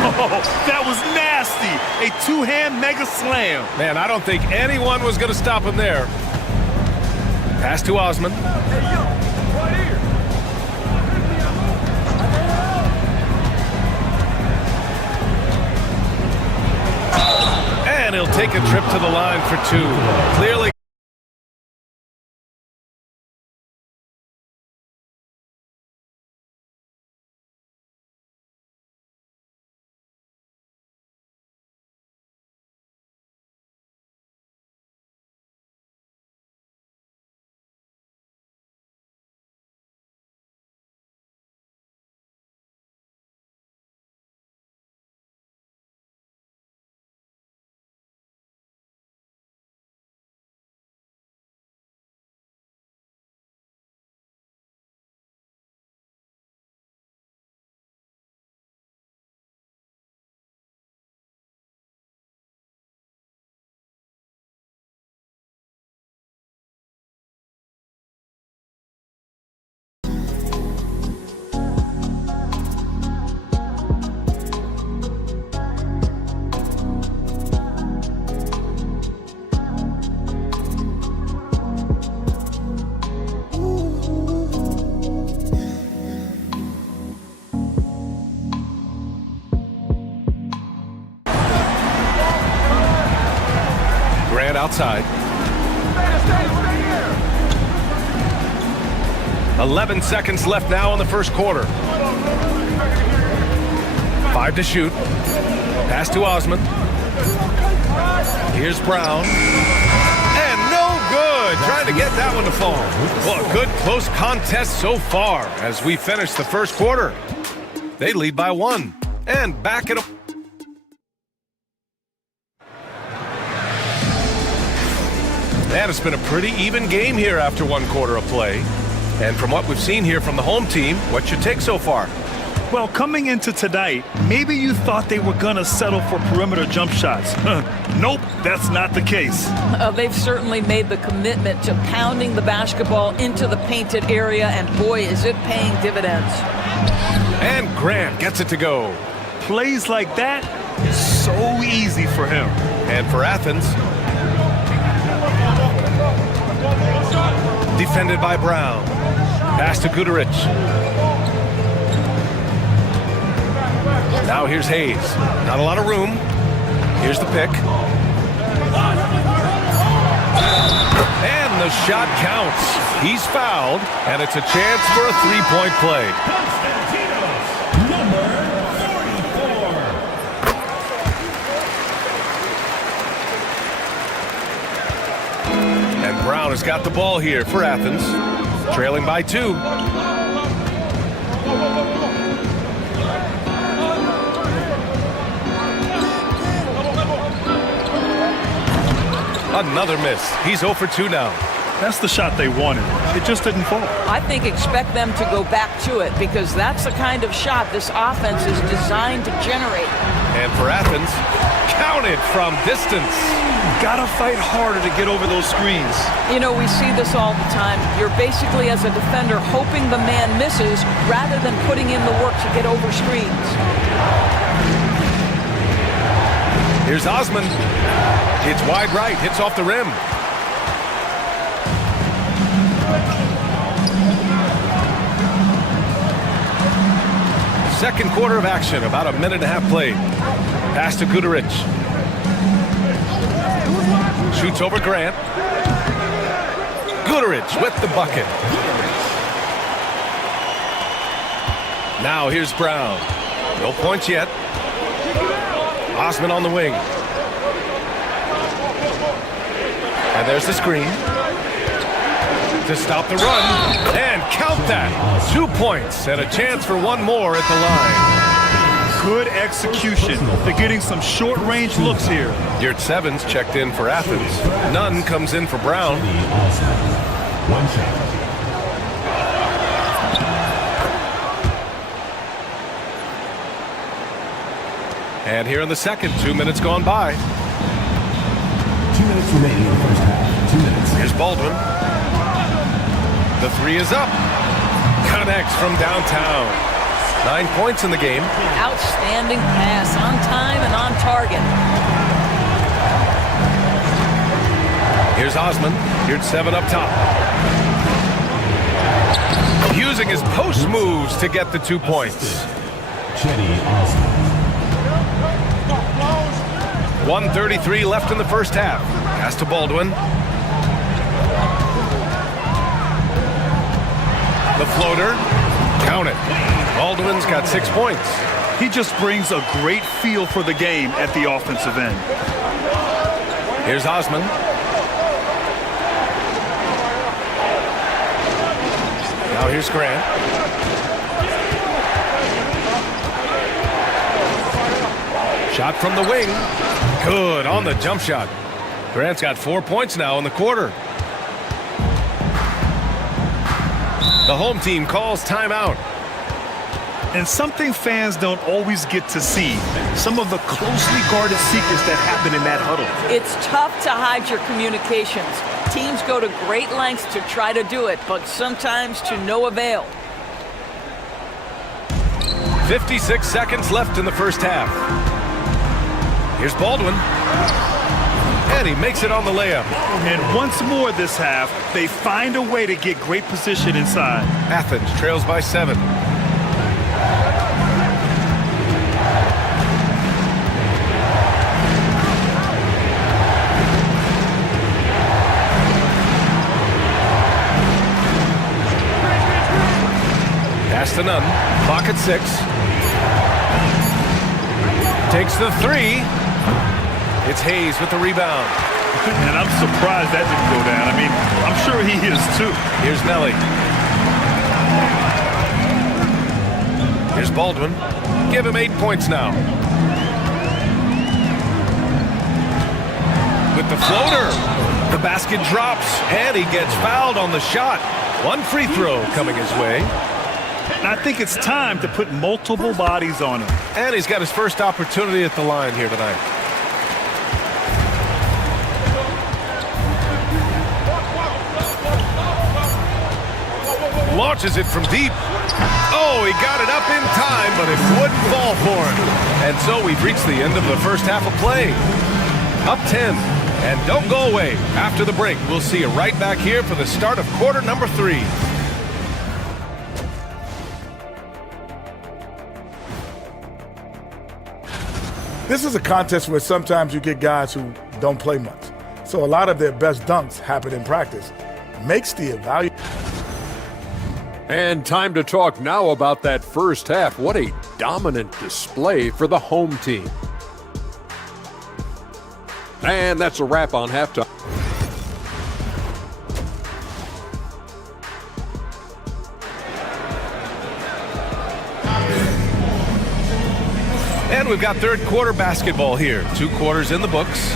Oh, that was nasty. A two-hand mega slam. Man, I don't think anyone was going to stop him there. Pass to Osman. And he'll take a trip to the line for 2. Clearly outside. 11 seconds left now in the first quarter. 5 to shoot. Pass to Osman. Here's Brown. And no good. Trying to get that one to fall. Well, a good close contest so far as we finish the first quarter. They lead by 1. And back at them. And it's been a pretty even game here after 1 quarter of play. And from what we've seen here from the home team, what's your take so far? Well, coming into tonight, maybe you thought they were going to settle for perimeter jump shots. Nope, that's not the case. They've certainly made the commitment to pounding the basketball into the painted area, and boy, is it paying dividends. And Grant gets it to go. Plays like that, so easy for him. And for Athens, defended by Brown. Pass to Guduric. Now here's Hayes. Not a lot of room. Here's the pick. And the shot counts. He's fouled, and it's a chance for a three-point play. And Brown has got the ball here for Athens. Trailing by 2. Another miss. He's 0 for 2 now. That's the shot they wanted. It just didn't fall. I think expect them to go back to it because that's the kind of shot this offense is designed to generate. And for Athens, counted from distance. Gotta fight harder to get over those screens. You know, we see this all the time. You're basically, as a defender, hoping the man misses rather than putting in the work to get over screens. Here's Osman. It's wide right, hits off the rim. Second quarter of action, about a minute and a half played. Pass to Guduric. Shoots over Grant. Guduric with the bucket. Now here's Brown. No points yet. Osman on the wing. And there's the screen. To stop the run. And count that. 2 points and a chance for one more at the line. Good execution. They're getting some short-range looks here. Yurtsevens checked in for Athens. Nunn comes in for Brown. One shot. And here in the second, 2 minutes gone by. 2 minutes remaining in the first half. 2 minutes. Here's Baldwin. The three is up. Connects from downtown. 9 points in the game. Outstanding pass, on time and on target. Here's Osman. Here's 7 up top. Using his post moves to get the 2 points. 1:33 left in the first half. Pass to Baldwin. The floater. Count it. Baldwin's got 6 points. He just brings a great feel for the game at the offensive end. Here's Osman. Now here's Grant. Shot from the wing. Good on the jump shot. Grant's got 4 points now in the quarter. The home team calls timeout. And something fans don't always get to see, some of the closely guarded secrets that happen in that huddle. It's tough to hide your communications. Teams go to great lengths to try to do it, but sometimes to no avail. 56 seconds left in the first half. Here's Baldwin. And he makes it on the layup. And once more this half, they find a way to get great position inside. Athens trails by 7. Pass to Nunn. Clock at 6. Takes the 3. It's Hayes with the rebound. And I'm surprised that didn't go down. I mean, I'm sure he is too. Here's Nelly. Here's Baldwin. Give him 8 points now. With the floater. The basket drops, and he gets fouled on the shot. 1 free throw coming his way. And I think it's time to put multiple bodies on him. And he's got his first opportunity at the line here tonight. Launches it from deep. Oh, he got it up in time, but it wouldn't fall for him. And so we've reached the end of the first half of play. Up 10. And don't go away. After the break, we'll see you right back here for the start of quarter number 3. This is a contest where sometimes you get guys who don't play much. So a lot of their best dunks happen in practice. Makes the evaluation. And time to talk now about that first half. What a dominant display for the home team. And that's a wrap on halftime. And we've got third quarter basketball here. 2 quarters in the books.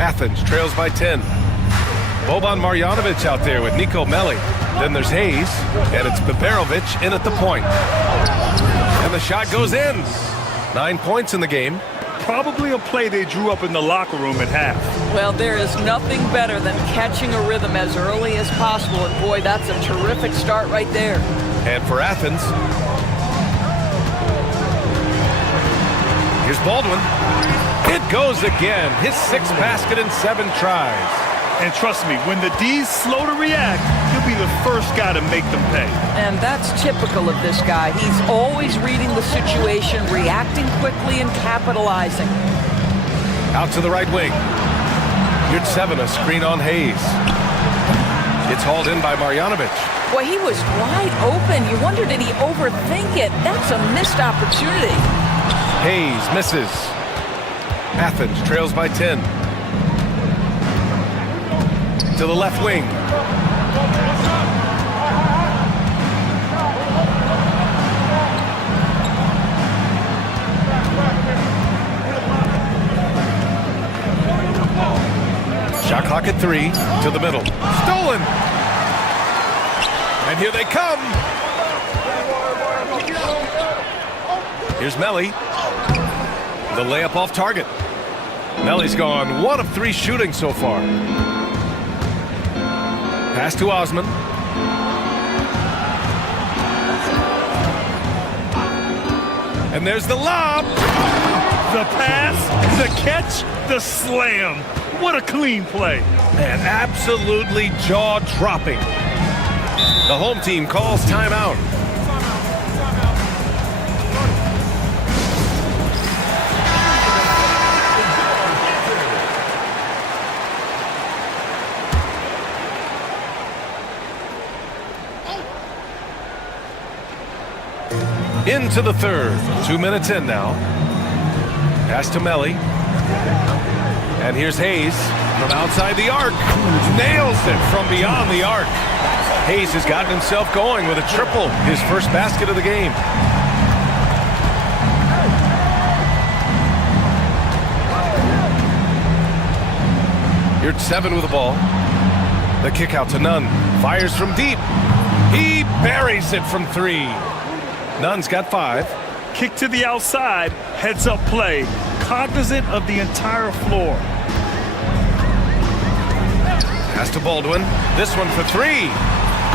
Athens trails by 10. Boban Marjanovic out there with Nico Melli. Then there's Hayes, and it's Biberovic in at the point. And the shot goes in. 9 points in the game. Probably a play they drew up in the locker room at half. Well, there is nothing better than catching a rhythm as early as possible. And boy, that's a terrific start right there. And for Athens, here's Baldwin. It goes again. His 6th basket in 7 tries. And trust me, when the D's slow to react, he'll be the first guy to make them pay. And that's typical of this guy. He's always reading the situation, reacting quickly, and capitalizing. Out to the right wing. Here's 7, a screen on Hayes. It's hauled in by Marjanovic. Boy, he was wide open. You wonder, did he overthink it? That's a missed opportunity. Hayes misses. Athens trails by 10. To the left wing. Shot clock at 3. To the middle. Stolen! And here they come! Here's Melli. The layup off target. Melli's gone 1 of 3 shooting so far. Pass to Osman. And there's the lob. The pass, the catch, the slam. What a clean play. And absolutely jaw-dropping. The home team calls timeout. Into the third. 2 minutes in now. Pass to Melli. And here's Hayes from outside the arc. Nails it from beyond the arc. Hayes has gotten himself going with a triple. His first basket of the game. Here's 7 with the ball. The kick out to Nunn. Fires from deep. He buries it from 3. Nunn's got 5. Kick to the outside, heads up play, cognizant of the entire floor. Pass to Baldwin. This one for 3.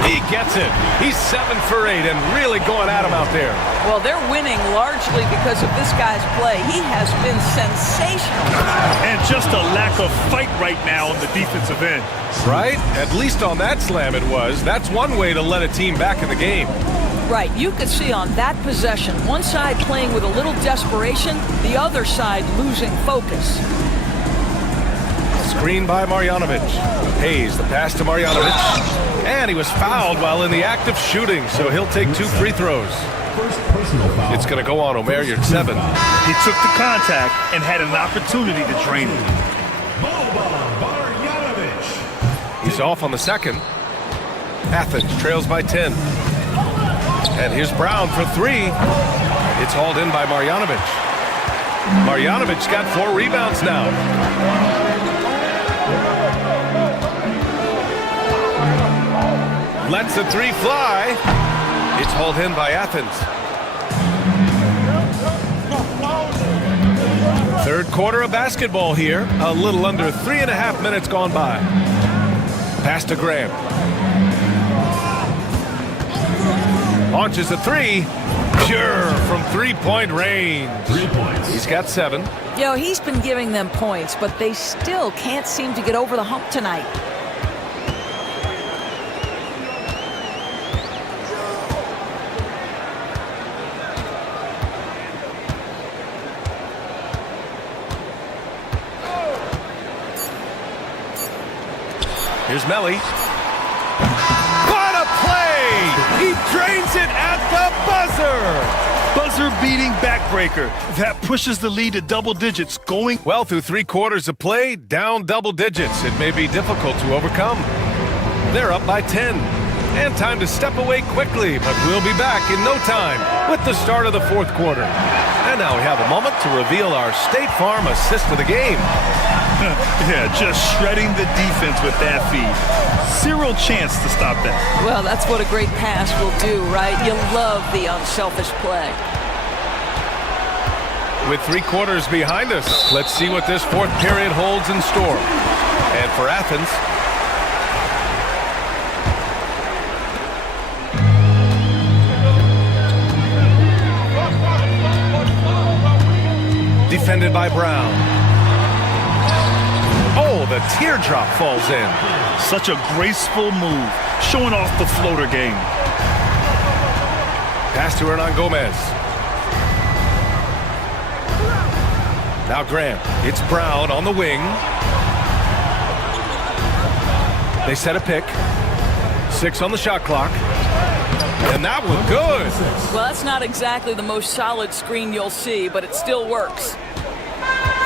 He gets it. He's 7 for 8 and really going at him out there. Well, they're winning largely because of this guy's play. He has been sensational. And just a lack of fight right now on the defensive end. Right? At least on that slam it was. That's one way to let a team back in the game. Right, you could see on that possession, one side playing with a little desperation, the other side losing focus. Screen by Marjanovic. Hayes, the pass to Marjanovic. And he was fouled while in the act of shooting, so he'll take 2 free throws. It's going to go on Omer Yurtseven. He took the contact and had an opportunity to drain it. He's off on the second. Athens trails by 10. And here's Brown for 3. It's hauled in by Marjanovic. Marjanovic's got 4 rebounds now. Lets the 3 fly. It's hauled in by Athens. Third quarter of basketball here. A little under 3.5 minutes gone by. Pass to Graham. Launches a 3. Pure from 3-point range. 3 points. He's got 7. You know, he's been giving them points, but they still can't seem to get over the hump tonight. Here's Melly. What a play! He drains it at the Buzzer-beating backbreaker. That pushes the lead to double digits going. Well, through 3 quarters of play, down double digits. It may be difficult to overcome. They're up by 10. And time to step away quickly, but we'll be back in no time with the start of the 4th quarter. And now we have a moment to reveal our State Farm assist of the game. Yeah, just shredding the defense with that feed. Zero chance to stop that. Well, that's what a great pass will do, right? You love the unselfish play. With 3 quarters behind us, let's see what this 4th period holds in store. And for Athens, defended by Brown. Oh, the teardrop falls in. Such a graceful move, showing off the floater game. Pass to Hernan Gomez. Now Graham. It's Brown on the wing. They set a pick. 6 on the shot clock. And that one good. Well, that's not exactly the most solid screen you'll see, but it still works.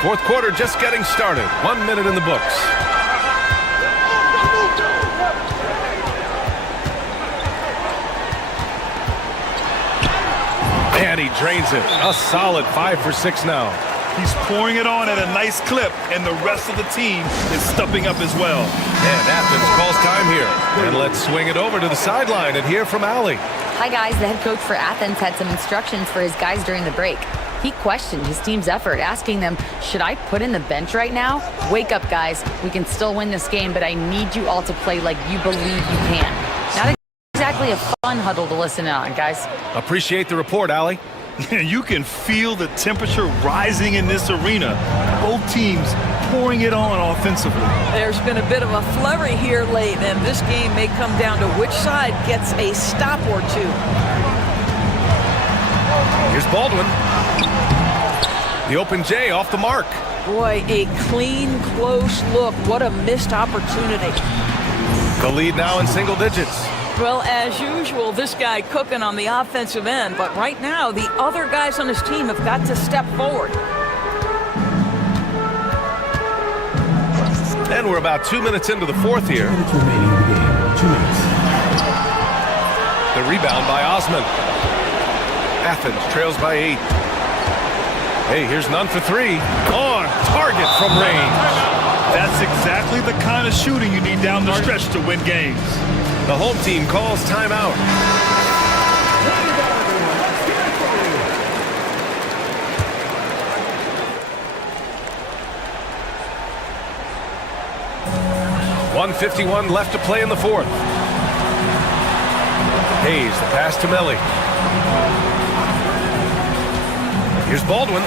4th quarter just getting started. 1 minute in the books. And he drains it. A solid 5 for 6 now. He's pouring it on at a nice clip, and the rest of the team is stepping up as well. And Athens calls time here. And let's swing it over to the sideline and hear from Allie. Hi, guys. The head coach for Athens had some instructions for his guys during the break. He questioned his team's effort, asking them, should I put in the bench right now? Wake up, guys. We can still win this game, but I need you all to play like you believe you can. Not exactly a fun huddle to listen on, guys. Appreciate the report, Allie. You can feel the temperature rising in this arena. Both teams pouring it on offensively. There's been a bit of a flurry here late, and this game may come down to which side gets a stop or 2. Here's Baldwin. The open J off the mark. Boy, a clean, close look. What a missed opportunity. The lead now in single digits. Well, as usual, this guy cooking on the offensive end, but right now, the other guys on his team have got to step forward. And we're about 2 minutes into the 4th here. 2 minutes remaining in the game. 2 minutes. The rebound by Osman. Athens trails by 8. Hey, here's none for 3. On target from range. That's exactly the kind of shooting you need down the stretch to win games. The home team calls timeout. .151 left to play in the 4th. Hayes, the pass to Melly. Here's Baldwin.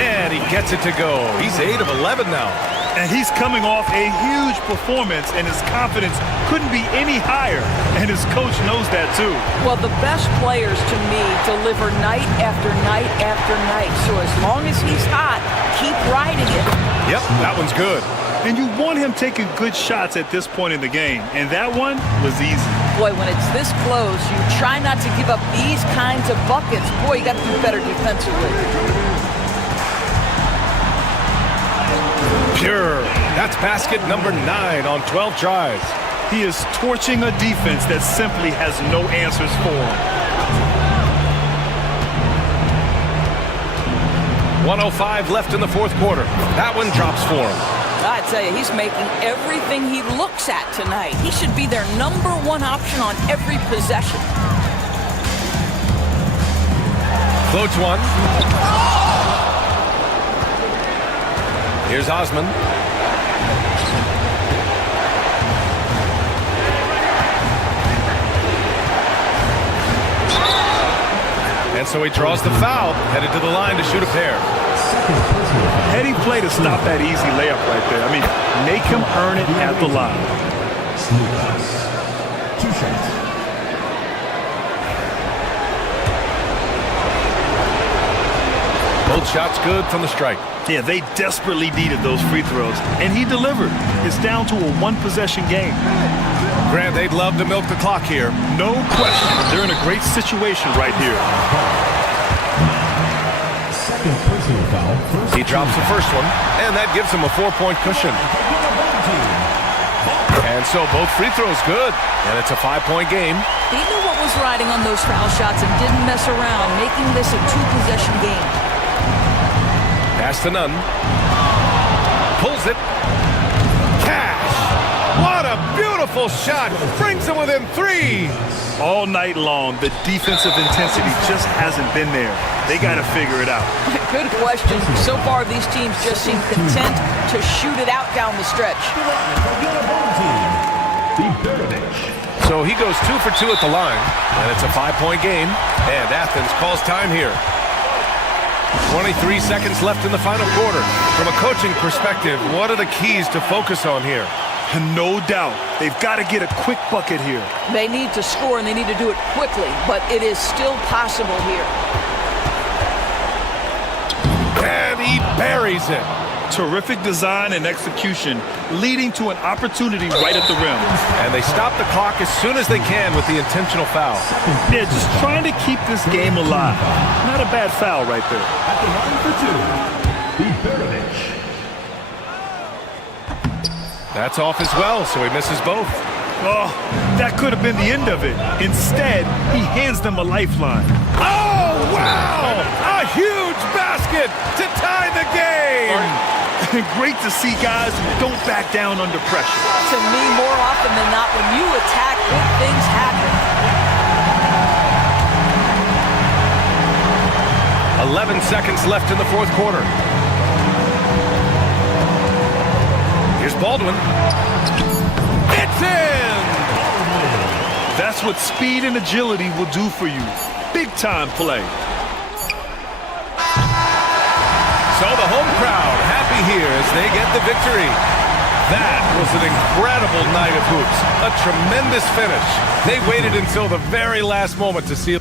And he gets it to go. He's 8 of 11 now. And he's coming off a huge performance, and his confidence couldn't be any higher. And his coach knows that, too. Well, the best players, to me, deliver night after night after night. So as long as he's hot, keep riding it. Yep, that one's good. And you want him taking good shots at this point in the game, and that one was easy. Boy, when it's this close, you try not to give up these kinds of buckets. Boy, you got to do better defensively. Pure. That's basket number 9 on 12 tries. He is torching a defense that simply has no answers for him. 1:05 left in the fourth quarter. That one drops for him. I tell you, he's making everything he looks at tonight. He should be their #1 option on every possession. Floats one. Here's Osman. And so he draws the foul, headed to the line to shoot a pair. Heading play to stop that easy layup right there. I mean, make him earn it at the line. 2 shots. Both shots good from the strike. Yeah, they desperately needed those free throws, and he delivered. It's down to a one-possession game. Grant, they'd love to milk the clock here. No question. They're in a great situation right here. Second personal foul. He drops the first one, and that gives him a 4-point cushion. And so both free throws good, and it's a 5-point game. He knew what was riding on those foul shots and didn't mess around, making this a 2-possession game. Pass to Nunn. Pulls it. Cash! What a beautiful shot! Brings him within 3! All night long, the defensive intensity just hasn't been there. They got to figure it out. Good question. So far, these teams just seem content to shoot it out down the stretch. So he goes 2 for 2 at the line, and it's a 5-point game. And Athens calls time here. 23 seconds left in the final quarter. From a coaching perspective, what are the keys to focus on here? No doubt. They've got to get a quick bucket here. They need to score, and they need to do it quickly, but it is still possible here. And he buries it. Terrific design and execution, leading to an opportunity right at the rim. And they stop the clock as soon as they can with the intentional foul. They're just trying to keep this game alive. Not a bad foul right there. At the line for 2, Fenerbahche. That's off as well, so he misses both. Oh, that could have been the end of it. Instead, he hands them a lifeline. Oh, wow! A huge basket to tie the game! Great to see guys who don't back down under pressure. To me, more often than not, when you attack, good things happen. 11 seconds left in the fourth quarter. Here's Baldwin. It's in! That's what speed and agility will do for you. Big-time play. So the home crowd happy here as they get the victory. That was an incredible night of hoops. A tremendous finish. They waited until the very last moment to seal.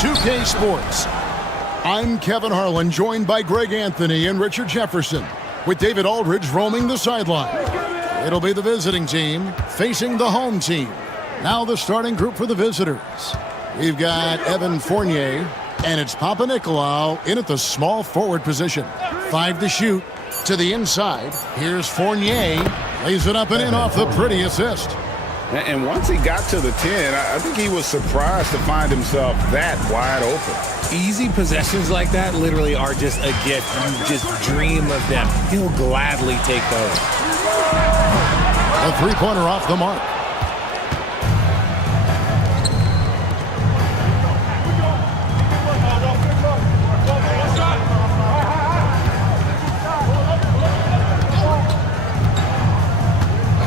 2K Sports. I'm Kevin Harlan, joined by Greg Anthony and Richard Jefferson, with David Aldridge roaming the sideline. It'll be the visiting team facing the home team. Now the starting group for the visitors. We've got Evan Fournier, and it's Papanikolaou in at the small forward position. 5 to shoot to the inside. Here's Fournier, lays it up and in off the pretty assist. And once he got to the 10, I think he was surprised to find himself that wide open. Easy possessions like that literally are just a gift. You just dream of them. He'll gladly take those. A three-pointer off the mark.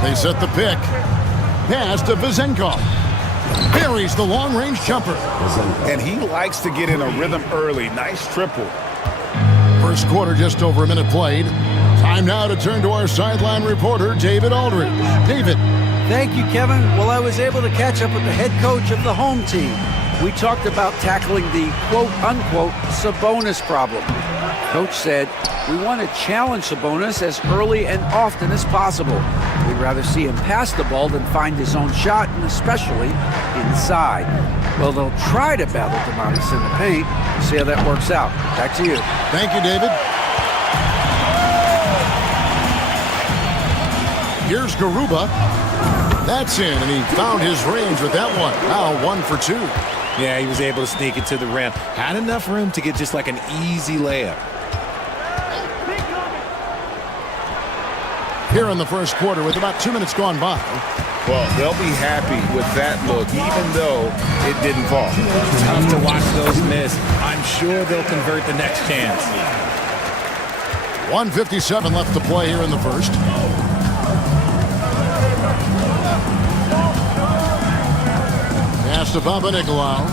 They set the pick. Pass to Vezenkov. Buries the long-range jumper. And he likes to get in a rhythm early. Nice triple. First quarter, just over a minute played. Time now to turn to our sideline reporter, David Aldridge. David. Thank you, Kevin. Well, I was able to catch up with the head coach of the home team. We talked about tackling the quote-unquote Sabonis problem. Coach said, we want to challenge Sabonis as early and often as possible. We'd rather see him pass the ball than find his own shot, and especially inside. Well, they'll try to battle Demonis in the paint. See how that works out. Back to you. Thank you, David. Here's Garuba. That's in, and he found his range with that one. Now 1 for 2. Yeah, he was able to sneak it to the rim. Had enough room to get just like an easy layup. Here in the first quarter with about 2 minutes gone by. Well, they'll be happy with that look, even though it didn't fall. Tough to watch those miss. I'm sure they'll convert the next chance. 1:57 left to play here in the first. Pass to Papanikolaou.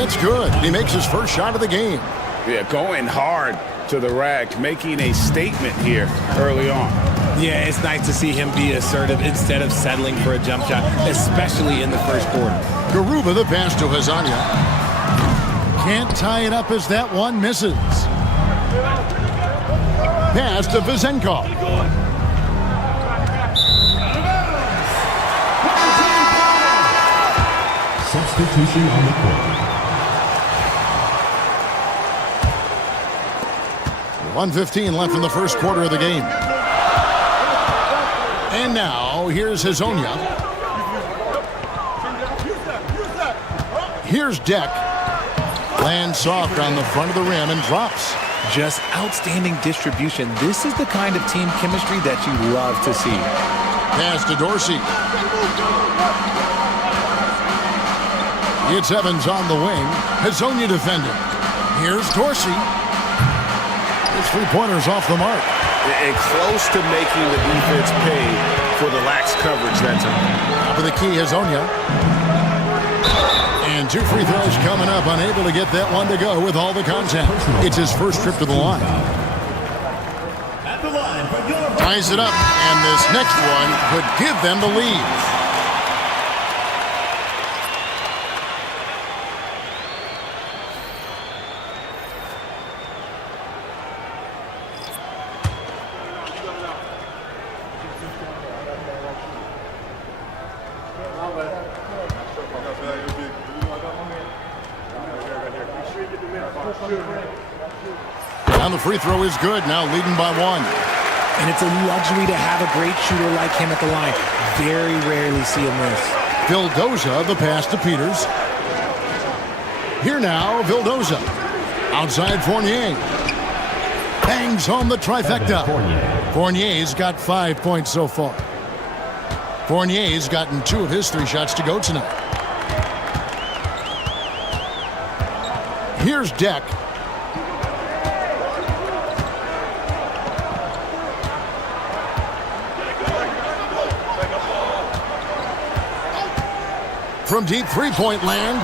It's good. He makes his first shot of the game. Yeah, going hard to the rack, making a statement here early on. Yeah, it's nice to see him be assertive instead of settling for a jump shot, especially in the first quarter. Garuba, the pass to Hazonia. Can't tie it up as that one misses. Pass to Vizenkov. Substitution on the court. 1:15 left in the first quarter of the game. And now, here's Hazonia. Here's Deck. Lands soft on the front of the rim and drops. Just outstanding distribution. This is the kind of team chemistry that you love to see. Pass to Dorsey. It's Evans on the wing. Hazonia defending. Here's Dorsey. His three-pointers off the mark. And close to making the defense pay for the lax coverage that time. Top of the key, Hazonia. And two free throws coming up. Unable to get that one to go with all the contact. It's his first trip to the line. Ties it up, and this next one could give them the lead. And the free throw is good, now leading by one. And it's a luxury to have a great shooter like him at the line. Very rarely see him miss. Vildoza, the pass to Peters. Here now, Vildoza. Outside Fournier. Bangs home the trifecta. Fournier's got 5 points so far. Fournier's gotten 2 of his 3 shots to go tonight. Here's Deck. From deep three-point land,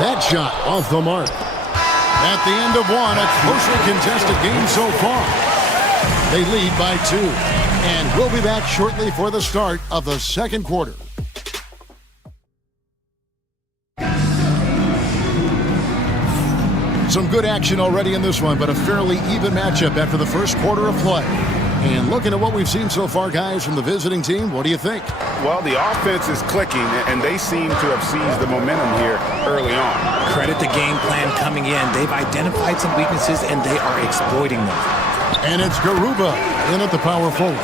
that shot off the mark. At the end of one, a closely contested game so far. They lead by 2, and we'll be back shortly for the start of the second quarter. Some good action already in this one, but a fairly even matchup after the first quarter of play. And looking at what we've seen so far, guys, from the visiting team, what do you think? Well, the offense is clicking, and they seem to have seized the momentum here early on. Credit the game plan coming in. They've identified some weaknesses, and they are exploiting them. And it's Garuba in at the power forward.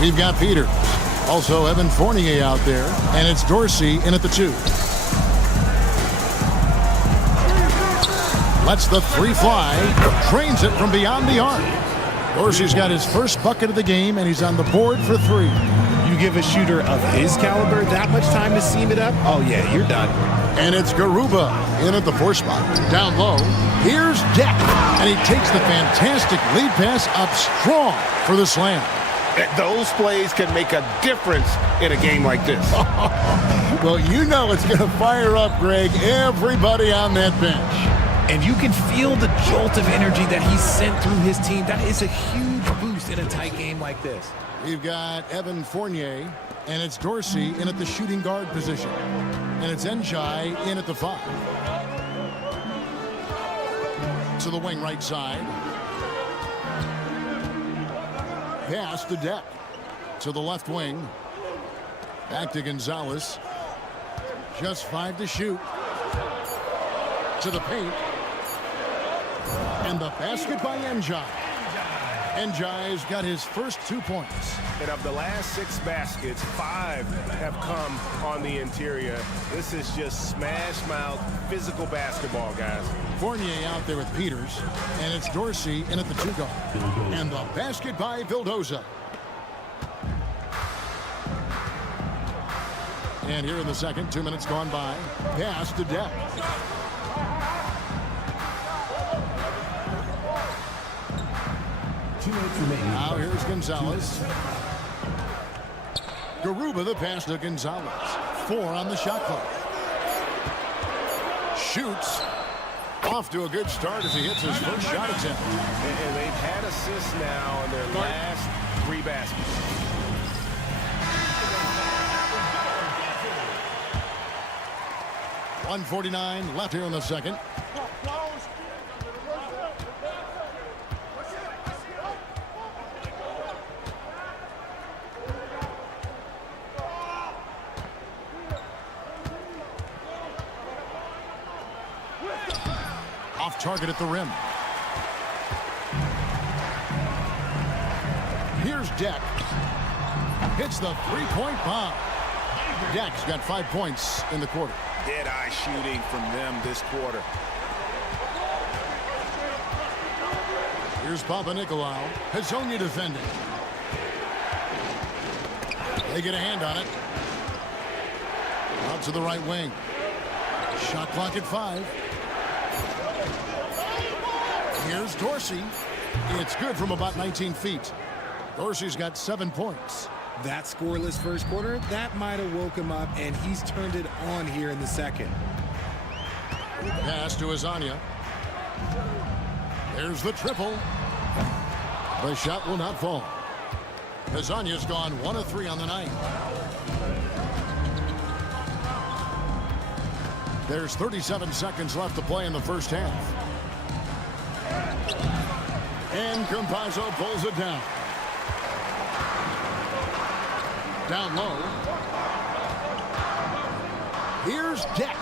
We've got Peters. Also, Evan Fournier out there. And it's Dorsey in at the 2. Lets the 3 fly. Trains it from beyond the arc. Dorsey's got his first bucket of the game, and he's on the board for 3. You give a shooter of his caliber that much time to seam it up, oh yeah, you're done. And it's Garuba in at the 4 spot. Down low, here's Deck. And he takes the fantastic lead pass up strong for the slam. Those plays can make a difference in a game like this. Well, you know it's going to fire up, Greg, everybody on that bench. And you can feel the jolt of energy that he sent through his team. That is a huge boost in a tight game like this. We've got Evan Fournier, and it's Dorsey in at the shooting guard position. And it's Njai in at the 5. To the wing right side. Pass to Deck. To the left wing. Back to Gonzalez. Just 5 to shoot. To the paint. And the basket by Njai. Njai's got his first 2 points. And of the last 6 baskets, 5 have come on the interior. This is just smash mouth, physical basketball, guys. Fournier out there with Peters. And it's Dorsey in at the 2 guard. And the basket by Vildoza. And here in the second, 2 minutes gone by. Pass to Deck. Now here's Gonzalez. Garuba the pass to Gonzalez. 4 on the shot clock. Shoots Off to a good start as he hits his first shot attempt. And they've had assists now in their last 3 baskets. .149 left here in the second. Off target at the rim. Here's Deck. Hits the three-point bomb. Deck's got 5 points in the quarter. Dead-eye shooting from them this quarter. Here's Panathinaikos. Hazonia defending. They get a hand on it. Out to the right wing. Shot clock at 5. Here's Dorsey. It's good from about 19 feet. Dorsey's got 7 points. That scoreless first quarter, that might have woke him up, and he's turned it on here in the second. Pass to Hazonia. There's the triple. The shot will not fall. Hazonia's gone 1 of 3 on the night. There's 37 seconds left to play in the first half. And Campazzo pulls it down. Down low. Here's Deck.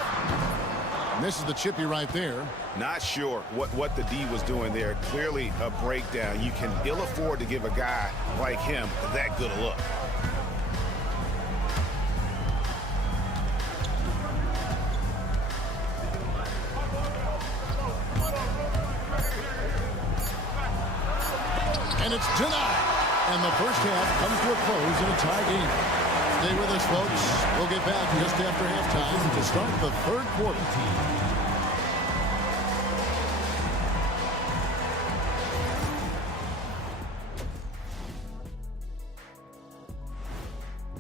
And this is the chippy right there. Not sure what the D was doing there. Clearly a breakdown. You can ill afford to give a guy like him that good a look. And it's denied. And the first half comes to a close in a tie game. Stay with us, folks. We'll get back just after halftime to start the third quarter.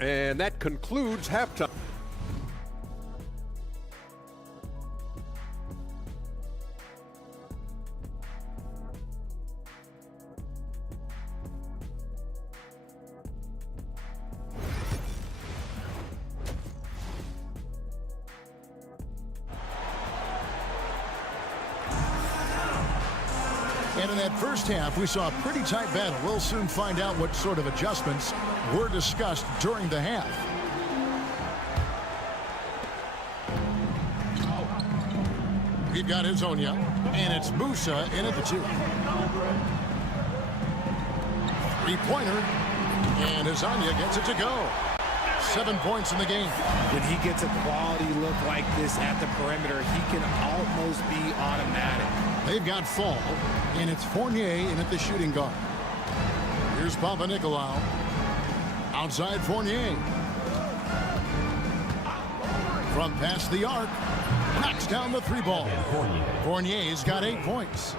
And that concludes halftime. And in that first half, we saw a pretty tight battle. We'll soon find out what sort of adjustments were discussed during the half. We've got Hazonia, and it's Musa in at the 2. Three-pointer, and Hazonia gets it to go. 7 points in the game. When he gets a quality look like this at the perimeter, he can almost be automatic. They've got Fall, and it's Fournier in at the shooting guard. Here's Panathinaikos. Outside Fournier. From past the arc, knocks down the 3-ball. Fournier's got 8 points.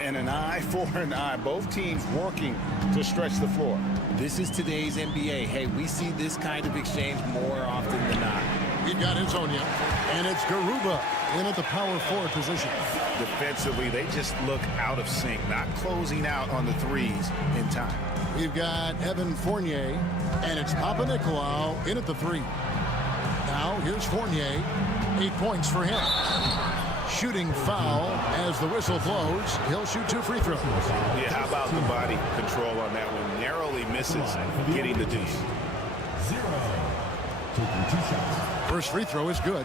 And an eye for an eye. Both teams working to stretch the floor. This is today's NBA. Hey, we see this kind of exchange more often than not. We've got Hazonia, and it's Garuba in at the power forward position. Defensively, they just look out of sync, not closing out on the threes in time. We've got Evan Fournier, and it's Panathinaikos in at the 3. Now, here's Fournier. 8 points for him. Shooting foul as the whistle blows. He'll shoot 2 free throws. Yeah, how about the body control on that one? Narrowly misses getting the deuce. 0. Taking 2 shots. First free throw is good.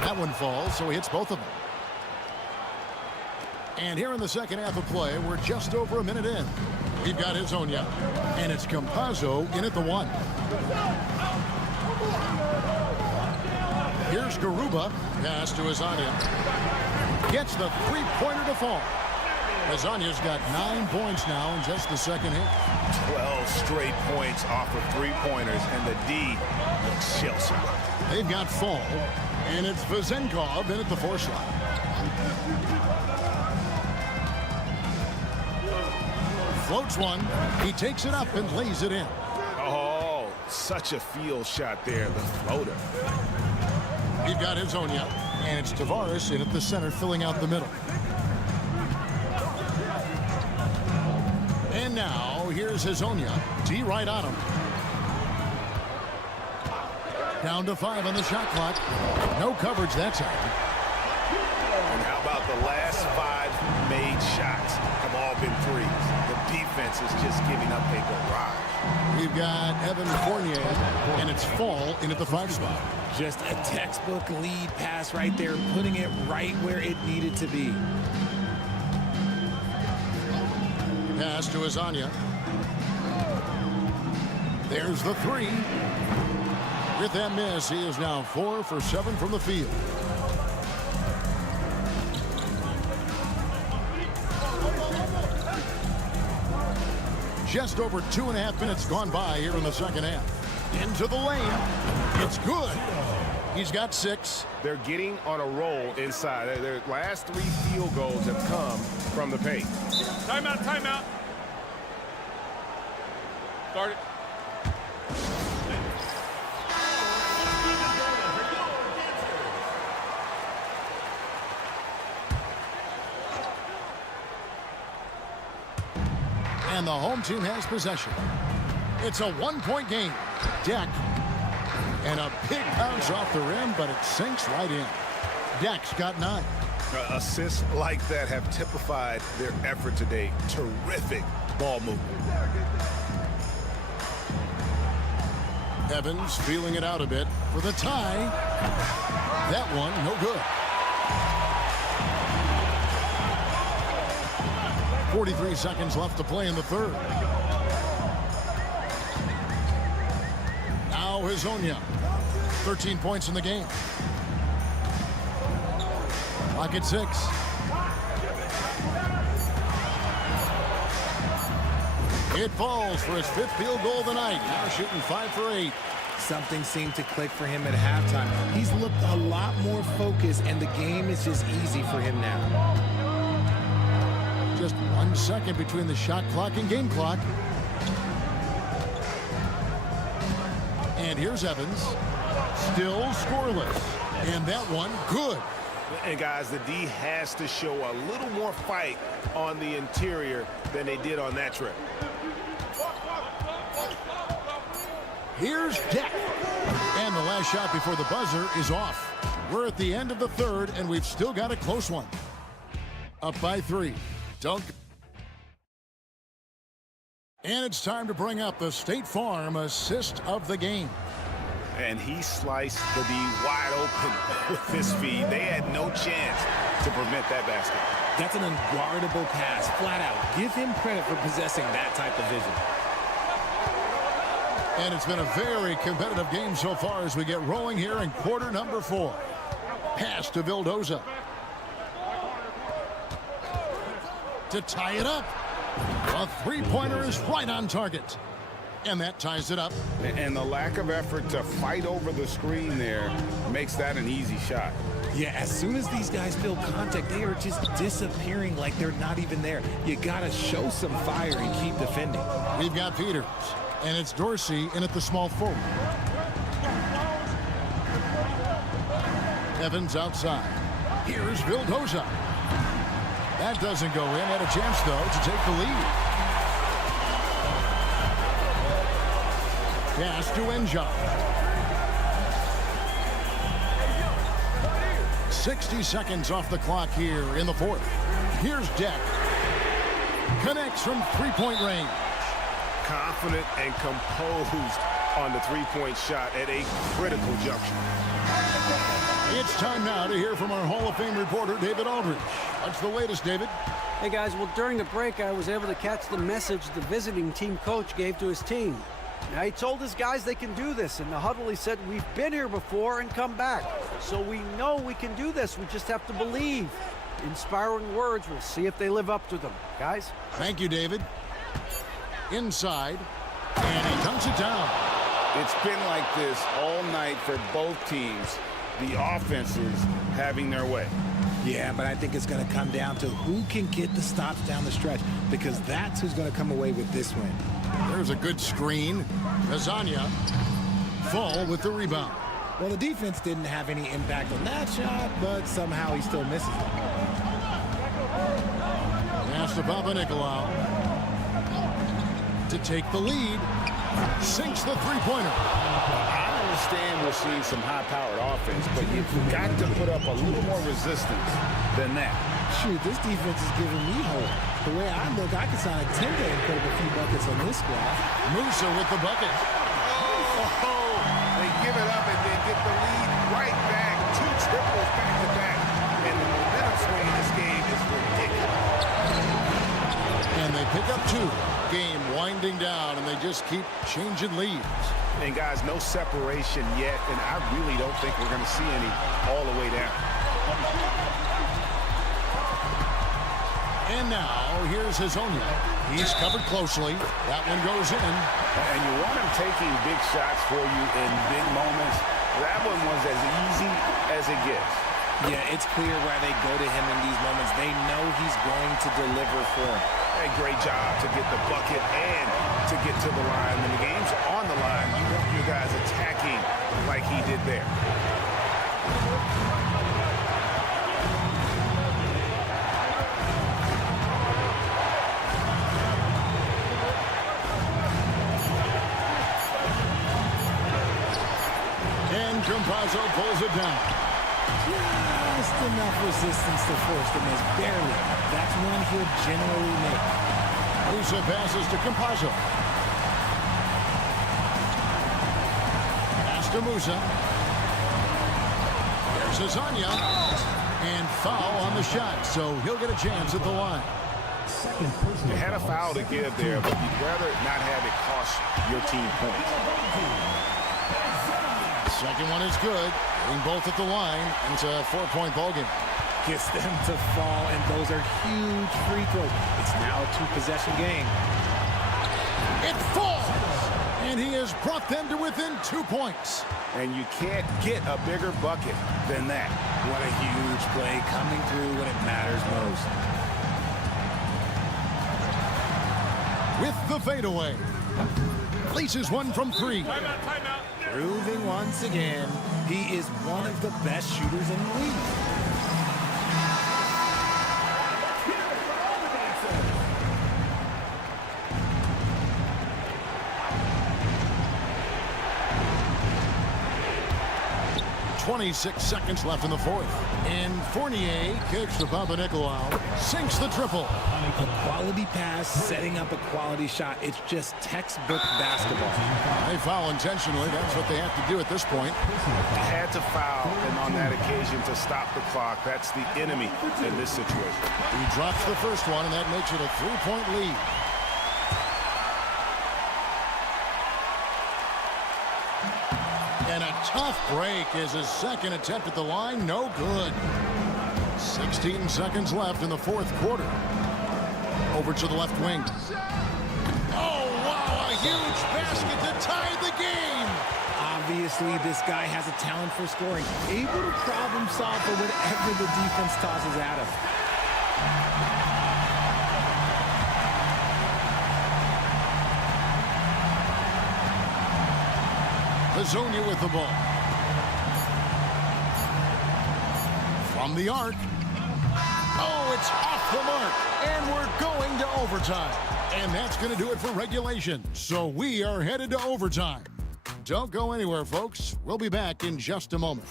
That one falls, so he hits both of them. And here in the second half of play, we're just over a minute in. We've got Hazonia, and it's Campazzo in at the 1. Here's Garuba. Pass to Hazonia. Gets the three-pointer to fall. Hazonia's got 9 points now in just the second half. 12 straight points off of three-pointers, and the D looks shell-shocked. They've got Fall, and it's Vezenkov in at the 4 slot. Floats one. He takes it up and lays it in. Oh, such a field shot there, the floater. We've got Hazonia, and it's Tavares in at the center, filling out the middle. And now, here's Hazonia. D right on him. Down to 5 on the shot clock. No coverage that time. And how about the last 5 made shots have all been threes? The defense is just giving up a barrage. We've got Evan Fournier, and it's Fall in at the 5 spot. Just a textbook lead pass right there, putting it right where it needed to be. Pass to Hazonia. There's the 3. With that miss, he is now 4 for 7 from the field. Just over 2.5 minutes gone by here in the second half. Into the lane. It's good. He's got 6. They're getting on a roll inside. Their last 3 field goals have come from the paint. Timeout, timeout. Start it. And the home team has possession. It's a 1-point game. Deck. And a big bounce off the rim, but it sinks right in. Deck's got 9. Assists like that have typified their effort today. Terrific ball movement. Evans feeling it out a bit for the tie. That one, no good. 43 seconds left to play in the third. Now Hazonia. 13 points in the game. Clock at 6. It falls for his 5th field goal of the night. Now shooting 5 for 8. Something seemed to click for him at halftime. He's looked a lot more focused, and the game is just easy for him now. Just 1 second between the shot clock and game clock. And here's Evans. Still scoreless. And that one, good. And guys, the D has to show a little more fight on the interior than they did on that trip. Here's Deck. And the last shot before the buzzer is off. We're at the end of the third, and we've still got a close one. Up by 3. Dunk. And it's time to bring up the State Farm assist of the game. And he sliced the D wide open with his feed. They had no chance to prevent that basket. That's an unguardable pass, flat out. Give him credit for possessing that type of vision. And it's been a very competitive game so far as we get rolling here in quarter number 4. Pass to Vildoza. To tie it up. A 3-pointer is right on target. And that ties it up. And the lack of effort to fight over the screen there makes that an easy shot. Yeah, as soon as these guys feel contact, they are just disappearing like they're not even there. You got to show some fire and keep defending. We've got Peters, and it's Dorsey in at the small forward. Evans outside. Here's Vildoza. That doesn't go in. Had a chance, though, to take the lead. Pass to Enjoy. 60 seconds off the clock here in the fourth. Here's Deck. Connects from 3-point range. Confident and composed on the 3-point shot at a critical juncture. It's time now to hear from our Hall of Fame reporter, David Aldridge. What's the latest, David? Hey, guys. Well, during the break, I was able to catch the message the visiting team coach gave to his team. Now, he told his guys they can do this. In the huddle, he said, we've been here before and come back. So we know we can do this. We just have to believe. Inspiring words. We'll see if they live up to them. Guys? Thank you, David. Inside. And he dunks it down. It's been like this all night for both teams. The offenses having their way. Yeah, but I think it's going to come down to who can get the stops down the stretch, because that's who's going to come away with this win. There's a good screen. Hazonia. Fall with the rebound. Well, the defense didn't have any impact on that shot, but somehow he still misses it. Pass to Panathinaikos to take the lead. Sinks the three-pointer. I understand we're seeing some high-powered offense, but you've got to put up a little more resistance than that. Shoot, this defense is giving me hope. The way I look, I could sign a 10-day and put up a few buckets on this squad. Musa with the bucket. Oh, they give it up and then get the lead right back. 2 triples back-to-back. And the momentum swing in this game is ridiculous. And they pick up 2. Game winding down, and they just keep changing leads. And guys, no separation yet, and I really don't think we're going to see any all the way down. And now, here's Hazonia. He's covered closely. That one goes in. And you want him taking big shots for you in big moments. That one was as easy as it gets. Yeah, it's clear why they go to him in these moments. They know he's going to deliver for them. A great job to get the bucket and to get to the line. When the game's on the line, you want your guys attacking like he did there. And Campazzo pulls it down. Just enough resistance to force the miss. Barely. That's one he'll generally make. Musa passes to Campazzo. Pass to Musa. There's Hazonia. And foul on the shot, so he'll get a chance at the line. You had a foul to give there, but you'd rather not have it cost your team points. Second one is good. Getting both at the line, and it's a 4-point ball game. Gets them to fall, and those are huge free throws. It's now a 2-possession game. It falls! And he has brought them to within 2 points. And you can't get a bigger bucket than that. What a huge play coming through when it matters most. With the fadeaway. Places one from 3. Timeout. Proving once again, he is one of the best shooters in the league. .26 seconds left in the fourth. And Fournier kicks to Panathinaikos. Sinks the triple. A quality pass, setting up a quality shot. It's just textbook basketball. They foul intentionally. That's what they have to do at this point. Had to foul, and on that occasion to stop the clock. That's the enemy in this situation. He drops the first one, and that makes it a 3-point lead. And a tough break is his second attempt at the line. No good. 16 seconds left in the fourth quarter. Over to the left wing. Oh, wow, a huge basket to tie the game. Obviously, this guy has a talent for scoring. Able to problem solve for whatever the defense tosses at him. Hazonia with the ball. From the arc. Oh, it's off the mark. And we're going to overtime. And that's going to do it for regulation. So we are headed to overtime. Don't go anywhere, folks. We'll be back in just a moment.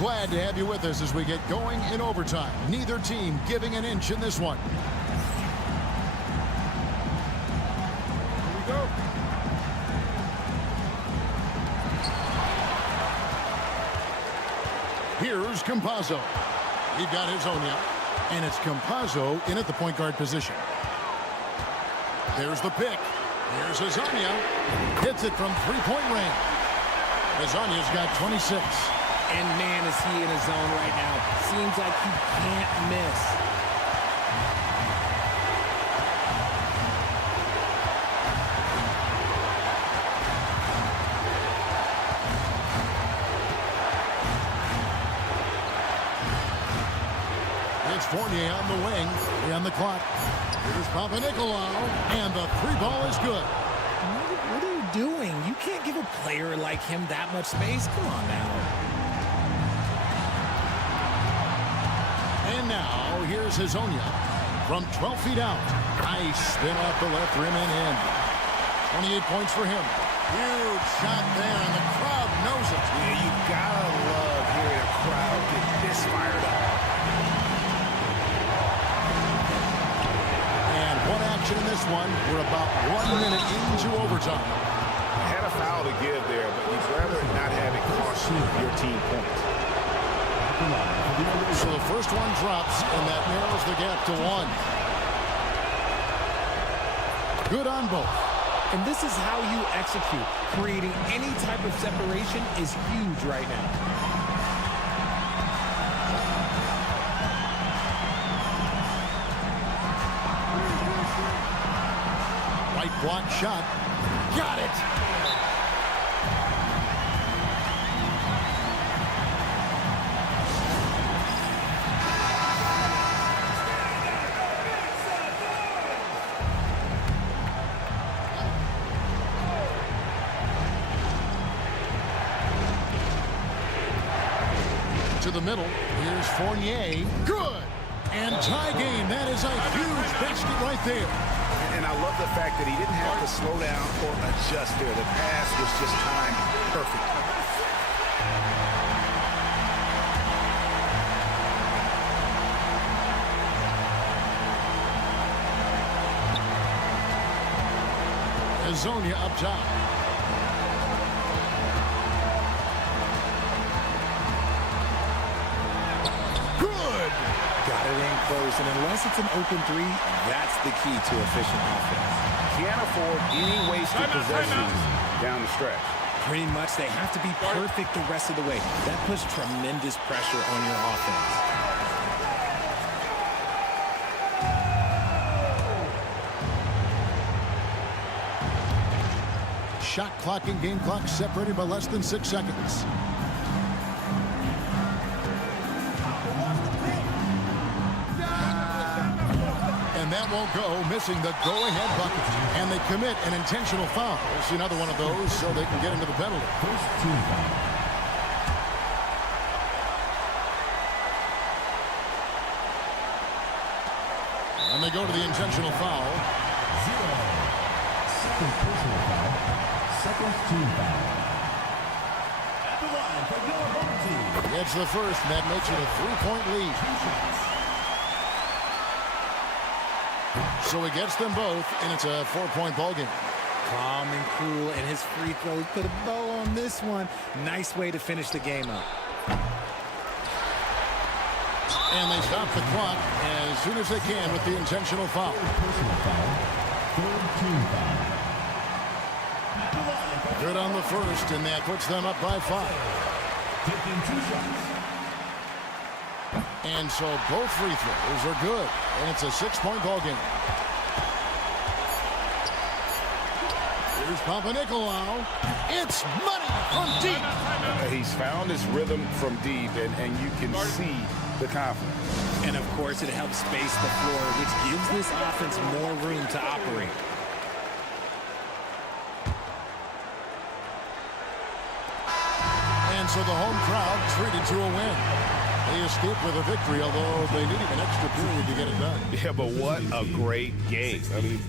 Glad to have you with us as we get going in overtime. Neither team giving an inch in this one. Go. Here's Campazzo. He got Hazonia, and it's Campazzo in at the point guard position. There's the pick. Here's Hazonia. Hits it from three-point range. Hazonia's got 26. And man, is he in his zone right now. Seems like he can't miss. It's Fournier on the wing. 3 on the clock. Here's Panathinaikos, and the 3 ball is good. What are you doing? You can't give a player like him that much space. Come on now. And now, here's Hazonia from 12 feet out. Nice spin off the left rim and in. 28 points for him. Huge shot there, and the crowd knows it. Yeah, you gotta love hearing a crowd get this fired up. And one action in this one. We're about 1 minute into overtime. Had a foul to give there, but you'd rather not have it cost your team points. So the first one drops, and that narrows the gap to 1. Good on both. And this is how you execute. Creating any type of separation is huge right now. Right block shot. Got it! To the middle. Here's Fournier. Good! And tie game. That is a huge basket right there. And I love the fact that he didn't have to slow down or adjust there. The pass was just timed perfect. Hazonia up top. Got it in close, and unless it's an open three, that's the key to efficient offense. Can't afford any wasted possessions down the stretch. Pretty much, they have to be perfect the rest of the way. That puts tremendous pressure on your offense. Shot clock and game clock separated by less than 6 seconds. And that won't go, missing the go-ahead bucket. And they commit an intentional foul. We'll see another one of those so they can get into the penalty. First team foul. And they go to the intentional foul. 0. Second personal foul. Second team foul. At the line for your home team. Gets the first, and that makes it a 3-point lead. So he gets them both, and it's a 4-point ball game. Calm and cool, and his free throws put a bow on this one. Nice way to finish the game up. And they stop the clock as soon as they can with the intentional foul. Personal foul. Third team foul. Good on the first, and that puts them up by 5. Taking 2 shots. And so both free throws are good, and it's a 6-point ball game. Here's Panathinaikos. It's money from deep. He's found his rhythm from deep, and you can see the confidence. And of course, it helps space the floor, which gives this offense more room to operate. And so the home crowd treated to a win. They escaped with a victory, although they needed an extra period to get it done. Yeah, but what a great game. I mean,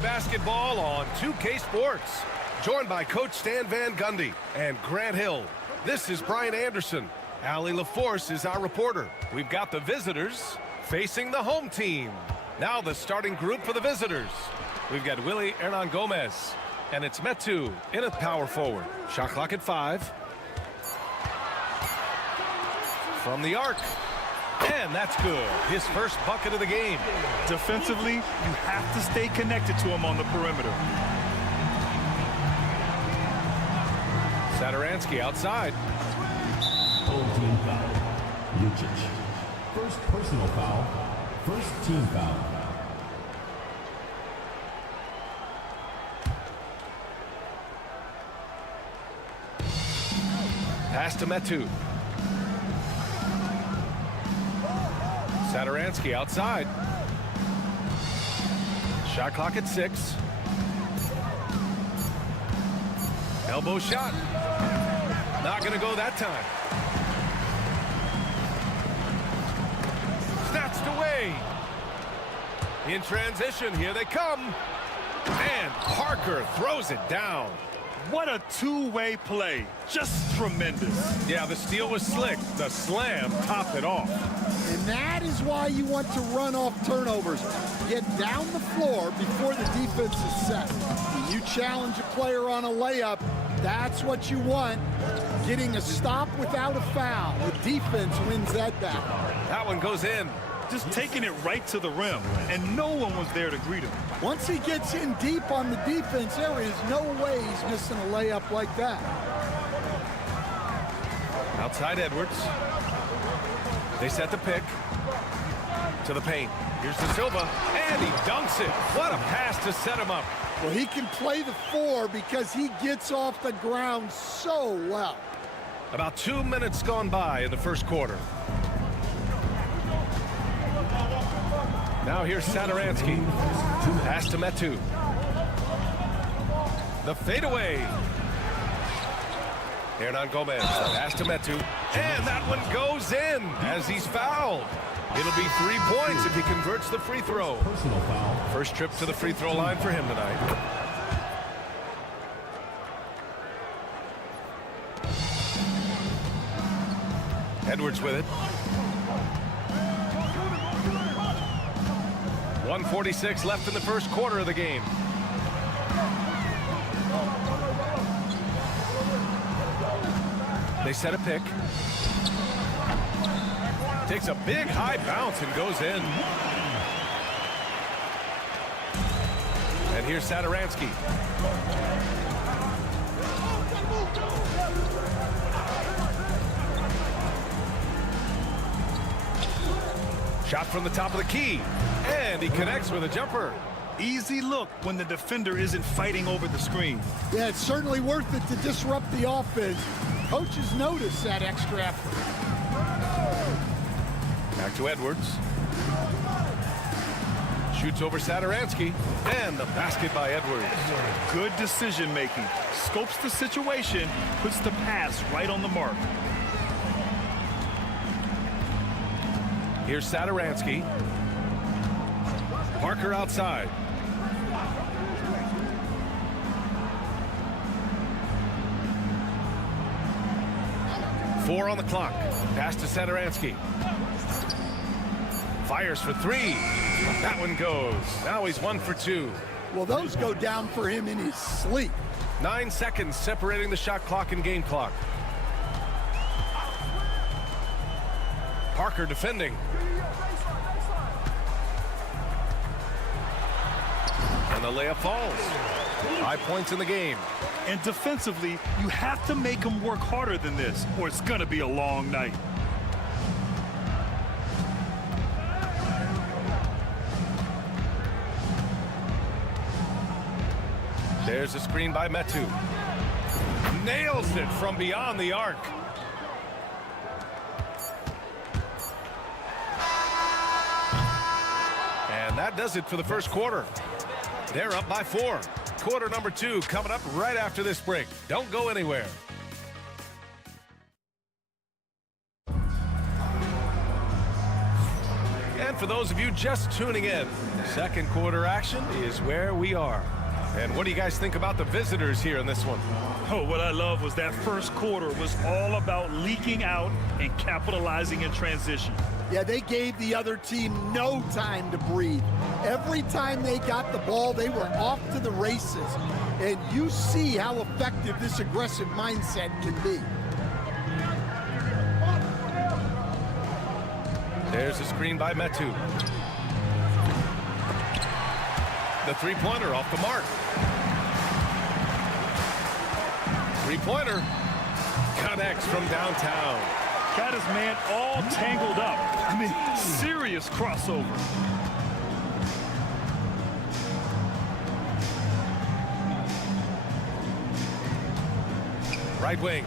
Basketball on 2K Sports. Joined by Coach Stan Van Gundy and Grant Hill. This is Brian Anderson. Allie LaForce is our reporter. We've got the visitors facing the home team. Now the starting group for the visitors. We've got Willie Hernan Gomez, and it's Metu in at power forward. Shot clock at 5. From the arc. And that's good. His first bucket of the game. Defensively, you have to stay connected to him on the perimeter. Satoransky outside. Home team foul. Lucic. First personal foul. First team foul. Pass to Metu. Satoransky outside. Shot clock at 6. Elbow shot. Not going to go that time. Snatched away. In transition, here they come. And Parker throws it down. What a two-way play. Just tremendous. Yeah, the steal was slick. The slam topped it off. And that is why you want to run off turnovers. Get down the floor before the defense is set. When you challenge a player on a layup, that's what you want. Getting a stop without a foul. The defense wins that battle. That one goes in. Just taking it right to the rim, and no one was there to greet him. Once he gets in deep on the defense, there is no way he's missing a layup like that. Outside Edwards. They set the pick to the paint. Here's De Silva, and he dunks it. What a pass to set him up. Well, he can play the 4 because he gets off the ground so well. About 2 minutes gone by in the first quarter. Now here's Satoransky. Pass to Metu. The fadeaway. Hernan Gomez. Pass to Metu. And that one goes in as he's fouled. It'll be 3 points if he converts the free throw. Personal foul. First trip to the free throw line for him tonight. Edwards with it. 1:46 left in the first quarter of the game. They set a pick. Takes a big high bounce and goes in. And here's Satoransky. Shot from the top of the key. And he connects with a jumper. Easy look when the defender isn't fighting over the screen. Yeah, it's certainly worth it to disrupt the offense. Coaches notice that extra effort. Back to Edwards. Shoots over Satoransky. And the basket by Edwards. Good decision making. Scopes the situation, puts the pass right on the mark. Here's Satoransky. Parker outside. Four on the clock. Pass to Satoransky. Fires for three. That one goes. Now he's 1 for 2. Well, those go down for him in his sleep. 9 seconds separating the shot clock and game clock. Parker defending. And the layup falls. 5 points in the game. And defensively, you have to make them work harder than this, or it's going to be a long night. There's a screen by Metu. Nails it from beyond the arc. And that does it for the first quarter. They're up by 4. Quarter number 2 coming up right after this break. Don't go anywhere. And for those of you just tuning in, second quarter action is where we are. And what do you guys think about the visitors here in this one? Oh, what I love was that first quarter was all about leaking out and capitalizing in transition. Yeah, they gave the other team no time to breathe. Every time they got the ball, they were off to the races. And you see how effective this aggressive mindset can be. There's a screen by Metu. The three-pointer off the mark. Three-pointer connects from downtown. Got his man all tangled up. I mean, serious crossover. Right wing.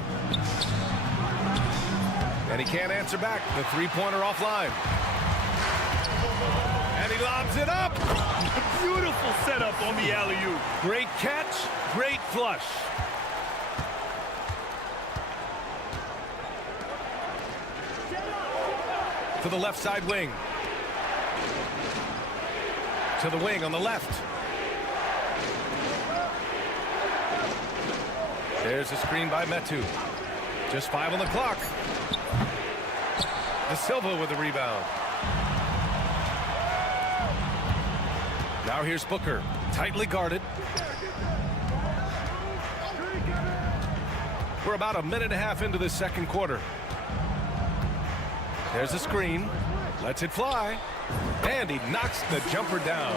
And he can't answer back. The three-pointer offline. And he lobs it up. Beautiful setup on the alley-oop. Great catch, great flush. To the left side wing. To the wing on the left. There's a screen by Metu. Just 5 on the clock. De Silva with the rebound. Now here's Booker, tightly guarded. We're about a minute and a half into the second quarter. There's a screen, lets it fly, and he knocks the jumper down.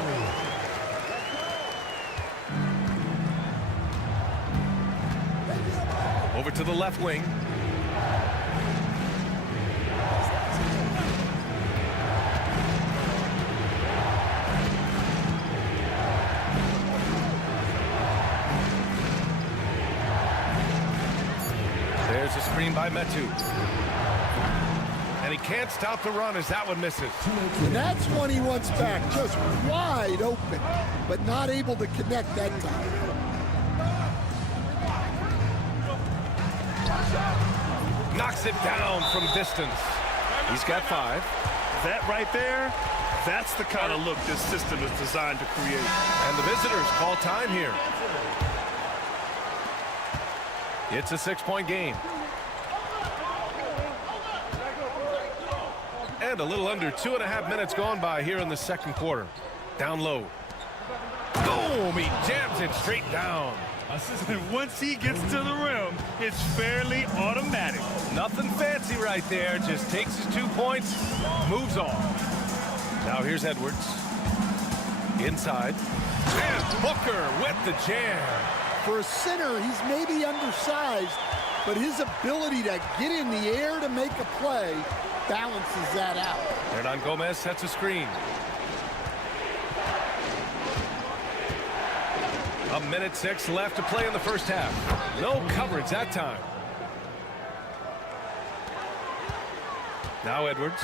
Over to the left wing. There's a screen by Metu. And he can't stop the run as that one misses. And that's one he wants back, just wide open, but not able to connect that time. Knocks it down from distance. He's got 5. That right there, that's the kind of look this system is designed to create. And the visitors call time here. It's a 6-point game. And a little under 2.5 minutes gone by here in the second quarter. Down low. Boom! He jams it straight down. Once he gets to the rim, it's fairly automatic. Nothing fancy right there. Just takes his 2 points, moves on. Now here's Edwards. Inside. And Booker with the jam. For a center, he's maybe undersized, but his ability to get in the air to make a play balances that out. Hernan Gomez sets a screen. A minute 6 left to play in the first half. No coverage that time. Now Edwards.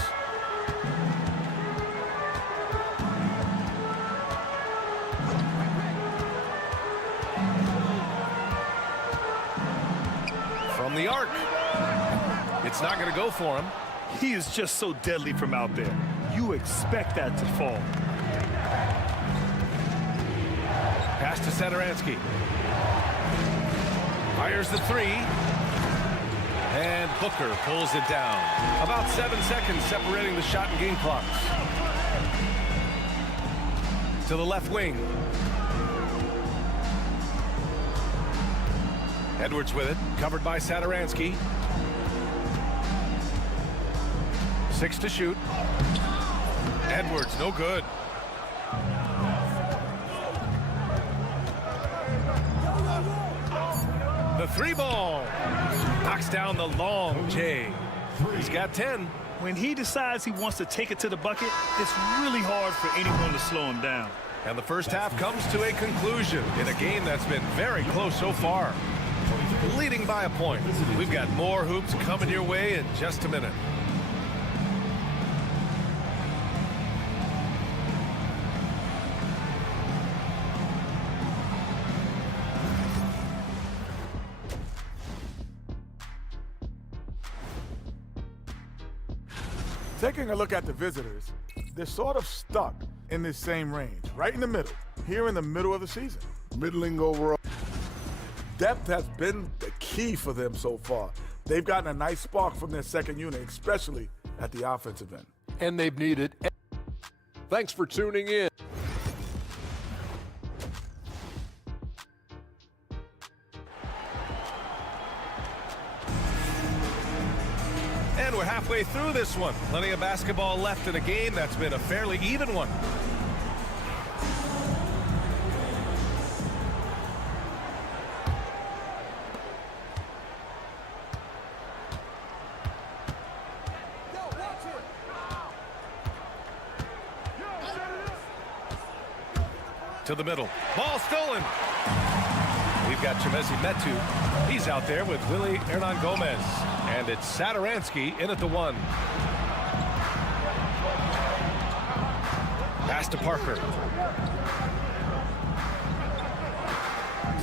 From the arc. It's not going to go for him. He is just so deadly from out there. You expect that to fall. Pass to Satoransky. Fires the 3. And Booker pulls it down. About 7 seconds separating the shot and game clocks. to the left wing. Edwards with it, covered by Satoransky. 6 to shoot. Edwards, no good. The 3-ball. Knocks down the long J. He's got 10. When he decides he wants to take it to the bucket, it's really hard for anyone to slow him down. And the first half comes to a conclusion in a game that's been very close so far. Leading by a point. We've got more hoops coming your way in just a minute. Taking a look at the visitors, they're sort of stuck in this same range, right in the middle, here in the middle of the season. Middling overall. Depth has been the key for them so far. They've gotten a nice spark from their second unit, especially at the offensive end. And they've needed. Thanks for tuning in. And we're halfway through this one. Plenty of basketball left in a game that's been a fairly even one. To the middle. Ball stolen. We've got Chemezi Metu. He's out there with Willie Hernan Gomez. And it's Satoransky in at the 1. Pass to Parker.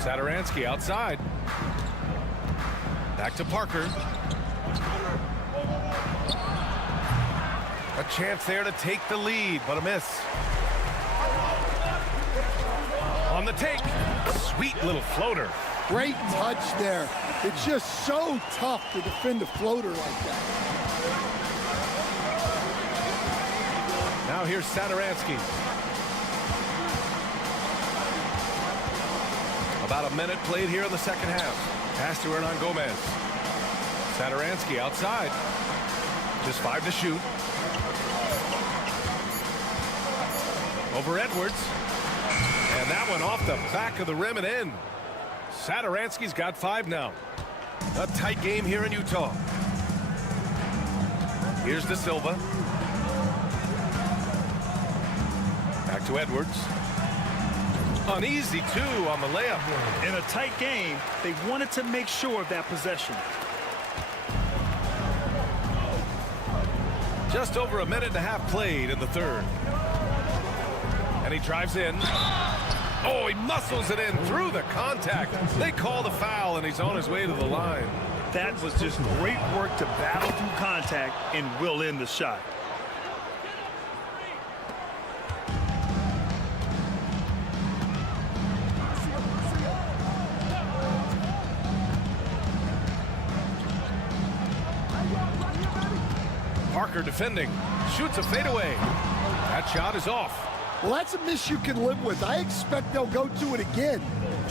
Satoransky outside. Back to Parker. A chance there to take the lead, but a miss. On the take. Sweet little floater. Great touch there. It's just so tough to defend a floater like that. Now here's Satoransky. About a minute played here in the second half. Pass to Hernan Gomez. Satoransky outside. Just 5 to shoot. Over Edwards. And that one off the back of the rim and in. Satoransky's got 5 now. A tight game here in Utah. Here's De Silva. Back to Edwards. An easy 2 on the layup. In a tight game, they wanted to make sure of that possession. Just over a minute and a half played in the third. And he drives in. Oh, he muscles it in through the contact. They call the foul, and he's on his way to the line. That was just great work to battle through contact and will in the shot. Parker defending. Shoots a fadeaway. That shot is off. Well, that's a miss you can live with. I expect they'll go to it again,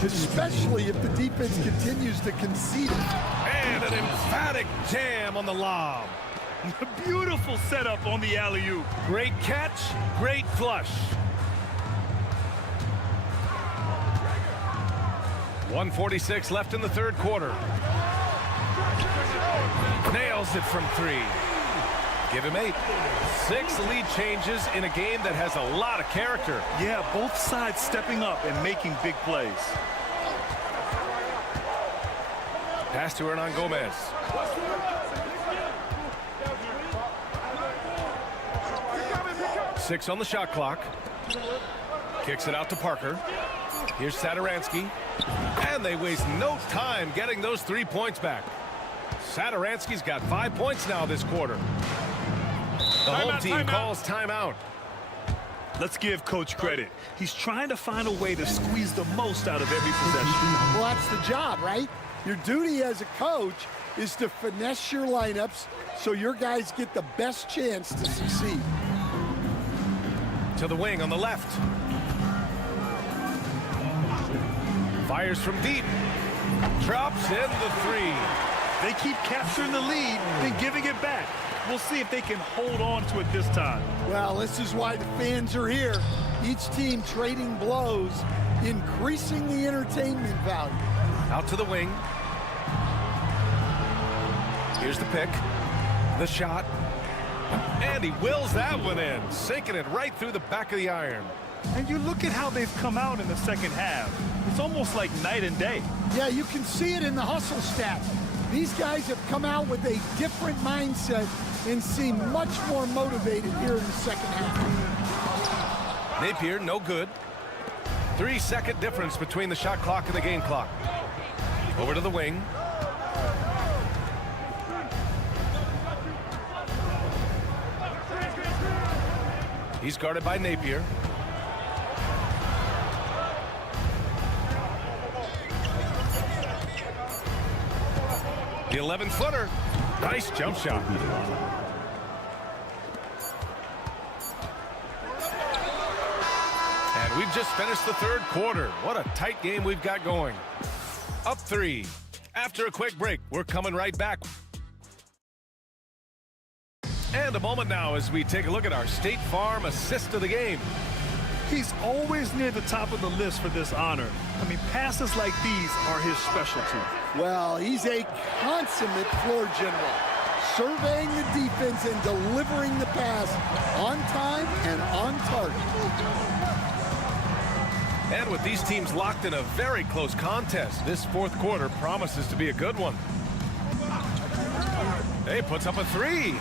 especially if the defense continues to concede it. And an emphatic jam on the lob. Beautiful setup on the alley-oop. Great catch, great flush. 1:46 left in the third quarter. Nails it from 3. Give him 8. 6 lead changes in a game that has a lot of character. Yeah, both sides stepping up and making big plays. Pass to Hernan Gomez. Six on the shot clock. Kicks it out to Parker. Here's Satoransky. And they waste no time getting those 3 points back. Satoransky's got 5 points now this quarter. The home team calls timeout. Let's give Coach credit. He's trying to find a way to squeeze the most out of every possession. Well, that's the job, right? Your duty as a coach is to finesse your lineups so your guys get the best chance to succeed. To the wing on the left. Fires from deep. Drops in the three. They keep capturing the lead, then giving it back. We'll see if they can hold on to it this time. Well, this is why the fans are here. Each team trading blows, increasing the entertainment value. Out to the wing. Here's the pick. The shot. And he wills that one in, sinking it right through the back of the iron. And you look at how they've come out in the second half. It's almost like night and day. Yeah, you can see it in the hustle stats. These guys have come out with a different mindset and seem much more motivated here in the second half. Napier, no good. 3-second difference between the shot clock and the game clock. Over to the wing. He's guarded by Napier. The 11-footer. Nice jump shot. And we've just finished the third quarter. What a tight game we've got going. Up 3. After a quick break, we're coming right back. And a moment now as we take a look at our State Farm assist of the game. He's always near the top of the list for this honor. I mean, passes like these are his specialty. Well, he's a consummate floor general, surveying the defense and delivering the pass on time and on target. And with these teams locked in a very close contest, this fourth quarter promises to be a good one. Hey, puts up a 3.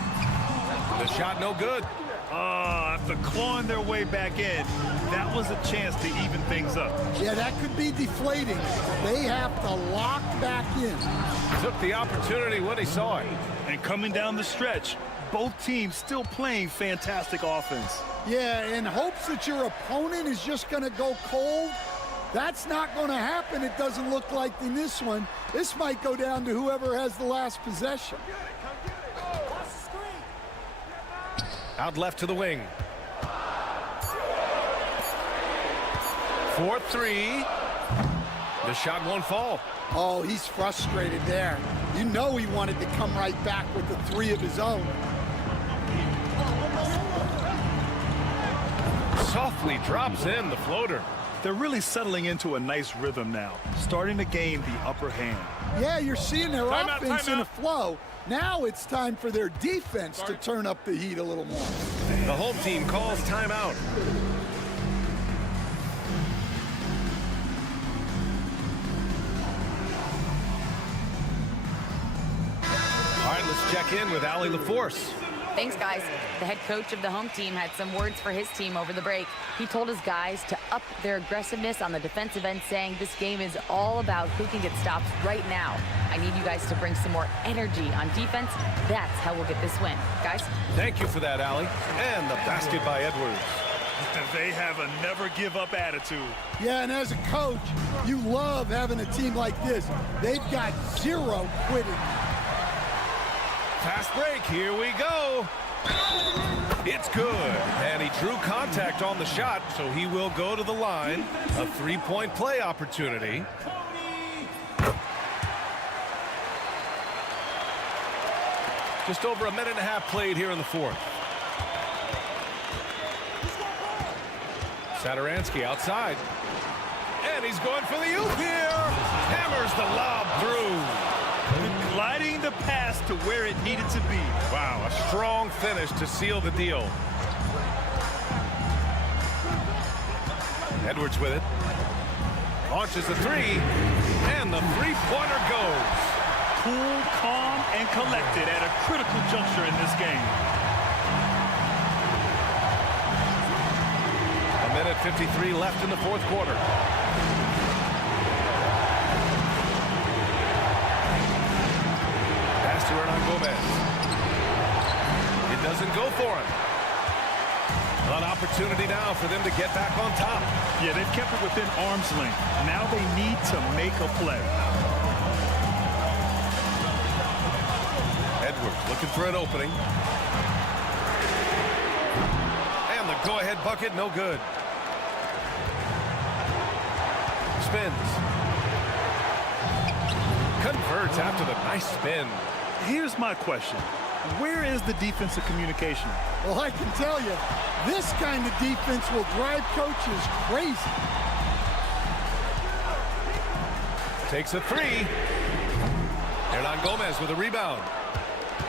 The shot no good. After clawing their way back in, that was a chance to even things up. Yeah, that could be deflating. They have to lock back in. Took the opportunity when he saw it. And coming down the stretch, both teams still playing fantastic offense. Yeah, in hopes that your opponent is just going to go cold. That's not going to happen, it doesn't look like in this one. This might go down to whoever has the last possession. Out left to the wing. 4-3. The shot won't fall. Oh, he's frustrated there. You know he wanted to come right back with the 3 of his own. Softly drops in the floater. They're really settling into a nice rhythm now, starting to gain the upper hand. Yeah, you're seeing their offense in a flow. Now it's time for their defense to turn up the heat a little more. The home team calls timeout. All right, let's check in with Allie LaForce. Thanks, guys. The head coach of the home team had some words for his team over the break. He told his guys to up their aggressiveness on the defensive end, saying this game is all about who can get stops right now. I need you guys to bring some more energy on defense. That's how we'll get this win. Guys? Thank you for that, Allie. And the basket by Edwards. They have a never-give-up attitude. Yeah, and as a coach, you love having a team like this. They've got 0 quitting. Fast break, here we go. It's good, and he drew contact on the shot, so he will go to the line. A 3-point play opportunity. Just over a minute and a half played here in the fourth. Saturansky outside. And he's going for the oop here. Hammers the lob through. Gliding the pass to where it needed to be. Wow, a strong finish to seal the deal. Edwards with it. Launches the 3, and the 3-pointer goes. Cool, calm, and collected at a critical juncture in this game. A minute 53 left in the fourth quarter. To Hernan Gomez. It doesn't go for him. An opportunity now for them to get back on top. Yeah, they've kept it within arm's length. Now they need to make a play. Edwards looking for an opening. And the go-ahead bucket, no good. Spins. converts after the nice spin. Here's my question. Where is the defensive communication? Well, I can tell you, this kind of defense will drive coaches crazy. Takes a three. Hernan Gomez with a rebound.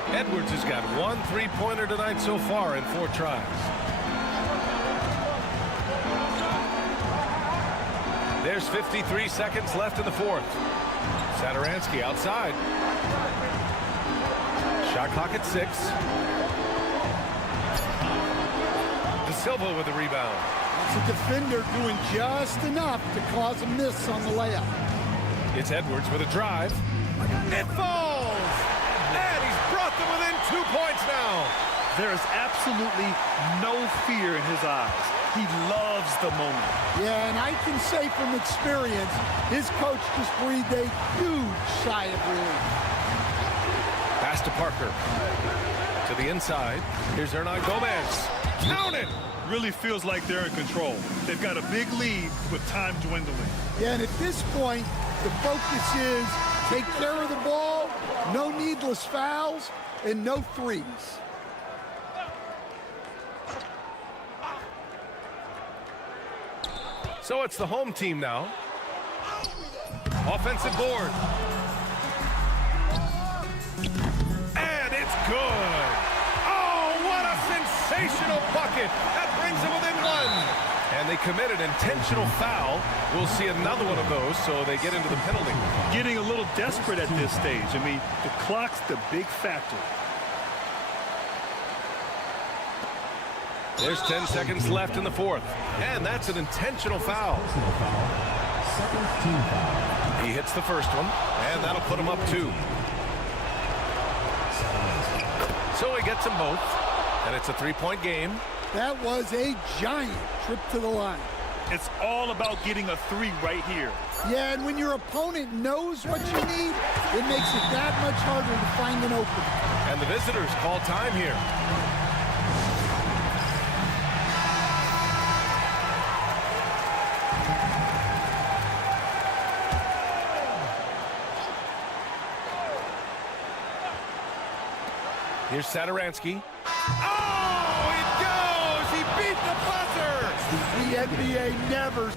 Edwards has got 1 3-pointer tonight so far in 4 tries. There's 53 seconds left in the fourth. Satoransky outside. Shot clock at 6. De Silva with the rebound. It's a defender doing just enough to cause a miss on the layup. It's Edwards with a drive. It falls! And he's brought them within 2 points now. There is absolutely no fear in his eyes. He loves the moment. Yeah, and I can say from experience, his coach just breathed a huge sigh of relief. Pass to Parker. To the inside. Here's Hernan Gomez. Count it! Really feels like they're in control. They've got a big lead with time dwindling. Yeah, and at this point, the focus is take care of the ball, no needless fouls, and no threes. So it's the home team now. Offensive board. And it's good. Oh, what a sensational bucket. That brings them within 1. And they committed intentional foul. We'll see another one of those, so they get into the penalty. Getting a little desperate at this stage. I mean, the clock's the big factor. There's 10 seconds left in the fourth. And that's an intentional foul. He hits the first one, and that'll put him up 2. So he gets them both, and it's a 3-point game. That was a giant trip to the line. It's all about getting a 3 right here. Yeah, and when your opponent knows what you need, it makes it that much harder to find an opening. And the visitors call time here. Here's Satoransky. Oh, it goes! He beat the buzzer! The NBA never...